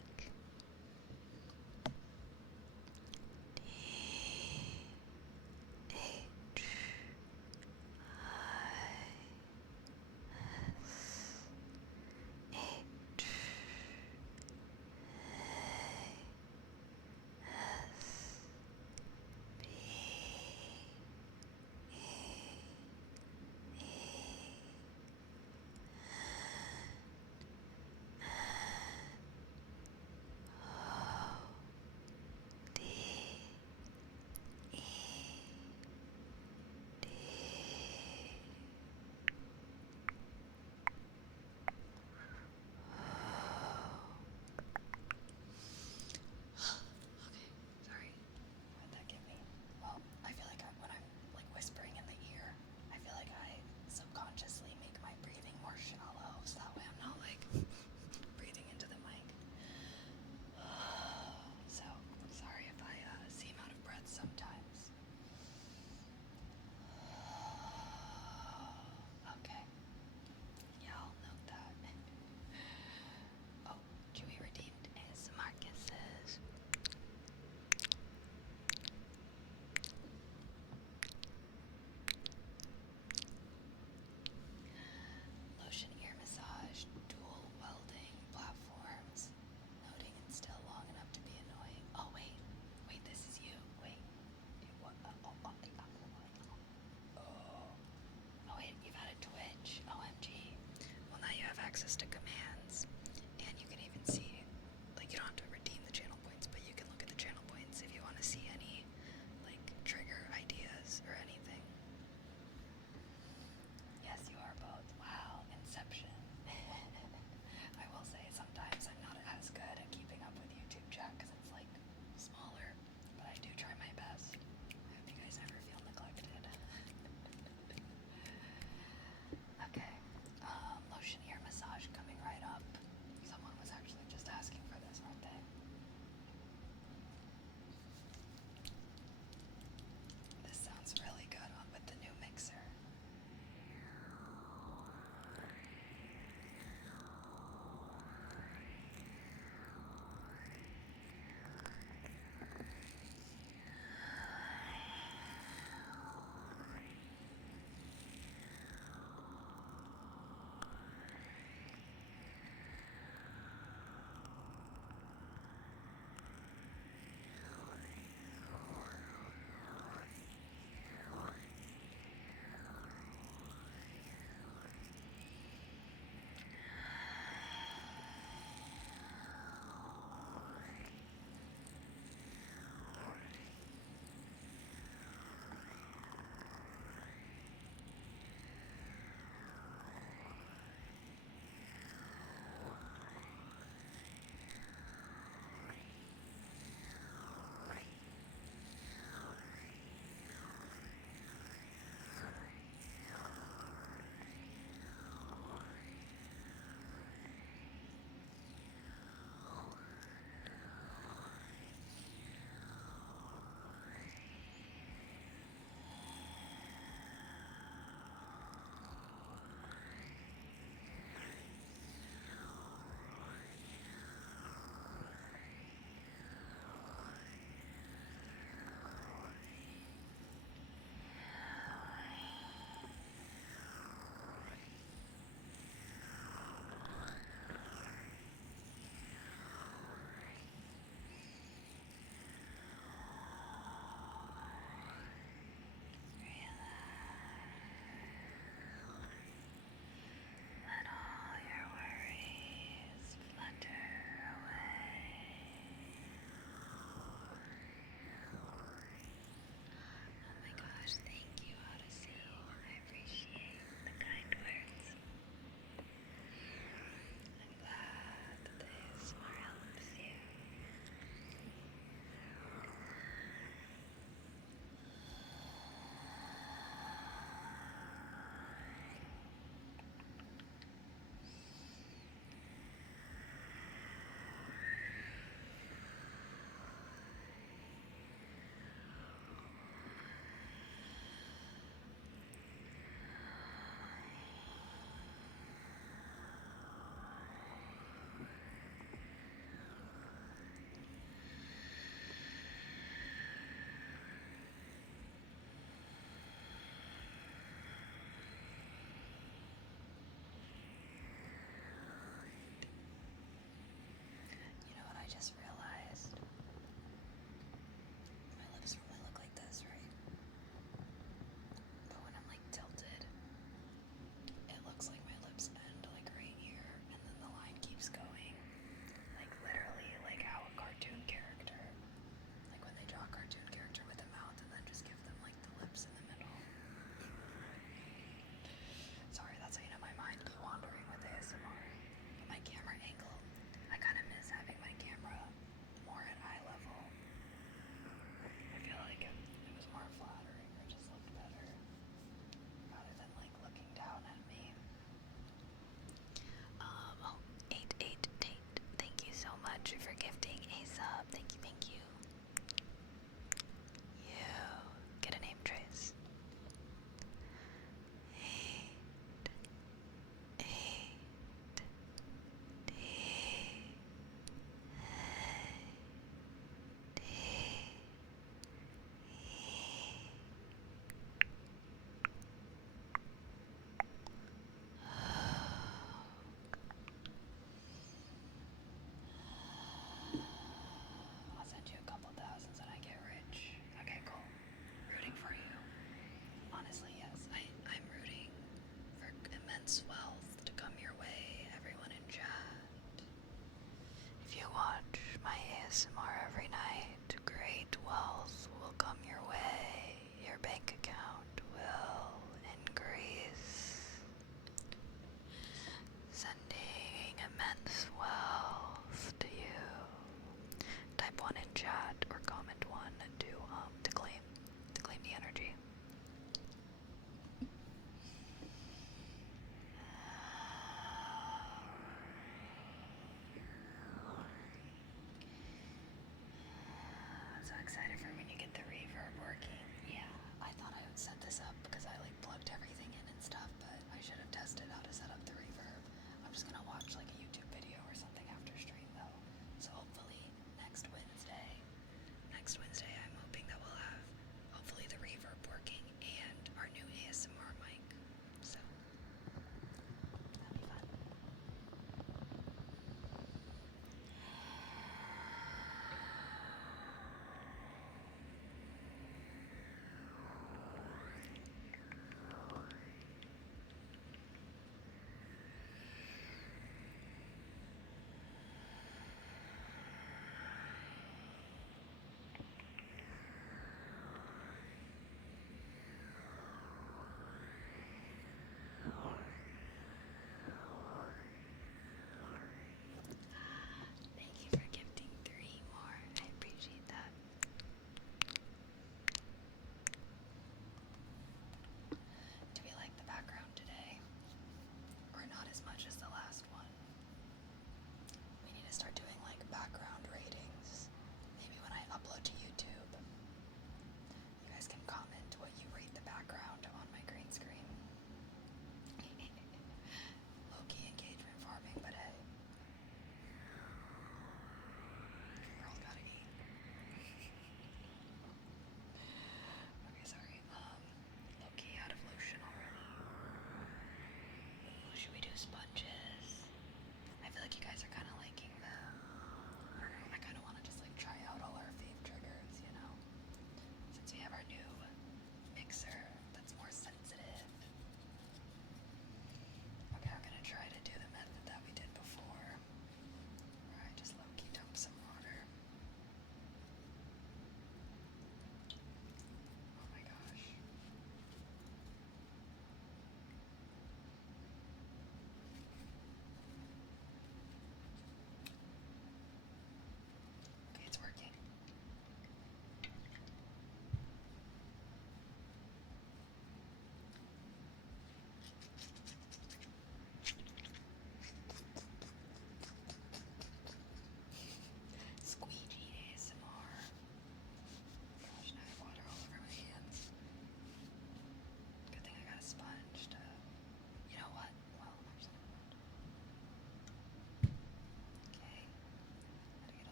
access to commands, and you can even see, like, you don't have to redeem the channel points, but you can look at the channel points if you want to see any, like, trigger ideas or anything. Yes, you are both. Wow, Inception. I will say sometimes I'm not as good at keeping up with YouTube chat because it's like smaller, but I do try my best. I hope you guys never feel neglected. Okay, lotion ear massage coming right on.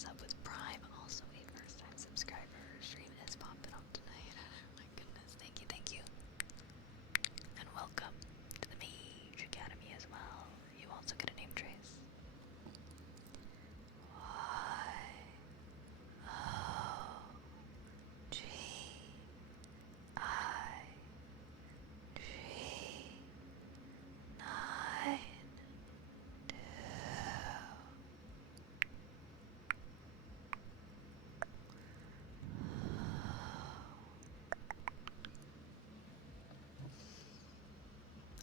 us up with Prime, also a first-time subscriber. Her stream is popping up tonight. Oh my goodness, thank you, thank you. And welcome to the Mage Academy as well. You also get a name trace.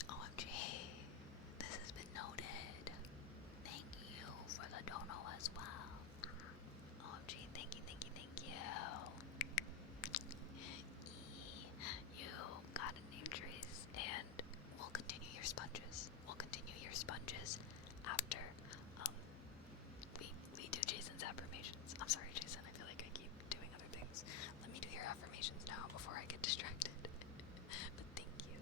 OMG, this has been noted. Thank you for the dono as well. OMG, thank you, thank you, thank you. You got a name trace, and we'll continue your sponges. We'll continue your sponges after we do Jason's affirmations. I'm sorry, Jason, I feel like I keep doing other things. Let me do your affirmations now before I get distracted. But thank you.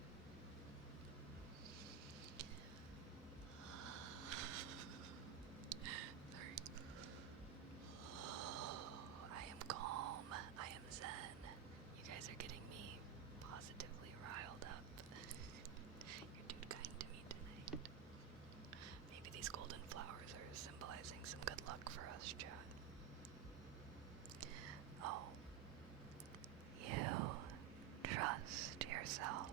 Sorry. I am calm. I am zen. You guys are getting me positively riled up. You're too kind to me tonight. Maybe these golden flowers are symbolizing some good luck for us, chat. Oh. You trust yourself.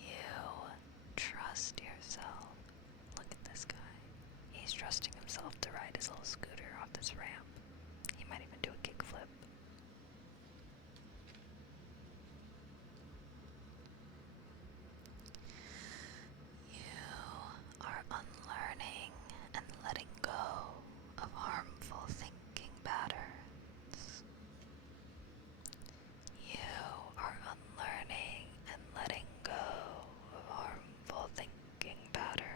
You trust yourself. Look at this guy. He's trusting himself to ride his little scooter off this ramp. He might even do a kickflip. You are unlearning and letting go of harmful thinking patterns. You are unlearning and letting go of harmful thinking patterns.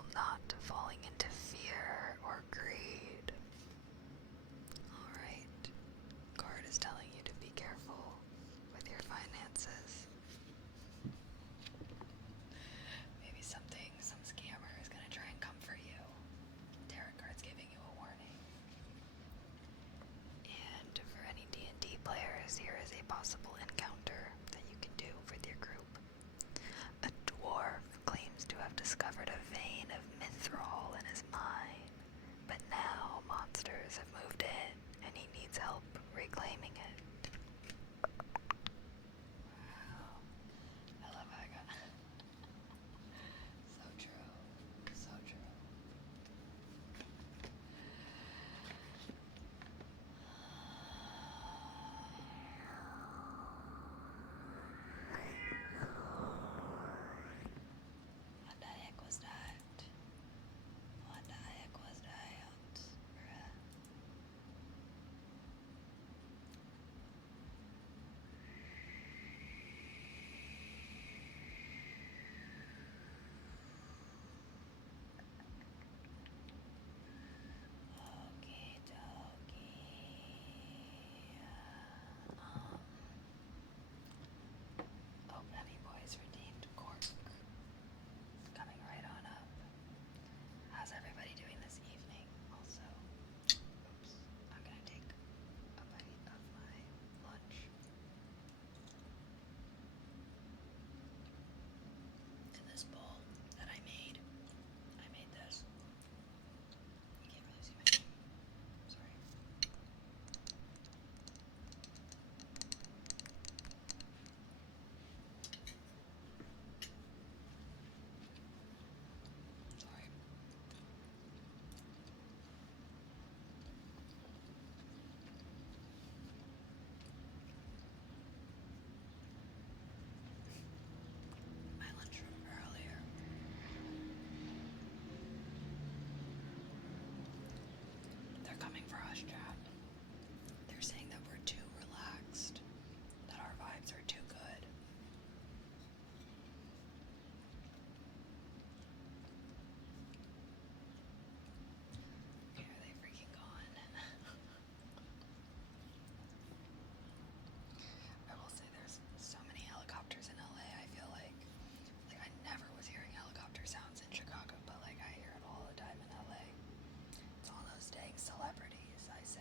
while not falling into fear or greed. Alright, card is telling you to be careful with your finances. Maybe some scammer is gonna try and come for you. Tarot card's giving you a warning. And for any D&D players, here is a possible encounter that you can do with your group. A dwarf claims to have discovered a vein of mithril in his mine, but now monsters have moved in and he needs help reclaiming it. Wow. I love how I got so true. So true. What the heck was that? What the heck was that? Bruh. Okie dokie. Penny Boy's redeemed cork. Coming right on up. How's everybody doing this evening? Also, oops, I'm gonna take a bite of my lunch. In this bowl that I made this. You can't really see my name. Sorry. Sorry. My lunch from earlier. They're coming for us, chat. They're saying that we're too relaxed, that our vibes are too good. Okay, are they freaking gone? I will say there's so many helicopters in LA. I feel like I never was hearing helicopter sounds in Chicago, but like I hear it all the time in LA. It's all those dang celebrities, I say.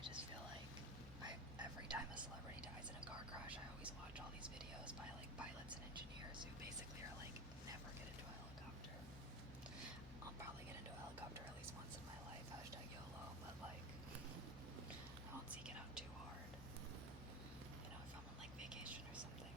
I just feel like every time a celebrity dies in a car crash, I always watch all these videos by like pilots and engineers who basically are like, never get into a helicopter. I'll probably get into a helicopter at least once in my life, hashtag YOLO, but like, I won't seek it out too hard. You know, if I'm on like vacation or something.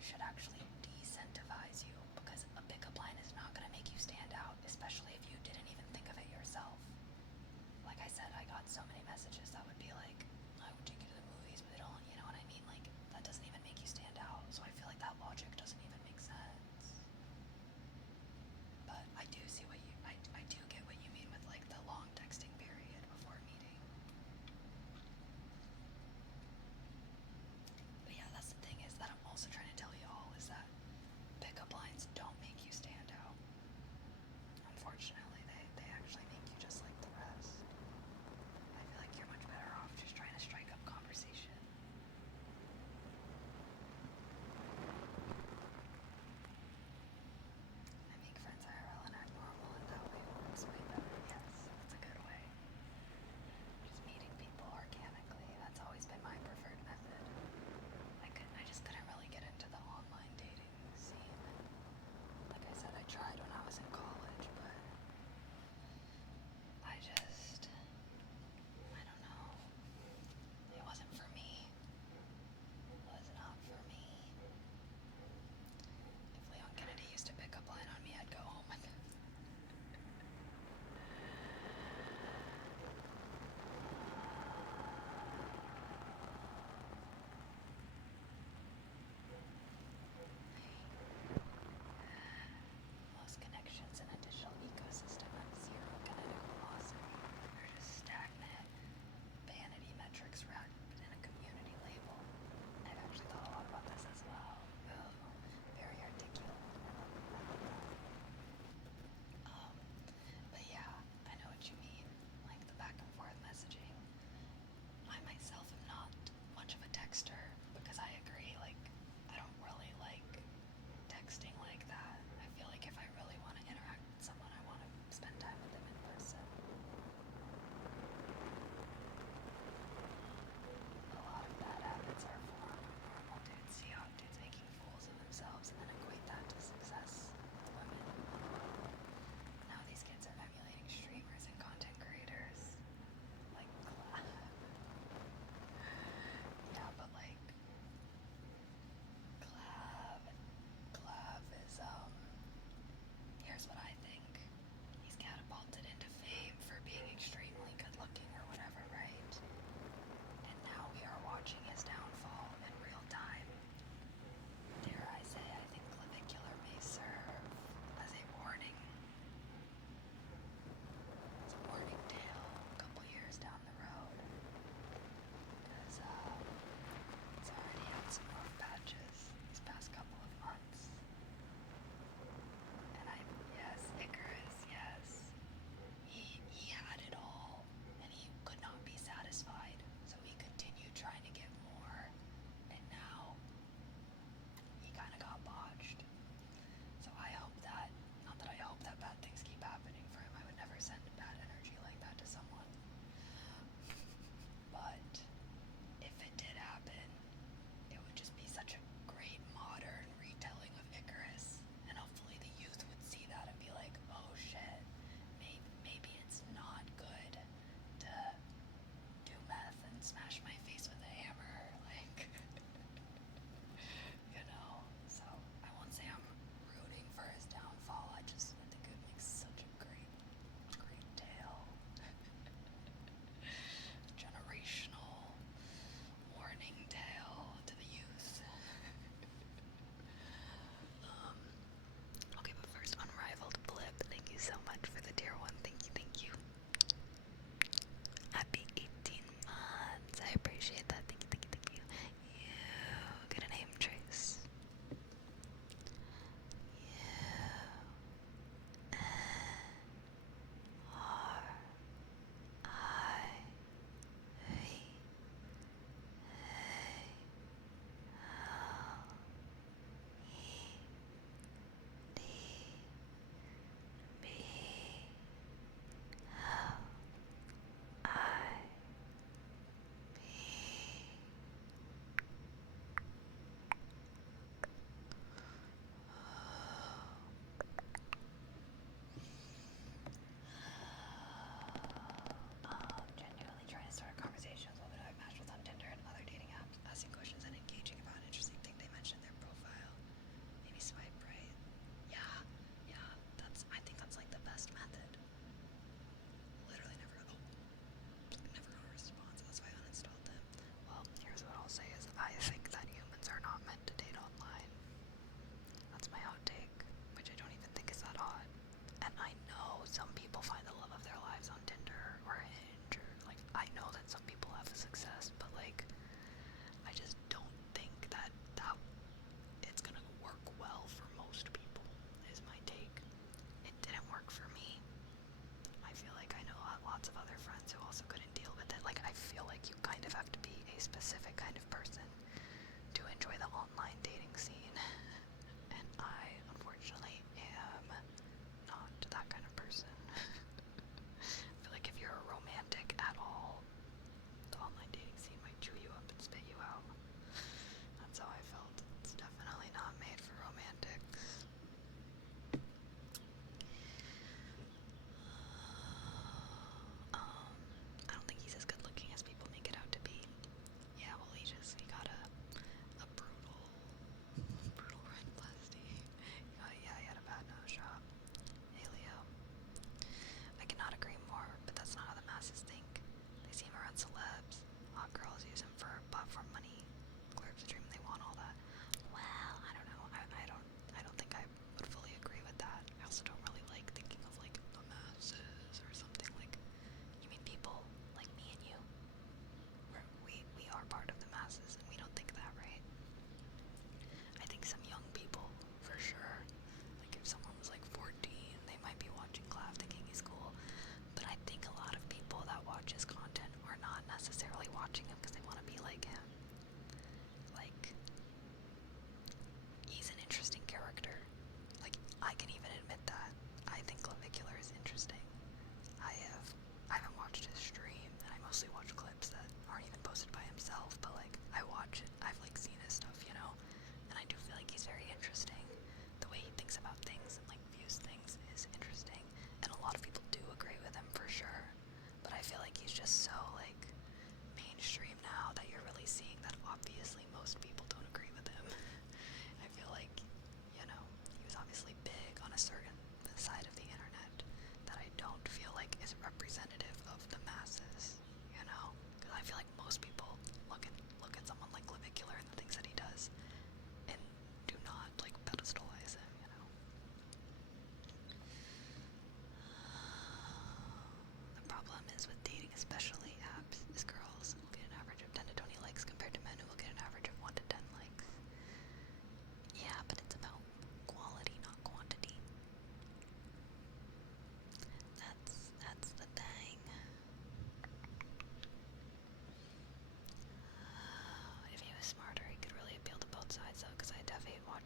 should actually decentivize you, because a pickup line is not going to make you stand out, especially if you didn't even think of it yourself. Like I said, I got so many messages that would be like, I would take you to the movies, but they don't, you know what I mean? Like, that doesn't even make you stand out. So I feel like that logic doesn't even make sense. But I do see what I do get what you mean with like the long texting period before meeting. But yeah, that's the thing is that I'm also trying to tell y'all is that pickup lines don't make you stand out. Unfortunately.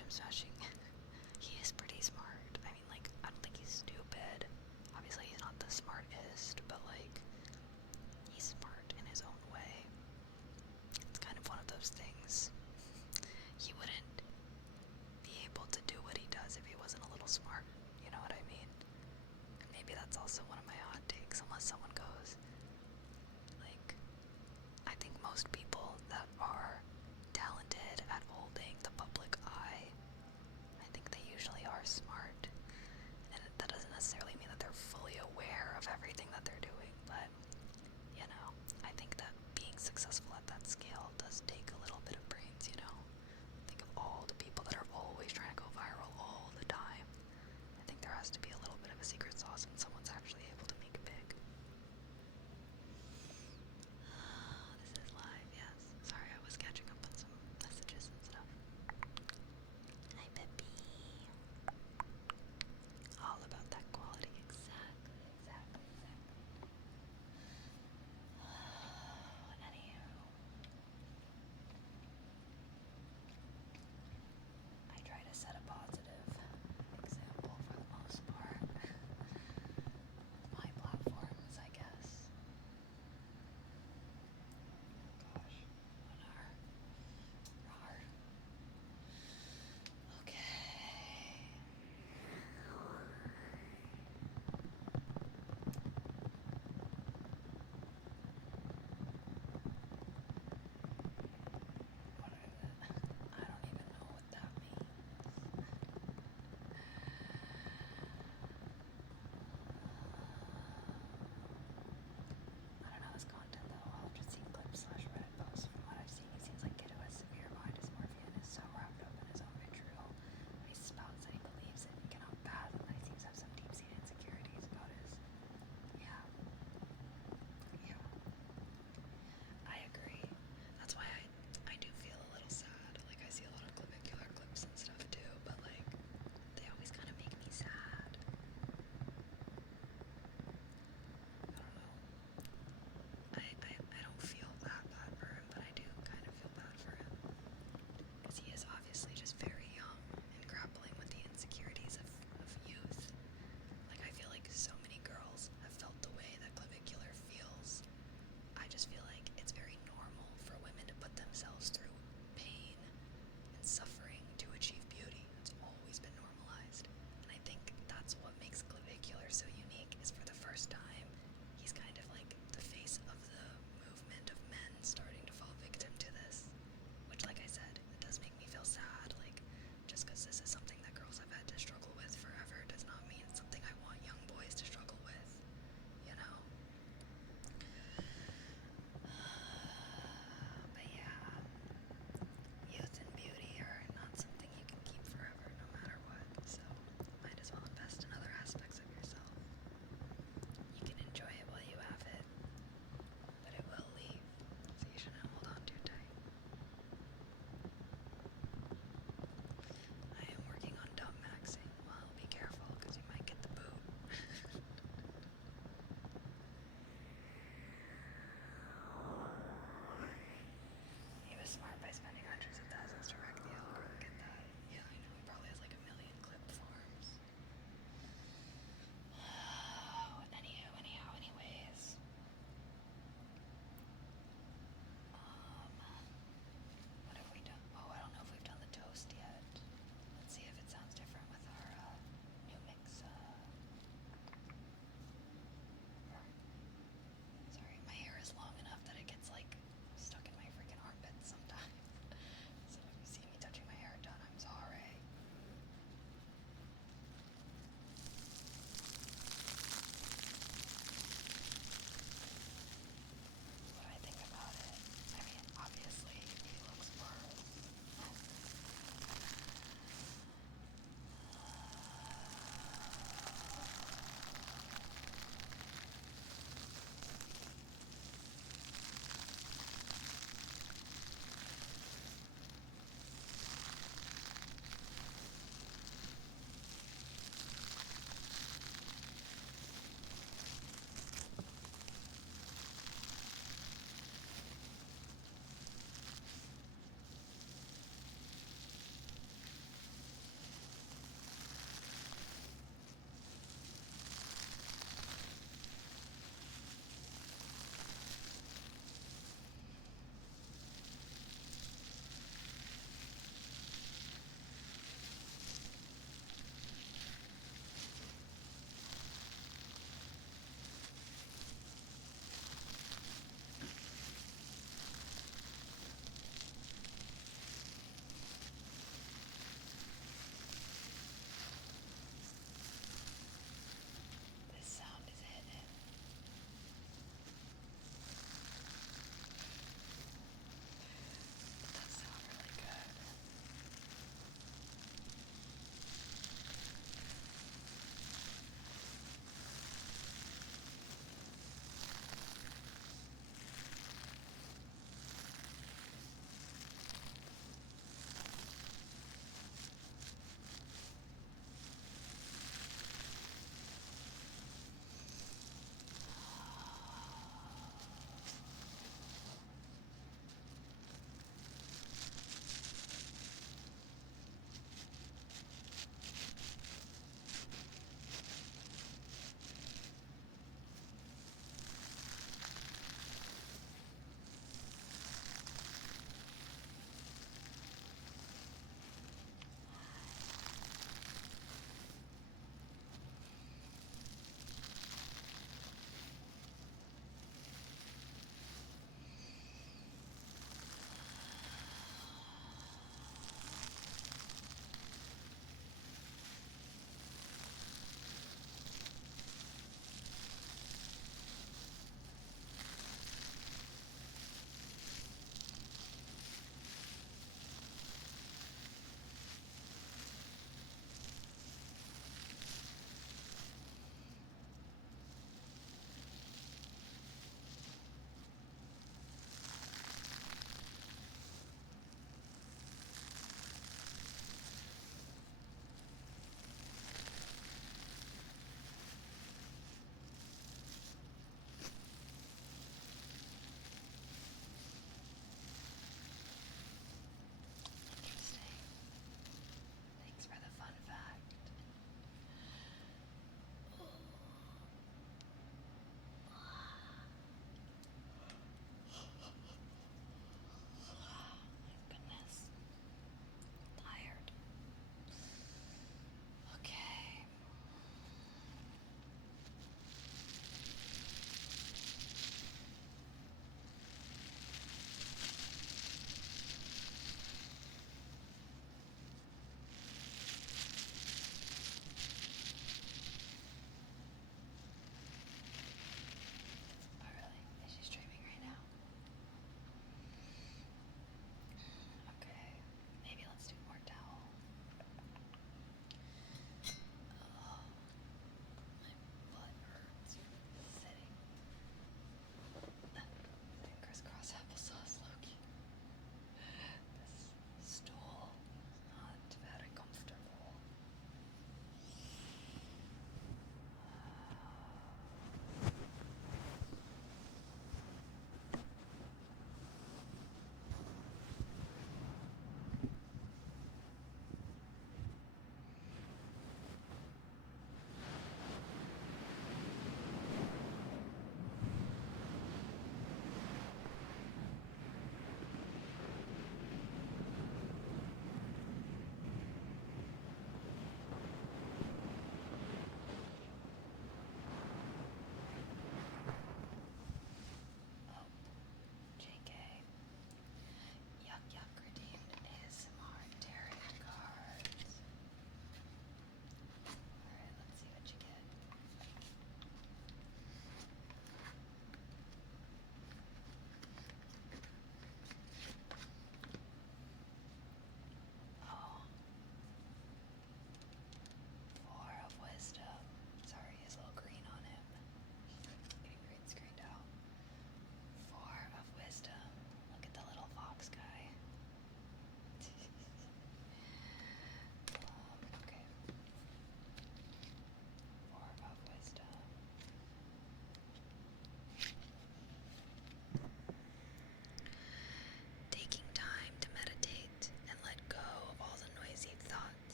gym smashing. He is pretty smart. I mean, like, I don't think he's stupid. Obviously, he's not the smartest, but, like, he's smart in his own way. It's kind of one of those things. He wouldn't be able to do what he does if he wasn't a little smart. You know what I mean? And maybe that's also one of my hot takes, unless someone goes, like, I think most people that are talented at holding the public eye, I think they usually are smart. And that doesn't necessarily mean that they're fully aware of everything that they're doing, but, you know, I think that being successful at that scale does take a little bit of brains, you know? Think of all the people that are always trying to go viral all the time. I think there has to be a little bit of a secret sauce when someone's actually able to make it big. This is live, yeah.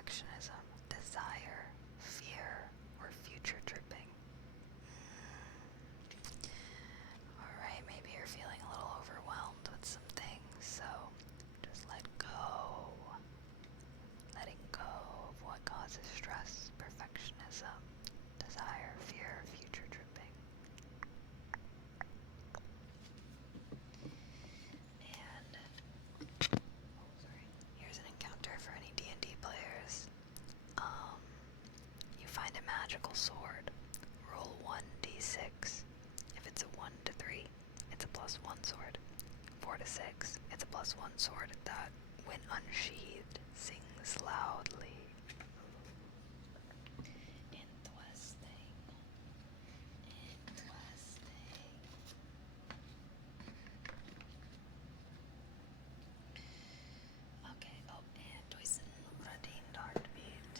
perfectionism, desire, fear, or future tripping. Alright, maybe you're feeling a little overwhelmed with some things, so just let go. Letting go of what causes stress, perfectionism, desire, fear, future tripping. And here's an encounter for any D&D players. You find a magical sword. Roll 1d6. If it's a 1 to 3, it's a +1 sword. 4 to 6, it's a +1 sword that, when unsheathed, sings loudly. Interesting. Okay, oh, and Toyson redeemed Heartbeat.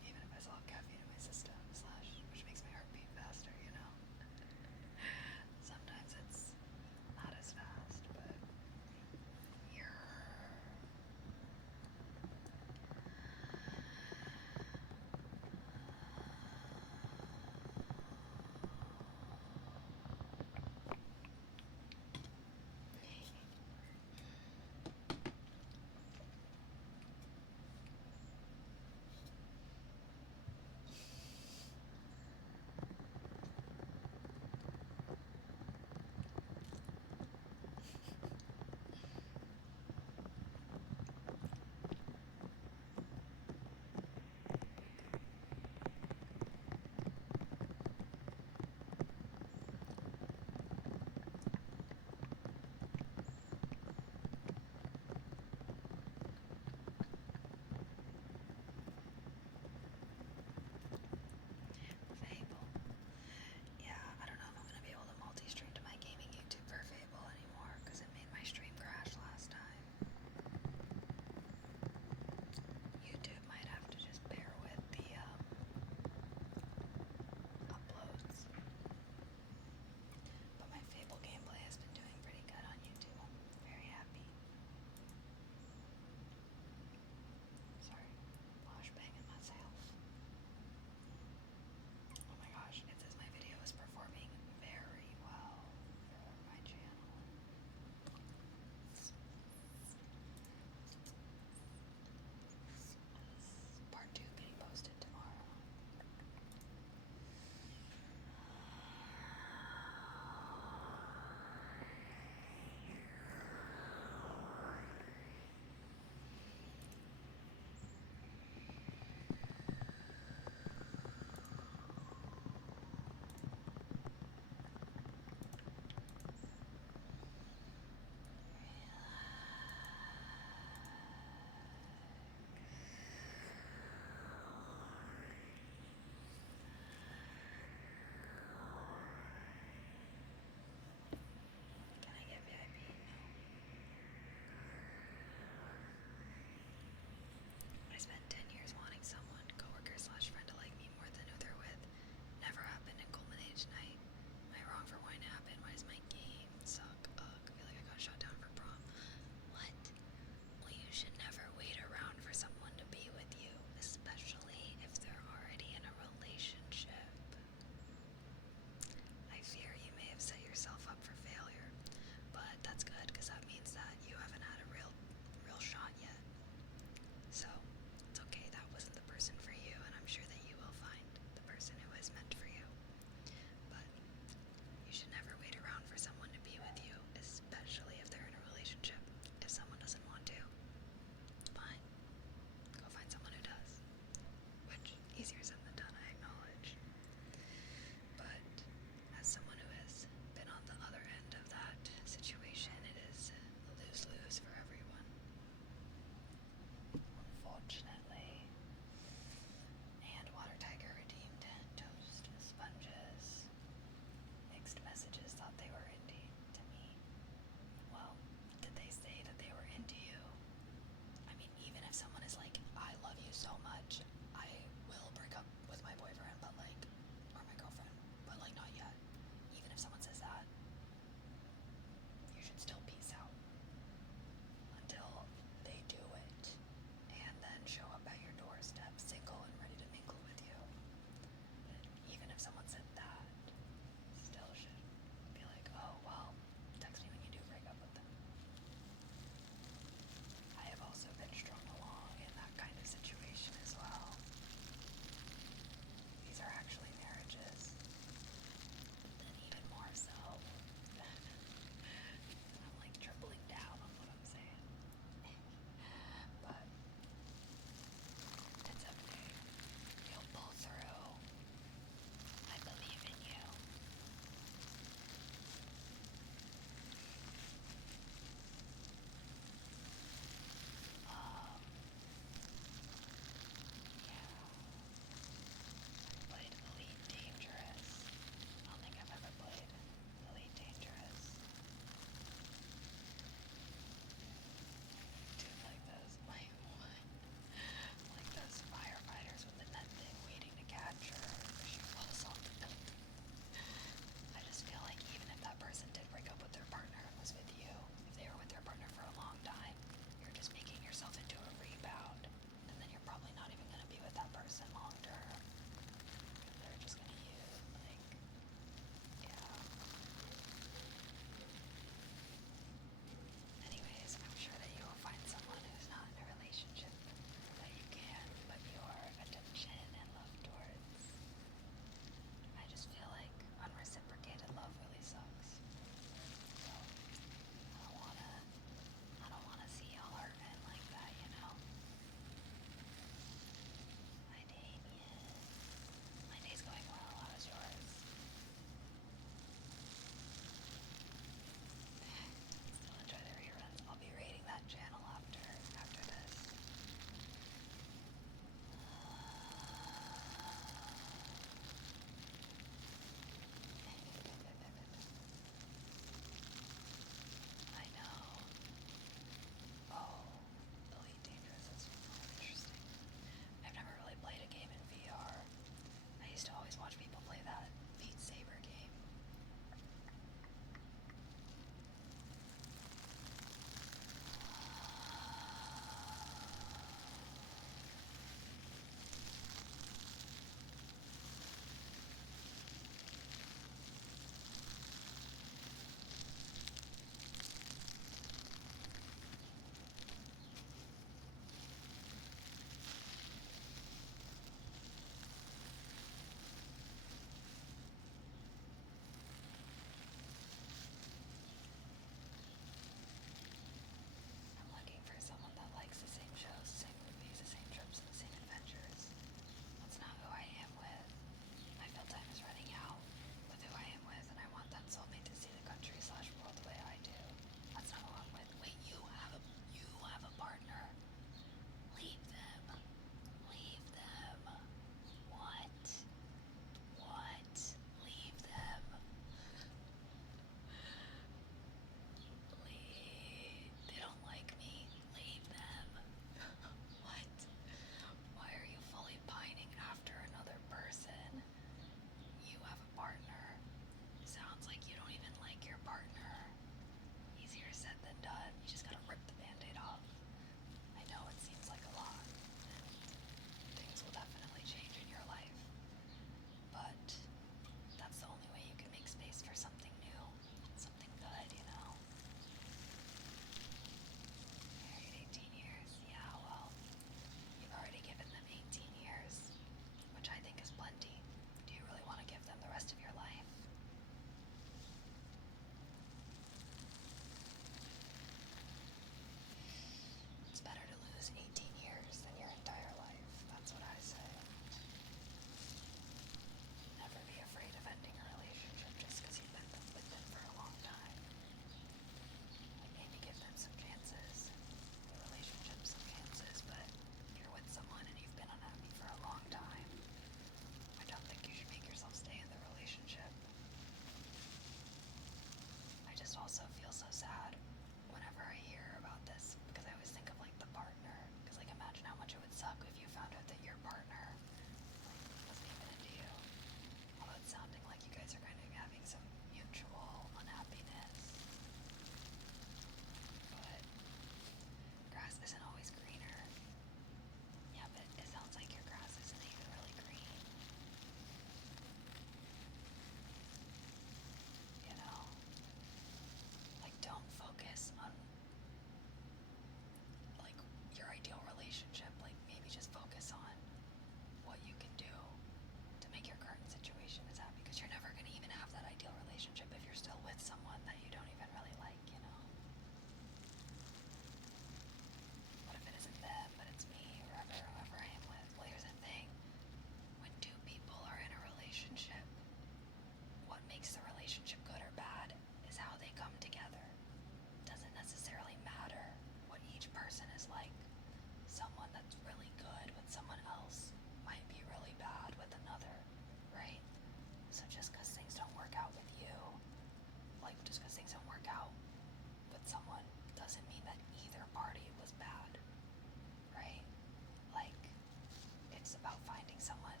it's about finding someone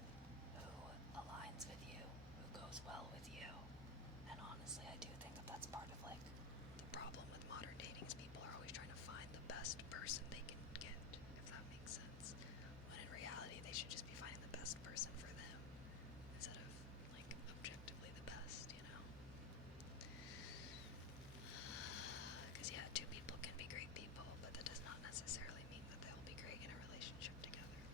who aligns with you, who goes well with you. And honestly, I do think that that's part of like the problem with modern dating is people are always trying to find the best person they can get, if that makes sense. When in reality, they should just be finding the best person for them instead of like objectively the best, you know? Because yeah, two people can be great people, but that does not necessarily mean that they'll be great in a relationship together.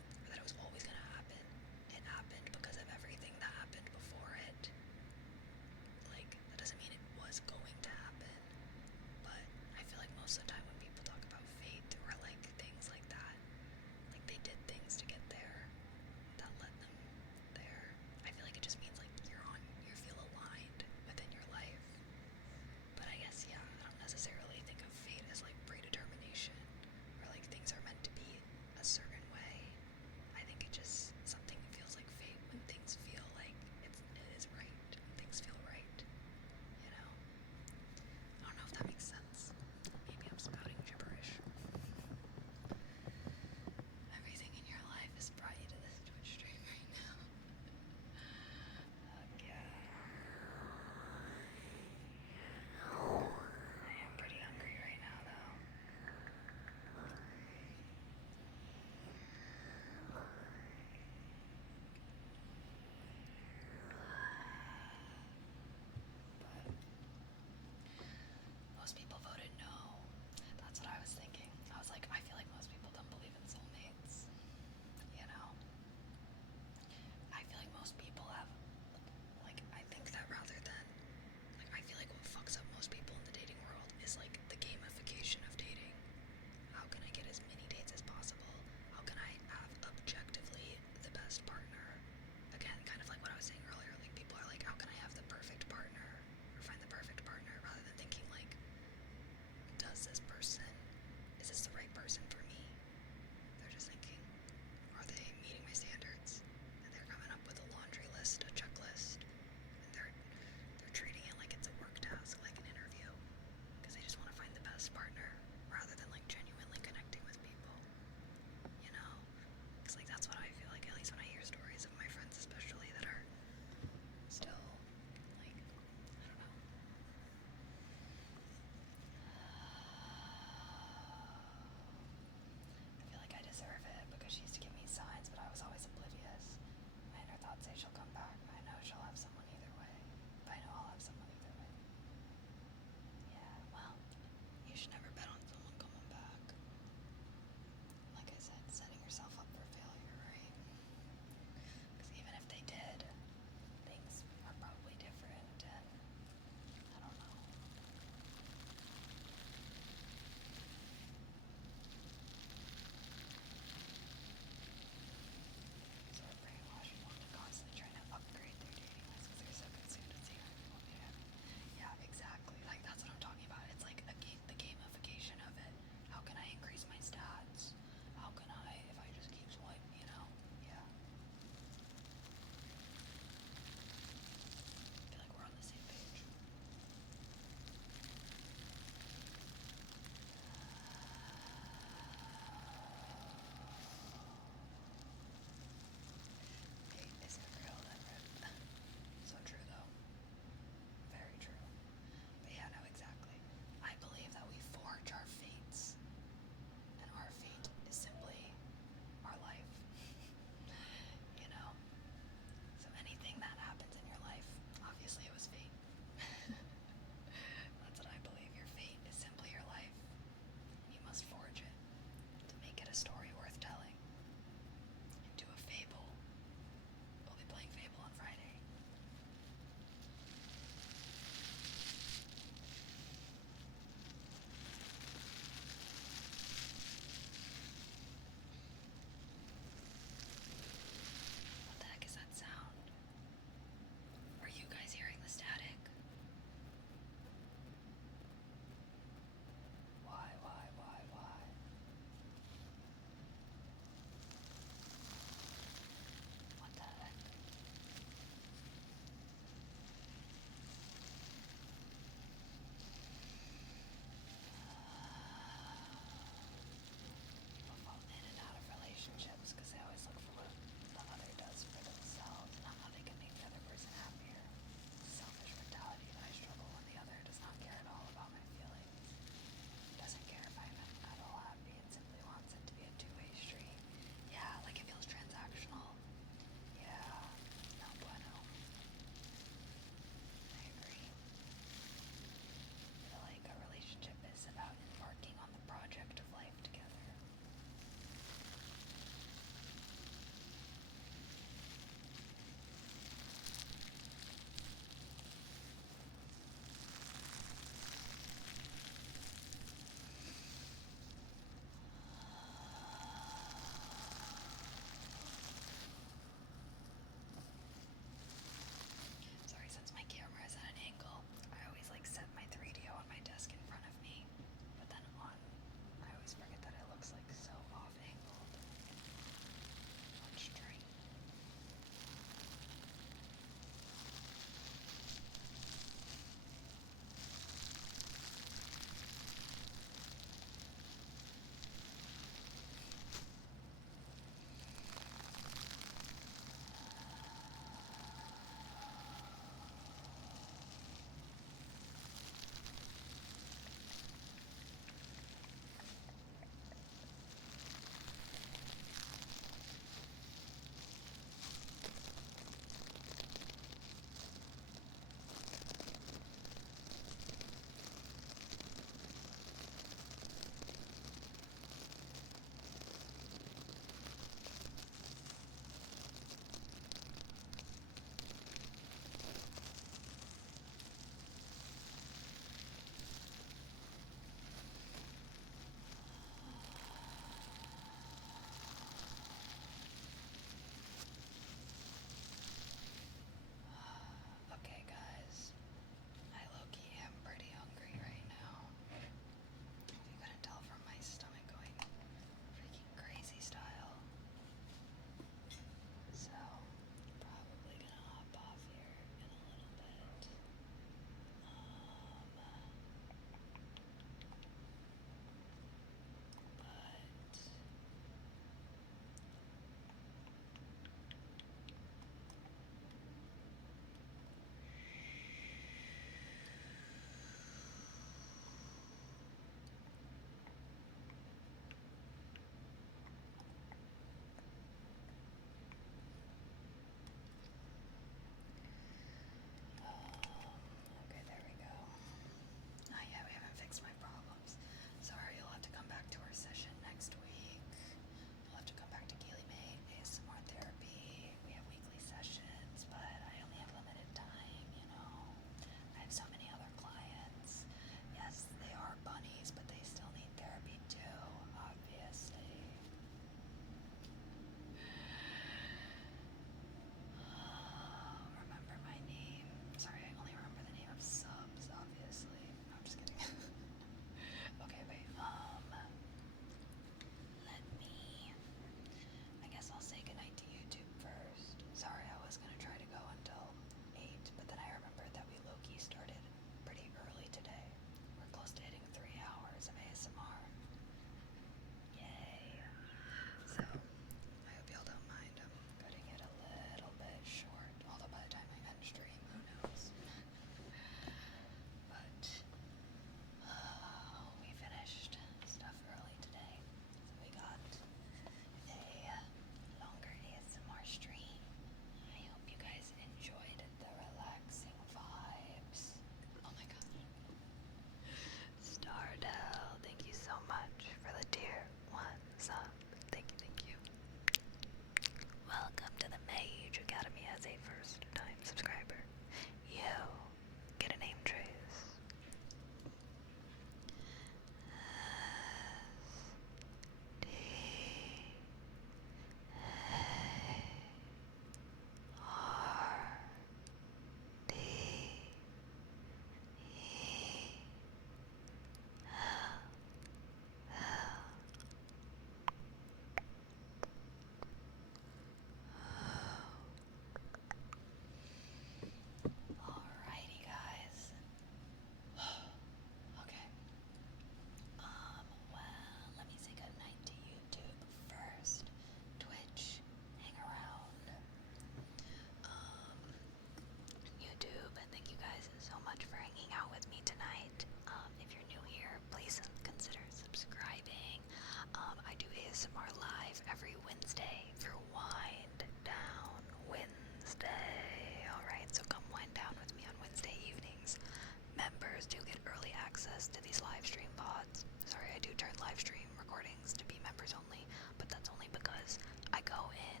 turn live stream recordings to be members only, but that's only because I go in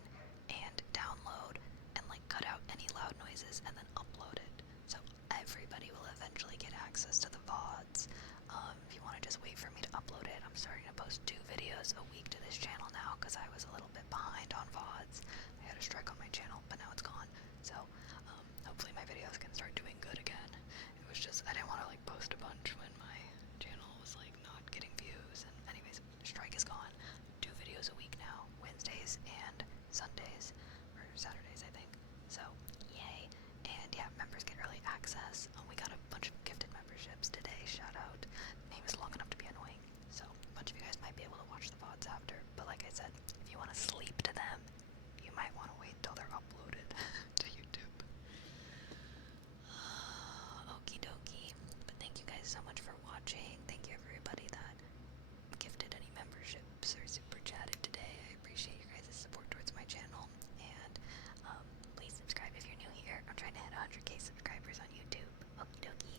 and download and like cut out any loud noises and then upload it. So everybody will eventually get access to the VODs. If you want to just wait for me to upload it, I'm starting to post 2 videos a week to this channel now because I was a little bit behind on VODs. I had a strike on my channel, but now it's gone. So hopefully my videos can start doing good again. It was just, I didn't want to like post a bunch when my channel was like not getting views. And anyways, strike is gone. 2 videos a week now, Wednesdays and Sundays, or Saturdays I think. So yay. And yeah, members get early access. We got a bunch of gifted memberships today, shout out. The name is long enough to be annoying, so a bunch of you guys might be able to watch the VODs after. But like I said, if you want to sleep to them, you might want to wait till they're uploaded to YouTube. Okie dokie. But thank you guys so much for watching. Thank you everybody that gifted any memberships or super chatted today. I appreciate your guys' support towards my channel. And please subscribe if you're new here. I'm trying to hit 100k subscribers on YouTube. Okie dokie.